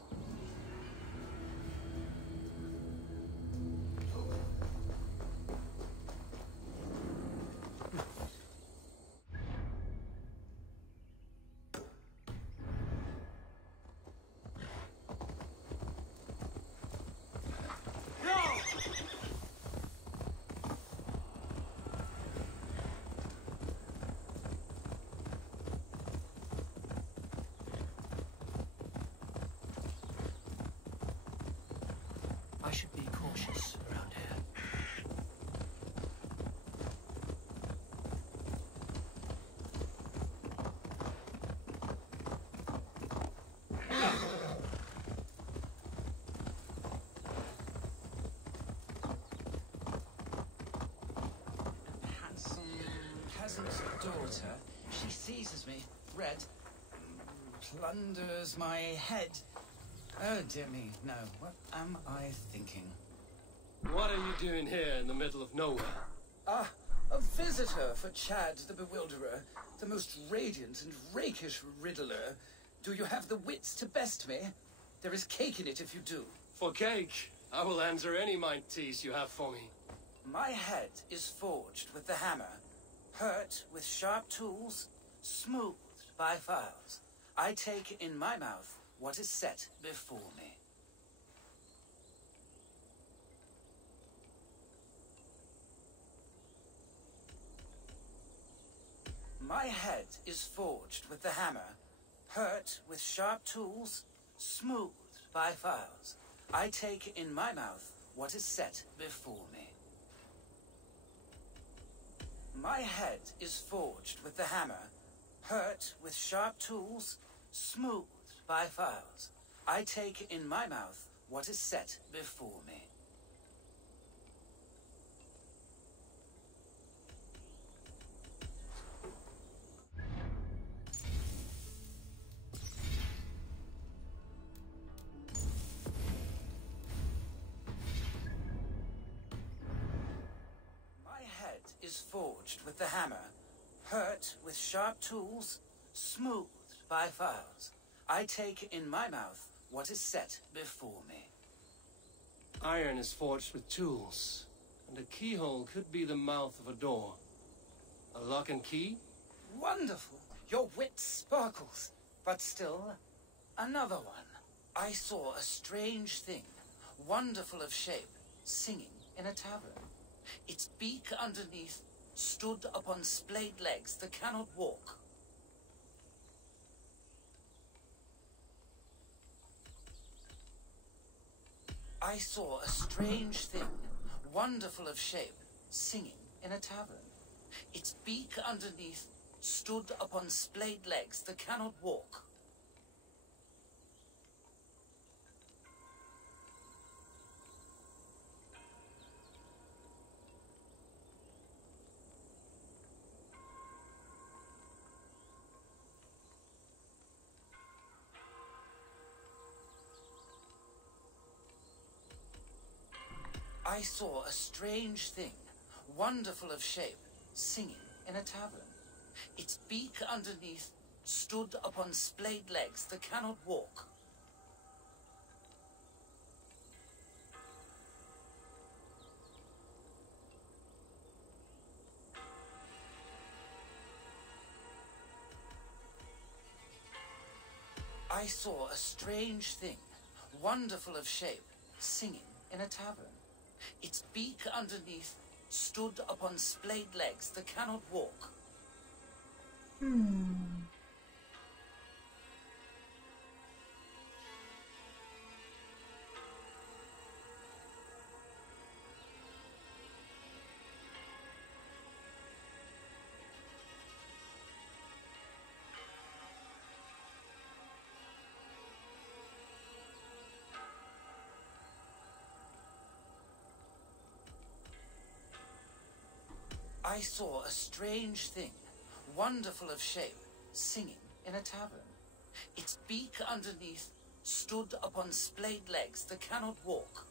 I should be cautious around here. Handsome peasant's daughter. She seizes me, red, plunders my head. Oh dear me, no. What am I thinking? What are you doing here in the middle of nowhere? Ah, a visitor for Chad the Bewilderer, the most radiant and rakish riddler. Do you have the wits to best me? There is cake in it if you do. For cake, I will answer any mind tease you have for me. My head is forged with the hammer, hurt with sharp tools, smoothed by files. I take in my mouth what is set before me. My head is forged with the hammer, hurt with sharp tools, smoothed by files. I take in my mouth what is set before me. My head is forged with the hammer, hurt with sharp tools, smoothed by files. I take in my mouth what is set before me. My head is forged with the hammer, hurt with sharp tools, smoothed by files. I take in my mouth what is set before me. Iron is forged with tools, and a keyhole could be the mouth of a door. A lock and key? Wonderful! Your wit sparkles. But still, another one. I saw a strange thing, wonderful of shape, singing in a tavern. Its beak underneath stood upon splayed legs that cannot walk. I saw a strange thing, wonderful of shape, singing in a tavern. Its beak underneath stood upon splayed legs that cannot walk. I saw a strange thing, wonderful of shape, singing in a tavern. Its beak underneath stood upon splayed legs that cannot walk. I saw a strange thing, wonderful of shape, singing in a tavern. Its beak underneath stood upon splayed legs that cannot walk. I saw a strange thing, wonderful of shape, singing in a tavern. Its beak underneath stood upon splayed legs that cannot walk.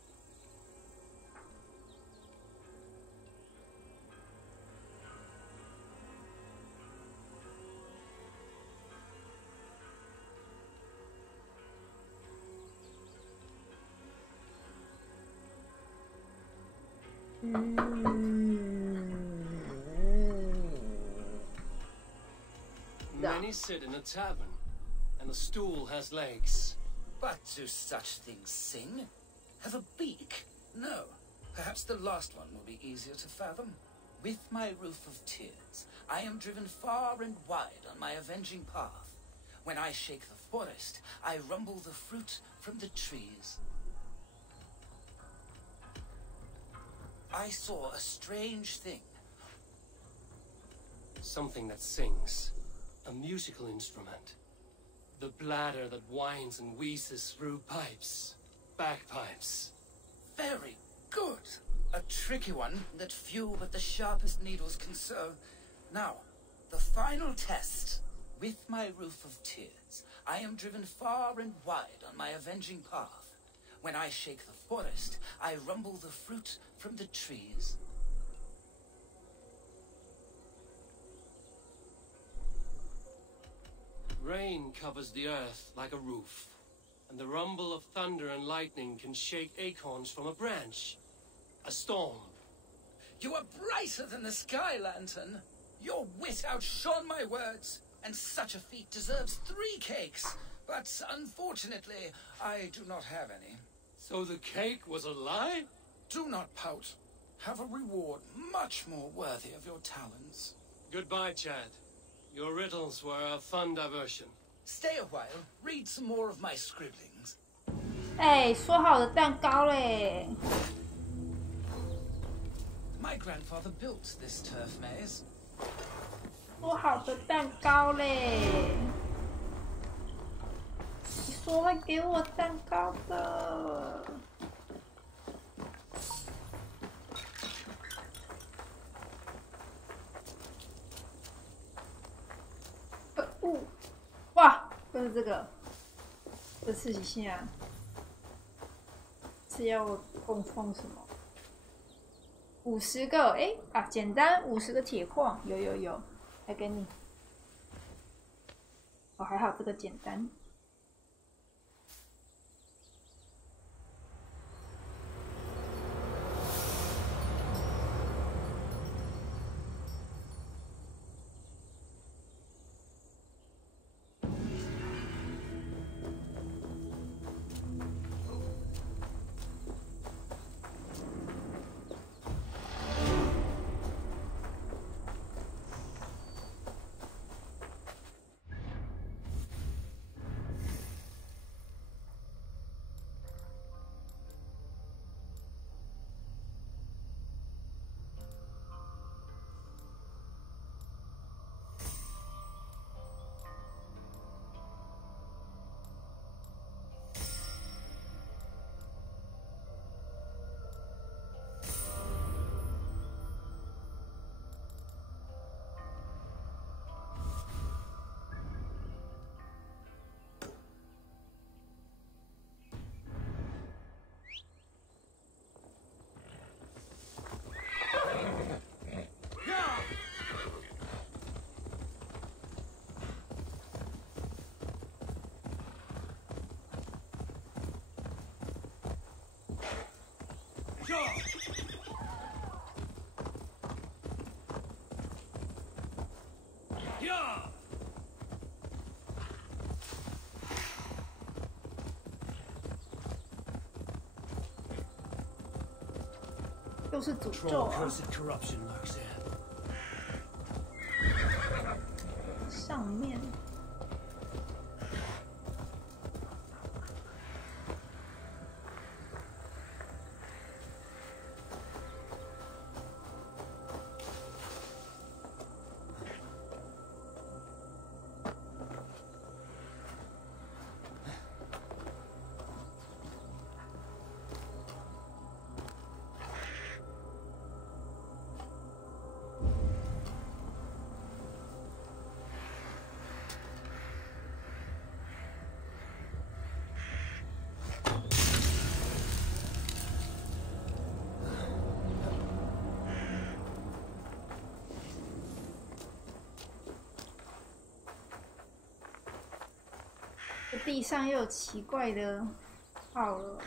Many sit in a tavern, and a stool has legs. But do such things sing? Have a beak? No. Perhaps the last one will be easier to fathom. With my roof of tears, I am driven far and wide on my avenging path. When I shake the forest, I rumble the fruit from the trees. I saw a strange thing. Something that sings. A musical instrument. The bladder that whines and wheezes through pipes. Bagpipes. Very good. A tricky one that few but the sharpest needles can sew. Now, the final test. With my roof of tears, I am driven far and wide on my avenging path. When I shake the forest, I rumble the fruit from the trees. Rain covers the earth like a roof, and the rumble of thunder and lightning can shake acorns from a branch. A storm. You are brighter than the sky lantern. Your wit outshone my words, and such a feat deserves 3 cakes. But unfortunately, I do not have any. So the cake was a lie? Do not pout. Have a reward much more worthy of your talents. Goodbye, Chad. Your riddles were a fun diversion. Stay a while, read some more of my scribblings. 哎，说好的蛋糕嘞 My grandfather built this turf maze. 说好的蛋糕嘞你说会给我蛋糕的哇，不是这个，这刺激性啊！是要我供奉什么？50个，哎啊，简单50个铁矿，有，来给你。哦，还好这个简单。又是诅咒啊！上面。地上又有奇怪的号了。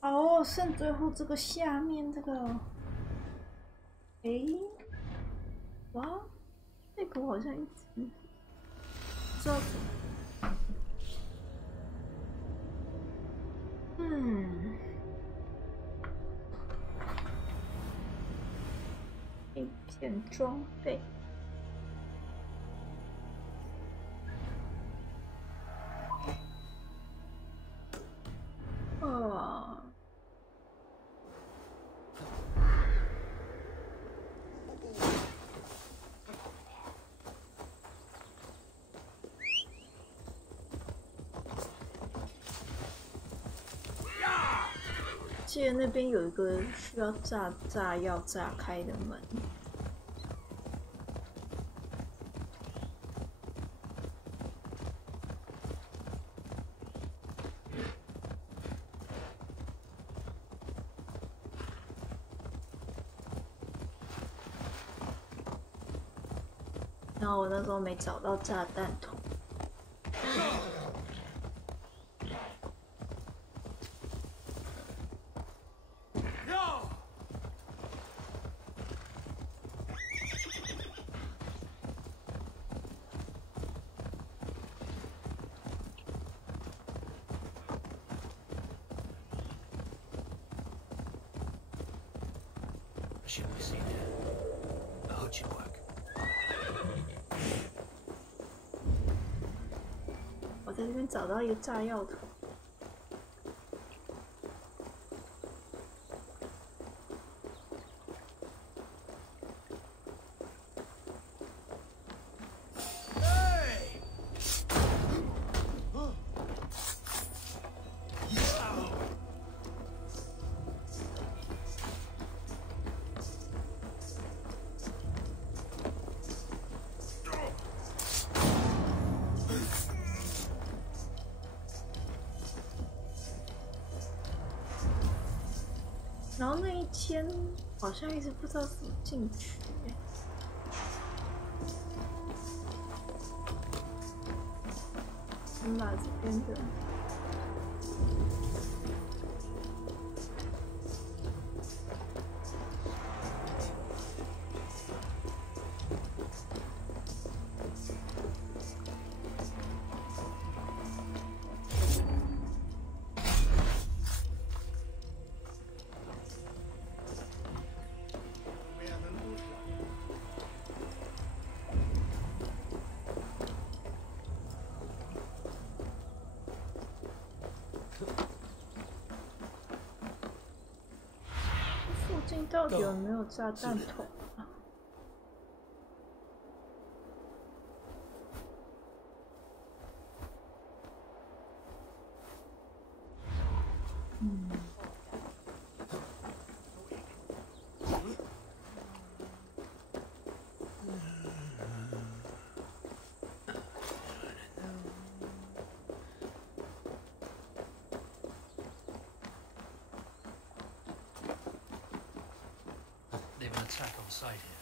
哦，剩最后这个下面这个，诶，哇，这个我好像一直不知道怎么。一片装备。记得那边有一个需要炸药炸开的门。然后我那时候没找到炸弹筒。我在这边找到一个炸药桶。然后那一间好像一直不知道怎么进去。先把这边的。到底有没有炸弹筒啊？Attack on sight here.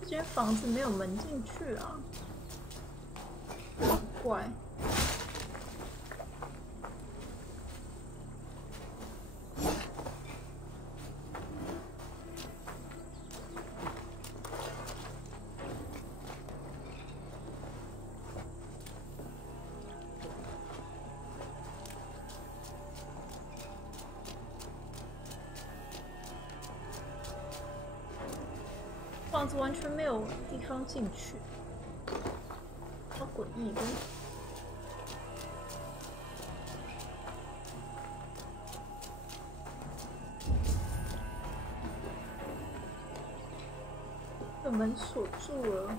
这间房子没有门进去啊。怪。房子完全没有地方进去，好诡异的。这门锁住了。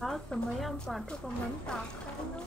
要怎么样把这个门打开呢？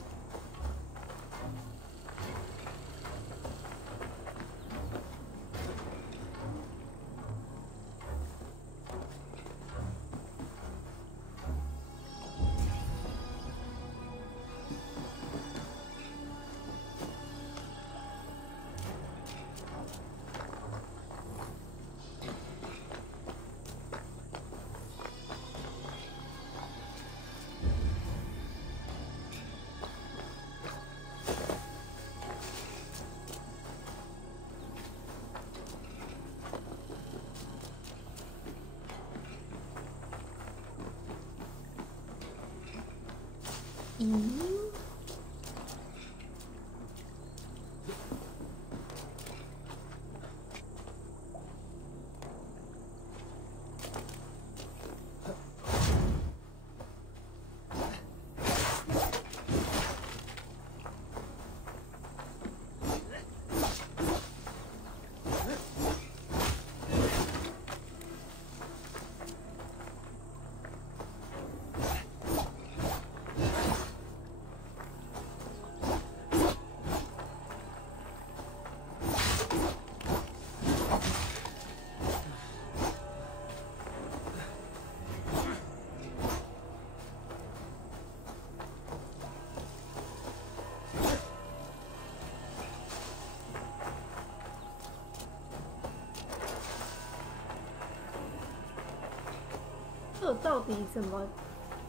这到底怎么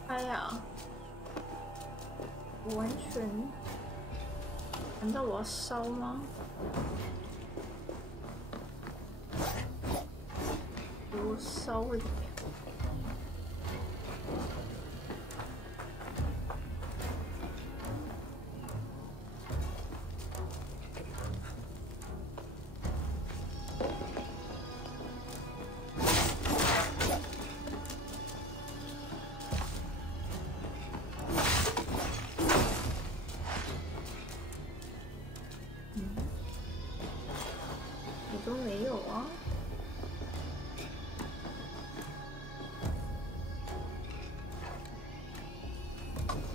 开啊？我完全……难道我要烧吗？我烧会怎么样？都没有啊！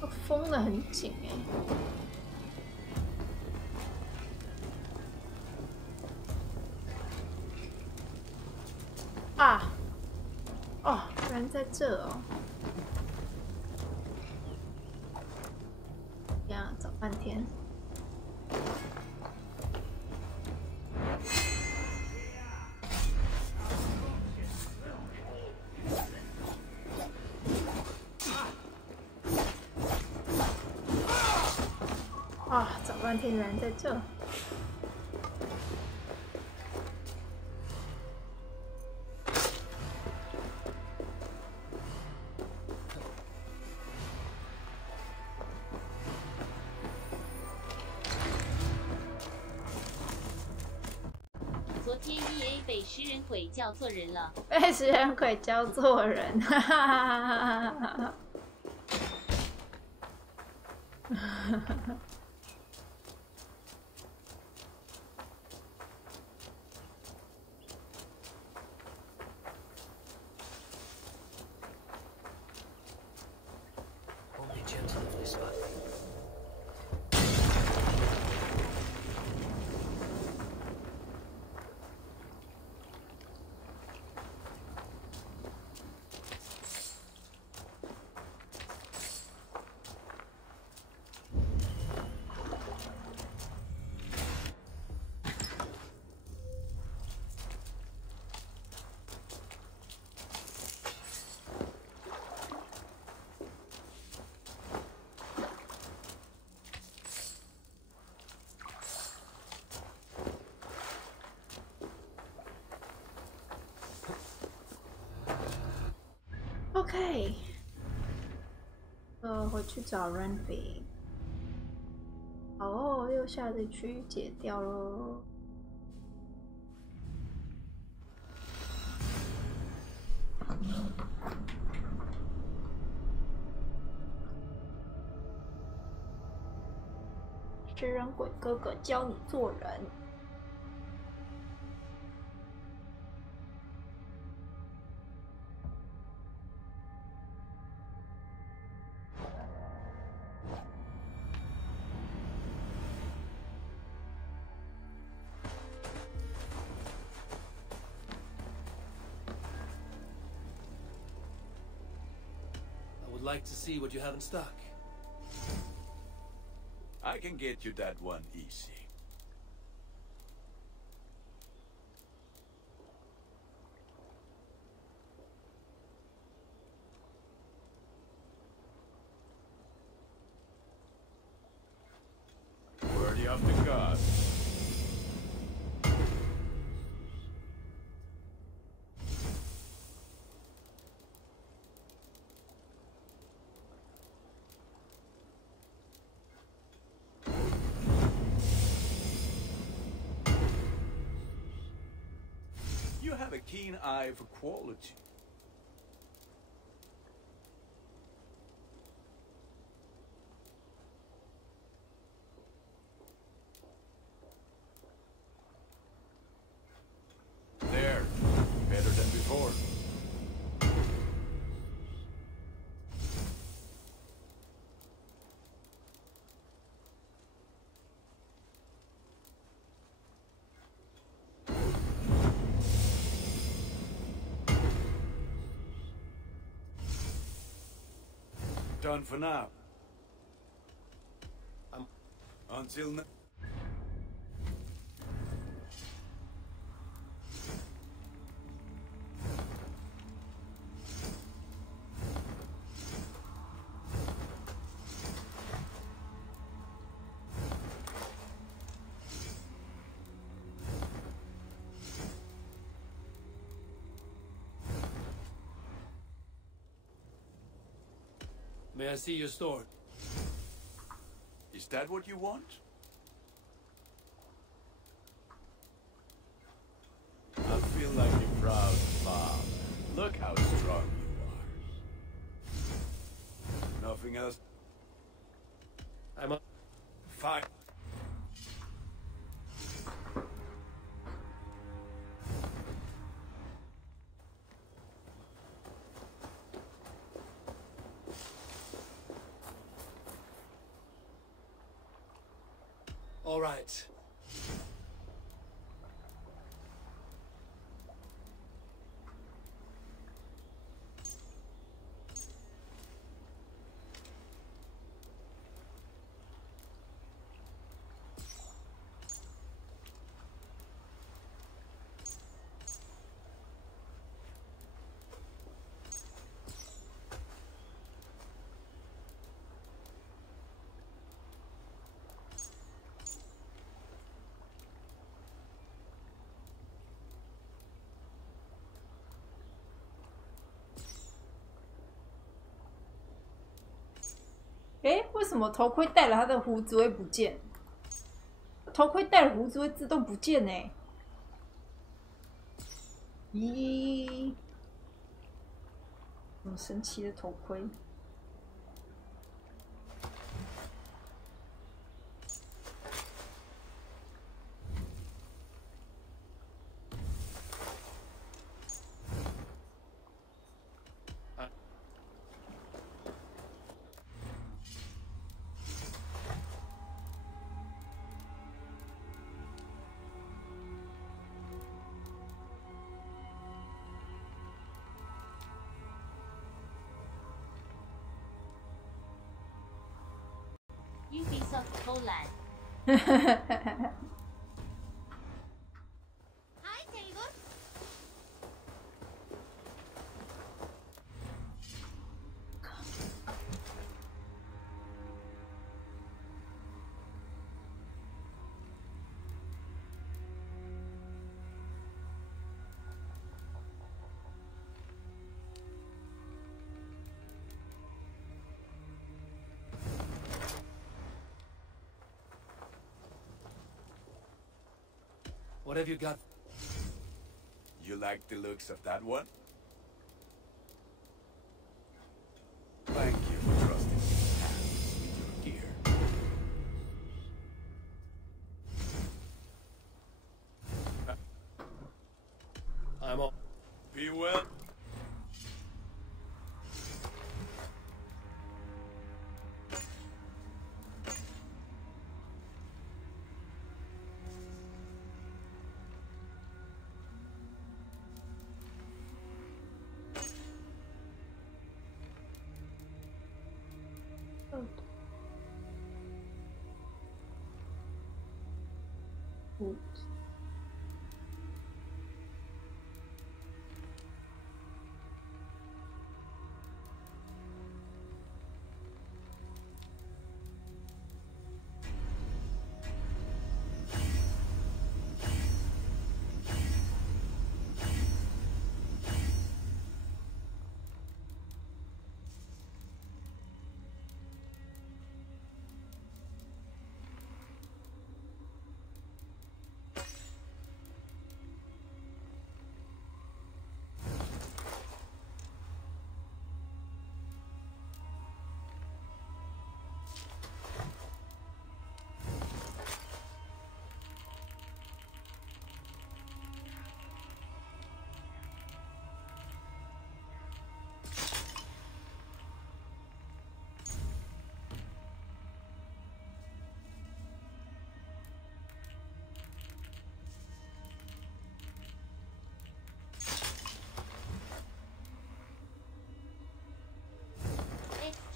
它封得很紧哎！啊！哦，居然在这哦！呀，找半天。啊！找半天，原来在这。昨天 EA 被食人鬼叫做人了。被食人鬼叫做人，哈哈哈哈哈！ OK， 回去找 Renfi。哦，右下的区解掉了。食人鬼哥哥教你做人。I would like to see what you have in stock. I can get you that one easy. Worthy of the gods. You have a keen eye for quality. There. Better than before. Done for now. Until now. May I see your sword? Is that what you want? I feel like a proud father. Look how strong you are. Nothing else? I'm a... Fine. All right.为什么头盔戴了他的胡子会不见？头盔戴了胡子会自动不见呢？咦，这么神奇的头盔！Ubisoft 偷懒。What have you got? You like the looks of that one? Thank you for trusting me with your gear. I'm all. Be well. Wood.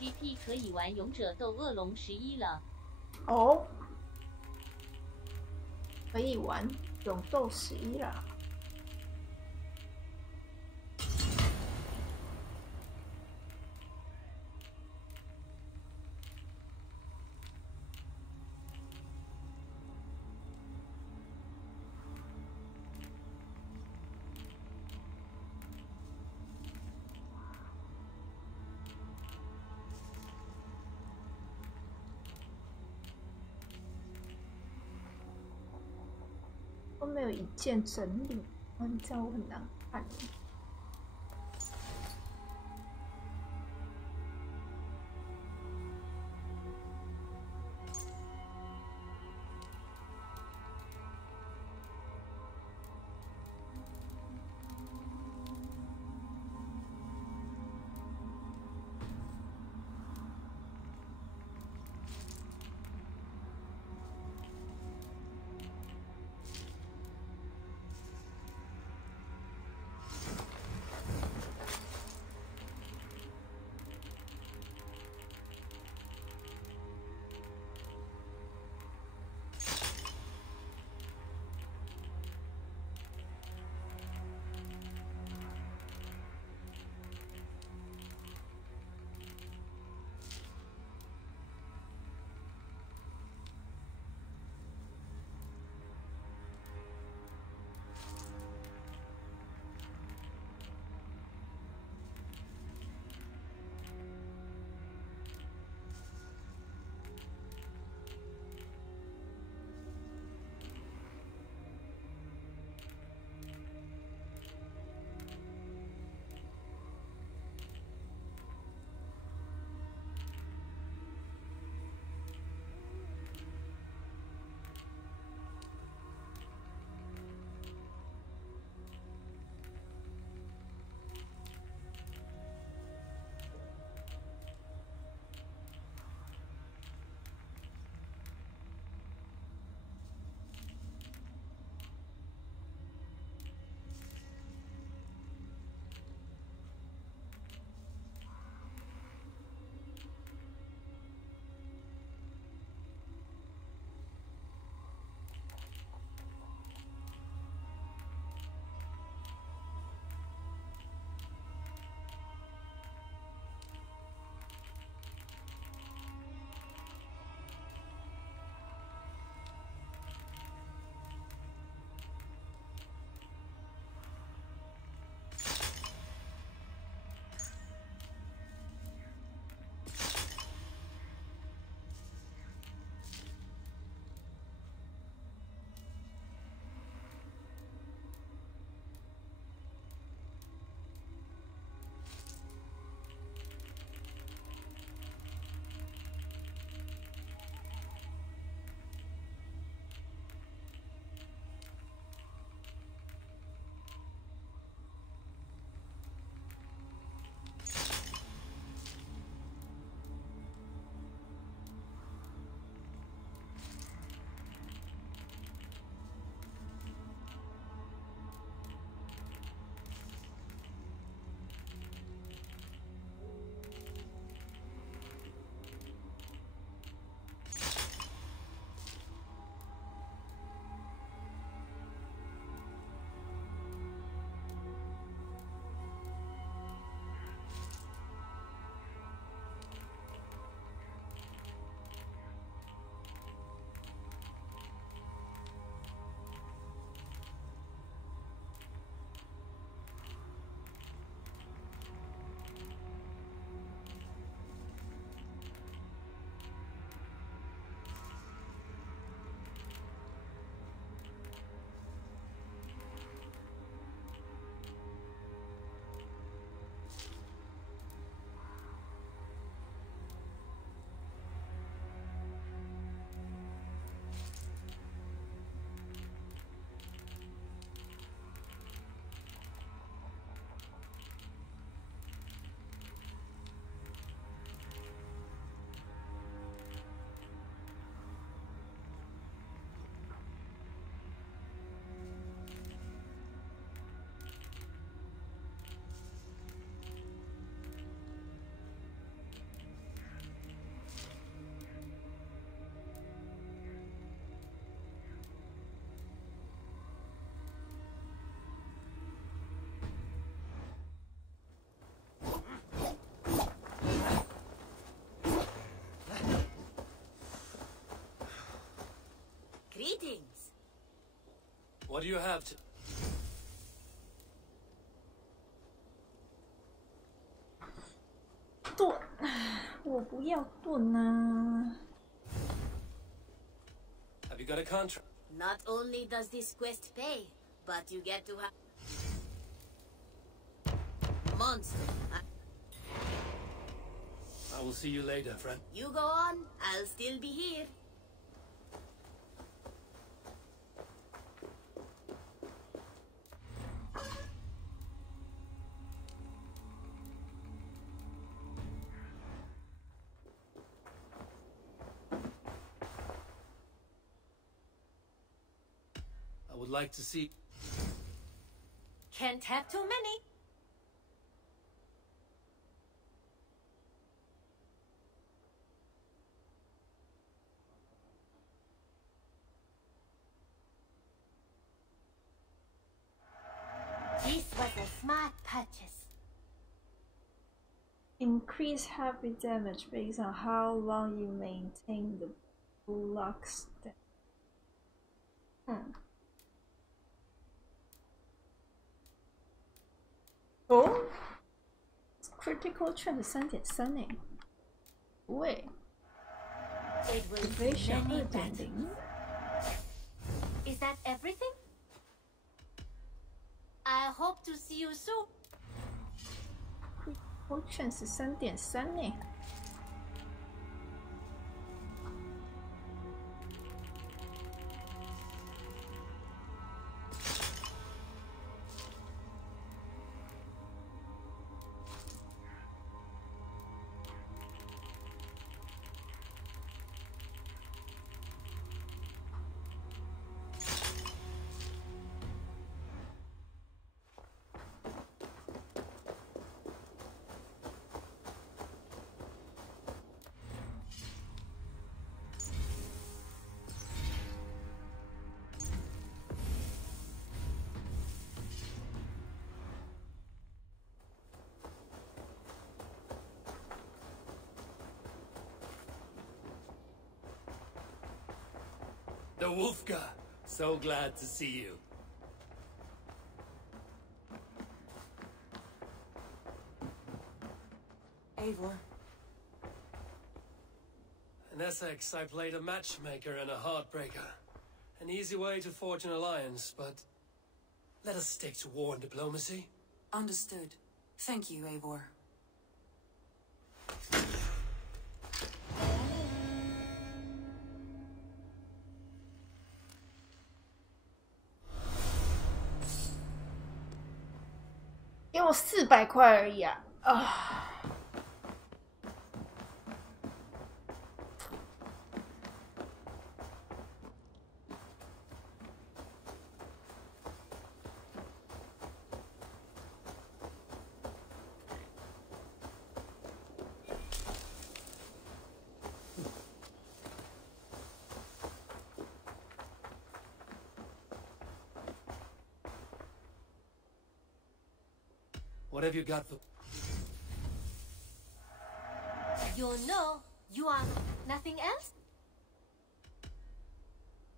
XGP 可以玩勇者斗恶龙11了。哦，可以玩勇斗11啦。都没有一键整理，这样我很难看。Greetings. What do you have to...盾，我不要盾啊。Have you got a contract? Not only does this quest pay, but you get to have... Monster. I will see you later, friend. You go on, I'll still be here. I would like to see... Can't have too many. This was a smart purchase. Increase heavy damage based on how long you maintain the block stat. Oh, critical chance 3.3呢？不会。Activation 2.0。Is that everything? I hope to see you soon. Critical chance 3.3呢？The Wolfka! So glad to see you. Eivor. In Essex, I played a matchmaker and a heartbreaker. An easy way to forge an alliance, but let us stick to war and diplomacy. Understood. Thank you, Eivor.给我400块而已啊！What have you got for... You know, you are nothing else?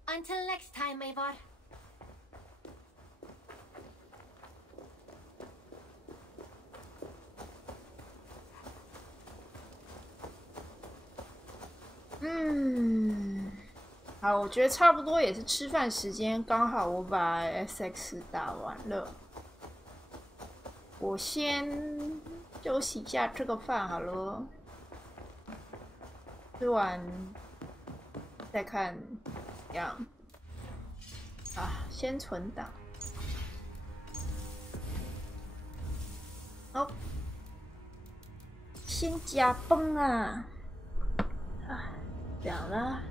Until next time, Eivor.好，我觉得差不多也是吃饭时间，刚好我把 SX 打完了。我先休息一下，吃个饭好了。吃完再看怎样。啊，先存档。好，先加崩啊！啊，这样啦。